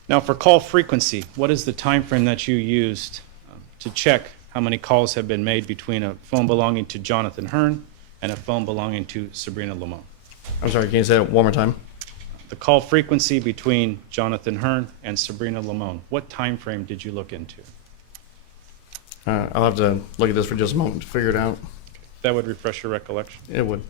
Now, for call frequency, what is the time frame that you used to check how many calls have been made between a phone belonging to Jonathan Hearn and a phone belonging to Sabrina Limon? I'm sorry, can you say it one more time? The call frequency between Jonathan Hearn and Sabrina Limon, what time frame did you look into? I'll have to look at this for just a moment to figure it out. That would refresh your recollection. It would.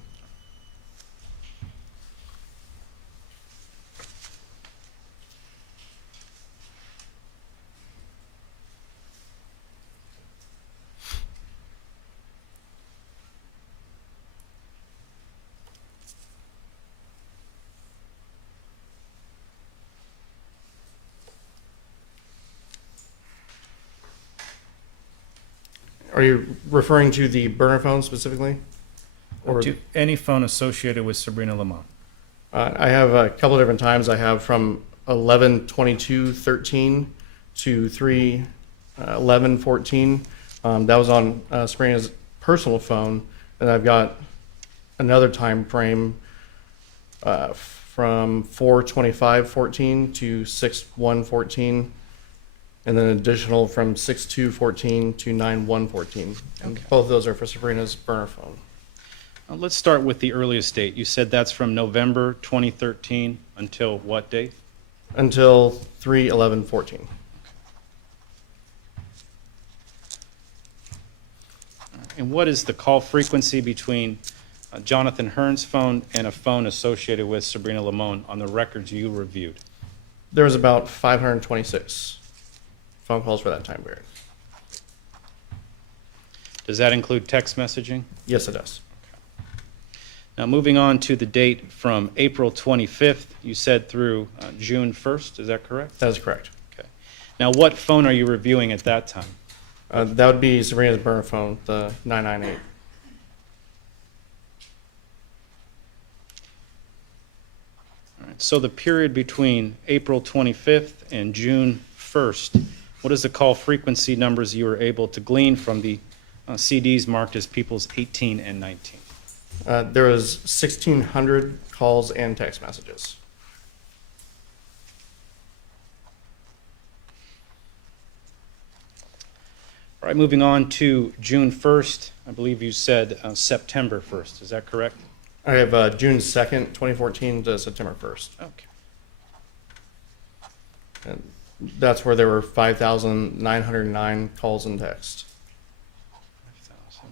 Are you referring to the burner phone specifically? Or To any phone associated with Sabrina Limon? I have a couple of different times. I have from 11/22/13 to 3/11/14. That was on Sabrina's personal phone, and I've got another time frame from 4/25/14 to 6/1/14. And then additional from 6/2/14 to 9/1/14. And both of those are for Sabrina's burner phone. Let's start with the earliest date. You said that's from November 2013 until what date? Until 3/11/14. And what is the call frequency between Jonathan Hearn's phone and a phone associated with Sabrina Limon on the records you reviewed? There was about 526 phone calls for that time period. Does that include text messaging? Yes, it does. Now, moving on to the date from April 25th, you said through June 1st, is that correct? That is correct. Okay. Now, what phone are you reviewing at that time? That would be Sabrina's burner phone, the 998. All right, so the period between April 25th and June 1st, what is the call frequency numbers you were able to glean from the CDs marked as people's 18 and 19? There was 1,600 calls and text messages. All right, moving on to June 1st. I believe you said September 1st. Is that correct? I have June 2nd, 2014 to September 1st. Okay. And that's where there were 5,909 calls and texts. 5,000.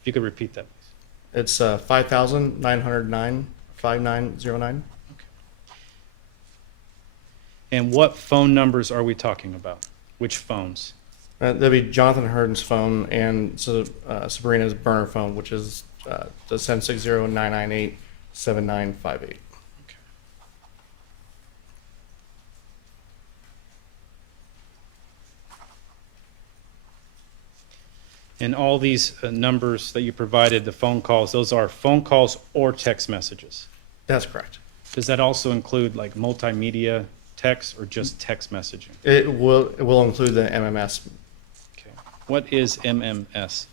If you could repeat that, please. It's 5,909, 5909. And what phone numbers are we talking about? Which phones? That'd be Jonathan Hearn's phone and Sabrina's burner phone, which is the 760-998-7958. Okay. And all these numbers that you provided, the phone calls, those are phone calls or text messages. That's correct. Does that also include like multimedia text or just text messaging? It will include the MMS. Okay. What is MMS?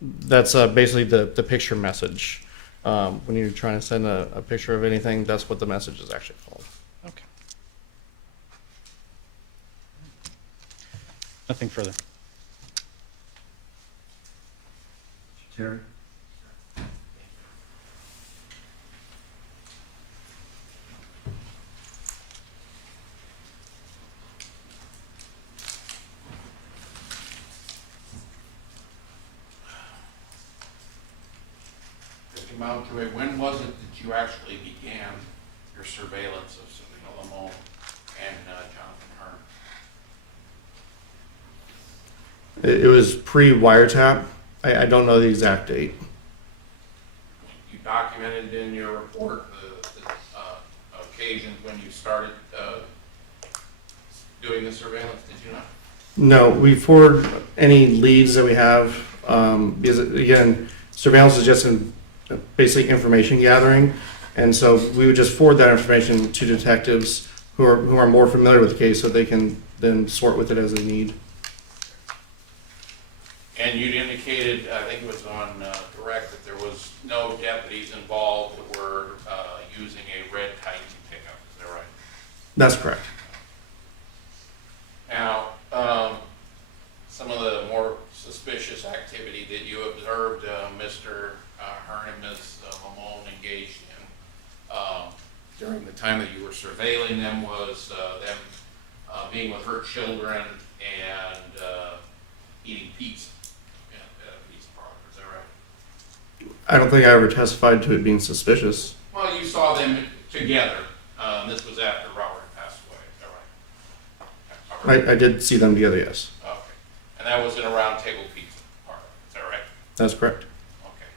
That's basically the picture message. When you're trying to send a picture of anything, that's what the message is actually called. Okay. Nothing further. Terry? Mr. Mountjoy, when was it that you actually began your surveillance of Sabrina Limon and Jonathan Hearn? It was pre-wiretap. I don't know the exact date. You documented in your report the occasions when you started doing the surveillance, did you not? No, we forward any leads that we have, because again, surveillance is just basically information gathering. And so we would just forward that information to detectives who are more familiar with the case so they can then sort with it as they need. And you'd indicated, I think it was on direct, that there was no deputies involved that were using a red Titan pickup, is that right? That's correct. Now, some of the more suspicious activity that you observed Mr. Hearn and Ms. Limon engaged in during the time that you were surveilling them was them being with her children and eating pizza at a pizza parlor, is that right? I don't think I ever testified to it being suspicious. Well, you saw them together. This was after Robert passed away, is that right? I did see them together, yes. Okay. And that was in a round table pizza parlor, is that right? That's correct. Okay.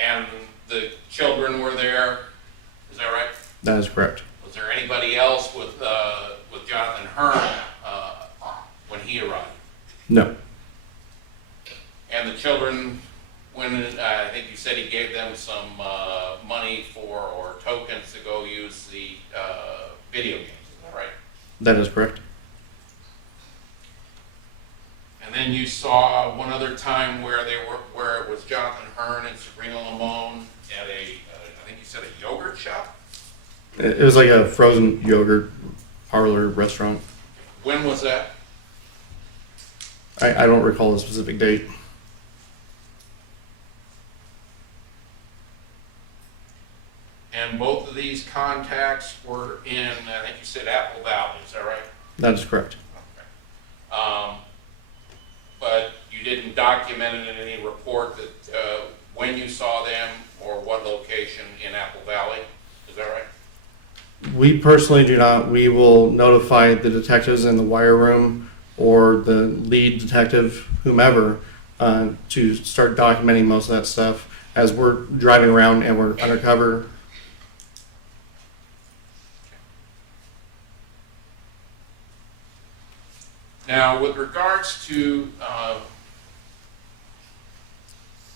And the children were there, is that right? That is correct. Was there anybody else with Jonathan Hearn when he arrived? No. And the children, when I think you said he gave them some money or tokens to go use the video games, is that right? That is correct. And then you saw one other time where it was Jonathan Hearn and Sabrina Limon at I think you said a yogurt shop? It was like a frozen yogurt parlor restaurant. When was that? I don't recall the specific date. And both of these contacts were in, I think you said Apple Valley, is that right? That is correct. Okay. But you didn't document it in any report that when you saw them or what location in Apple Valley, is that right? We personally do not. We will notify the detectives in the wire room or the lead detective, whomever, to start documenting most of that stuff as we're driving around and we're undercover. Now, with regards to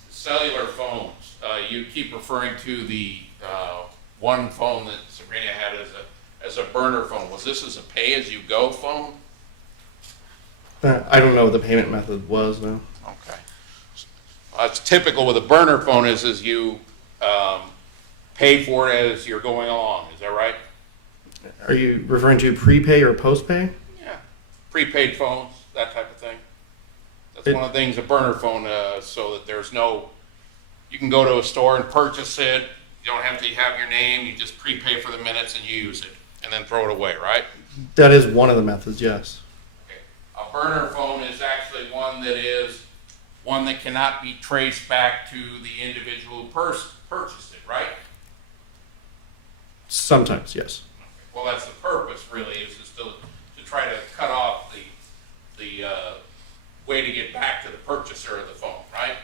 cellular phones, you keep referring to the one phone that Sabrina had as a burner phone? Was this as a pay-as-you-go phone? I don't know what the payment method was, no. Okay. It's typical with a burner phone is you pay for it as you're going along. Is that right? Are you referring to prepay or postpay? Yeah. Prepaid phones, that type of thing. That's It- one of the things a burner phone so that there's no. You can go to a store and purchase it. You don't have to have your name. You just prepay for the minutes and you use it, and then throw it away, right? That is one of the methods, yes. Okay. A burner phone is actually one that cannot be traced back to the individual who purchased it, right? Sometimes, yes. Well, that's the purpose, really, is just to try to cut off the way to get back to the purchaser of the phone, right?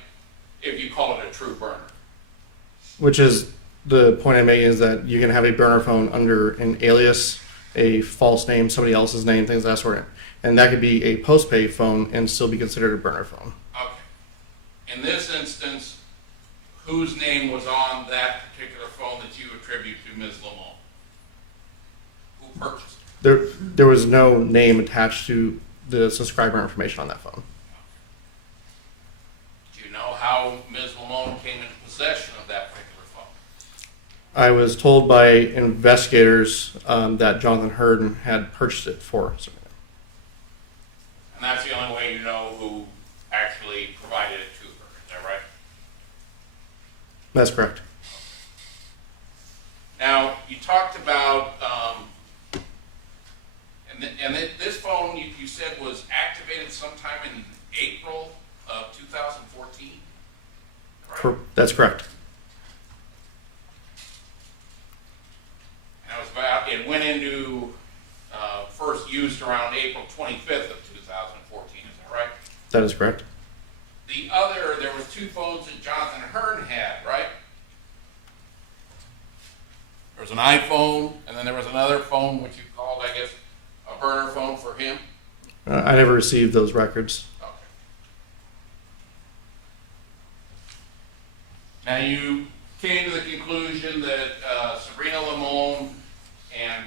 If you call it a true burner. Which is the point I'm making, is that you can have a burner phone under an alias, a false name, somebody else's name, things of that sort. And that could be a postpaid phone and still be considered a burner phone. Okay. In this instance, whose name was on that particular phone that you attribute to Ms. Limon? Who purchased it? There was no name attached to the subscriber information on that phone. Do you know how Ms. Limon came into possession of that particular phone? I was told by investigators that Jonathan Hurd had purchased it for Sabrina. And that's the only way you know who actually provided it to her, is that right? That's correct. Now, you talked about, this phone you said was activated sometime in April of 2014? Right? That's correct. And it went into, first used around April 25th of 2014, is that right? That is correct. There was two phones that Jonathan Hearn had, right? There was an iPhone, and then there was another phone, which you called, I guess, a burner phone for him. I never received those records. Okay. Now you came to the conclusion that Sabrina Limon and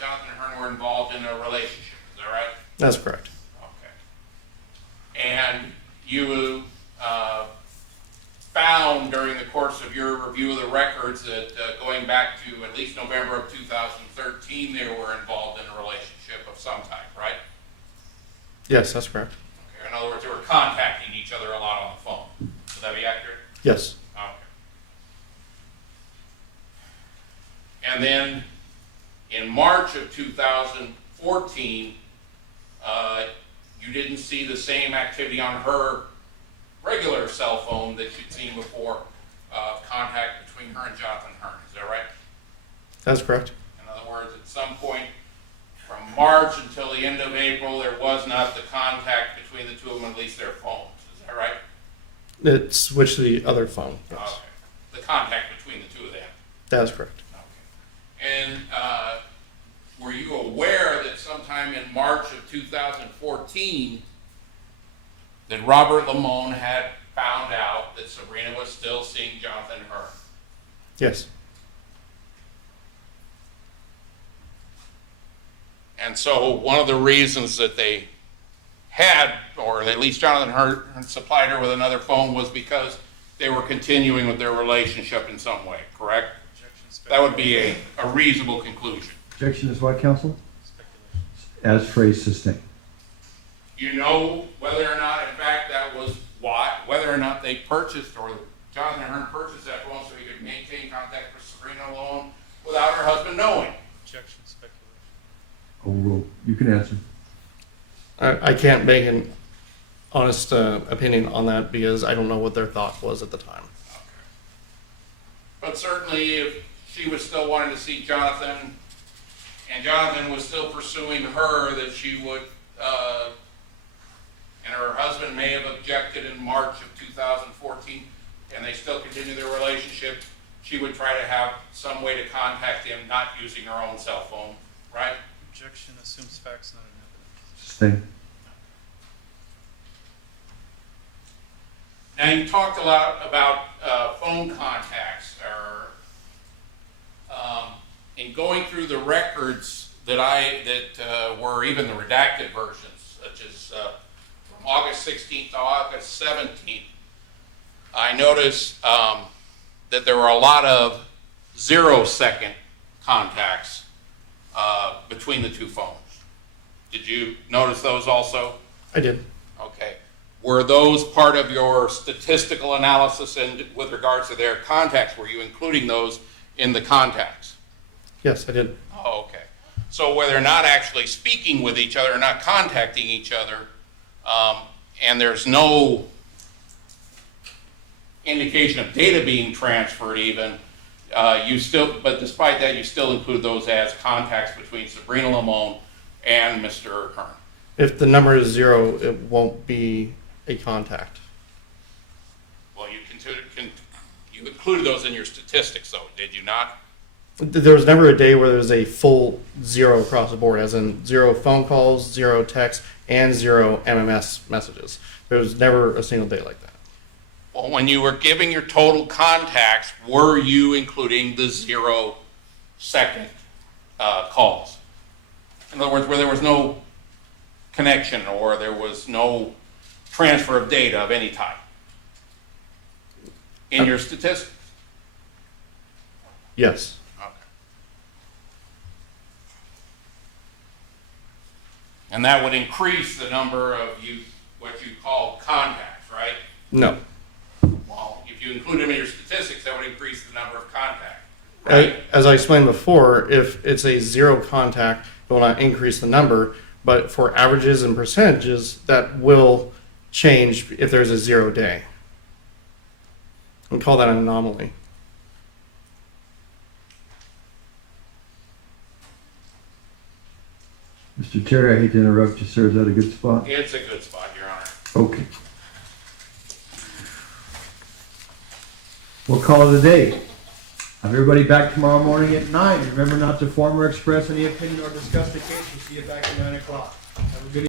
Jonathan Hearn were involved in a relationship. Is that right? That's correct. Okay. And you found during the course of your review of the records that going back to at least November of 2013, they were involved in a relationship of some type, right? Yes, that's correct. Okay. In other words, they were contacting each other a lot on the phone. Would that be accurate? Yes. Okay. And then in March of 2014, you didn't see the same activity on her regular cell phone that you'd seen before, contact between her and Jonathan Hearn. Is that right? That's correct. In other words, at some point from March until the end of April, there was not the contact between the two of them, at least their phones. Is that right? It switched to the other phone. Yes. Okay. The contact between the two of them. That is correct. Okay. And were you aware that sometime in March of 2014 that Robert Limon had found out that Sabrina was still seeing Jonathan Hearn? Yes. And so one of the reasons that they had, or at least Jonathan Hearn supplied her with another phone, was because they were continuing with their relationship in some way, correct? That would be a reasonable conclusion. Objection is what, counsel? As phrased, sustained. You know whether or not, in fact, that was whether or not they purchased, or Jonathan Hearn purchased that phone so he could maintain contact with Sabrina alone without her husband knowing. Objection, speculation. Overruled. You can answer. I can't make an honest opinion on that because I don't know what their thought was at the time. But certainly if she was still wanting to see Jonathan, and Jonathan was still pursuing her, that she would, and her husband may have objected in March of 2014, and they still continue their relationship, she would try to have some way to contact him, not using her own cell phone, right? Objection assumes facts, not an evidence. Sustained. Now, you talked a lot about phone contacts, or in going through the records that were even the redacted versions, such as from August 16th to August 17th, I noticed that there were a lot of 0-second contacts between the two phones. Did you notice those also? I did. Okay. Were those part of your statistical analysis and with regards to their contacts? Were you including those in the contacts? Yes, I did. Oh, okay. So where they're not actually speaking with each other, not contacting each other, and there's no indication of data being transferred even, but despite that, you still include those as contacts between Sabrina Limon and Mr. Kern. If the number is 0, it won't be a contact. Well, you included those in your statistics, though, did you not? There was never a day where there was a full 0 across the board, as in 0 phone calls, 0 texts, and 0 MMS messages. There was never a single day like that. Well, when you were giving your total contacts, were you including the 0-second calls? In other words, where there was no connection or there was no transfer of data of any type in your statistics? Yes. Okay. And that would increase the number of what you call contacts, right? No. Well, if you include them in your statistics, that would increase the number of contacts, right? As I explained before, if it's a 0 contact, it will not increase the number, but for averages and percentages, that will change if there's a 0 day. We call that an anomaly. Mr. Terry, I hate to interrupt you, sir. Is that a good spot? It's a good spot, Your Honor. Okay. We'll call it a day. Have everybody back tomorrow morning at 9. Remember not to form or express any opinion or discuss the case. We'll see you back at 9 o'clock. Have a good evening.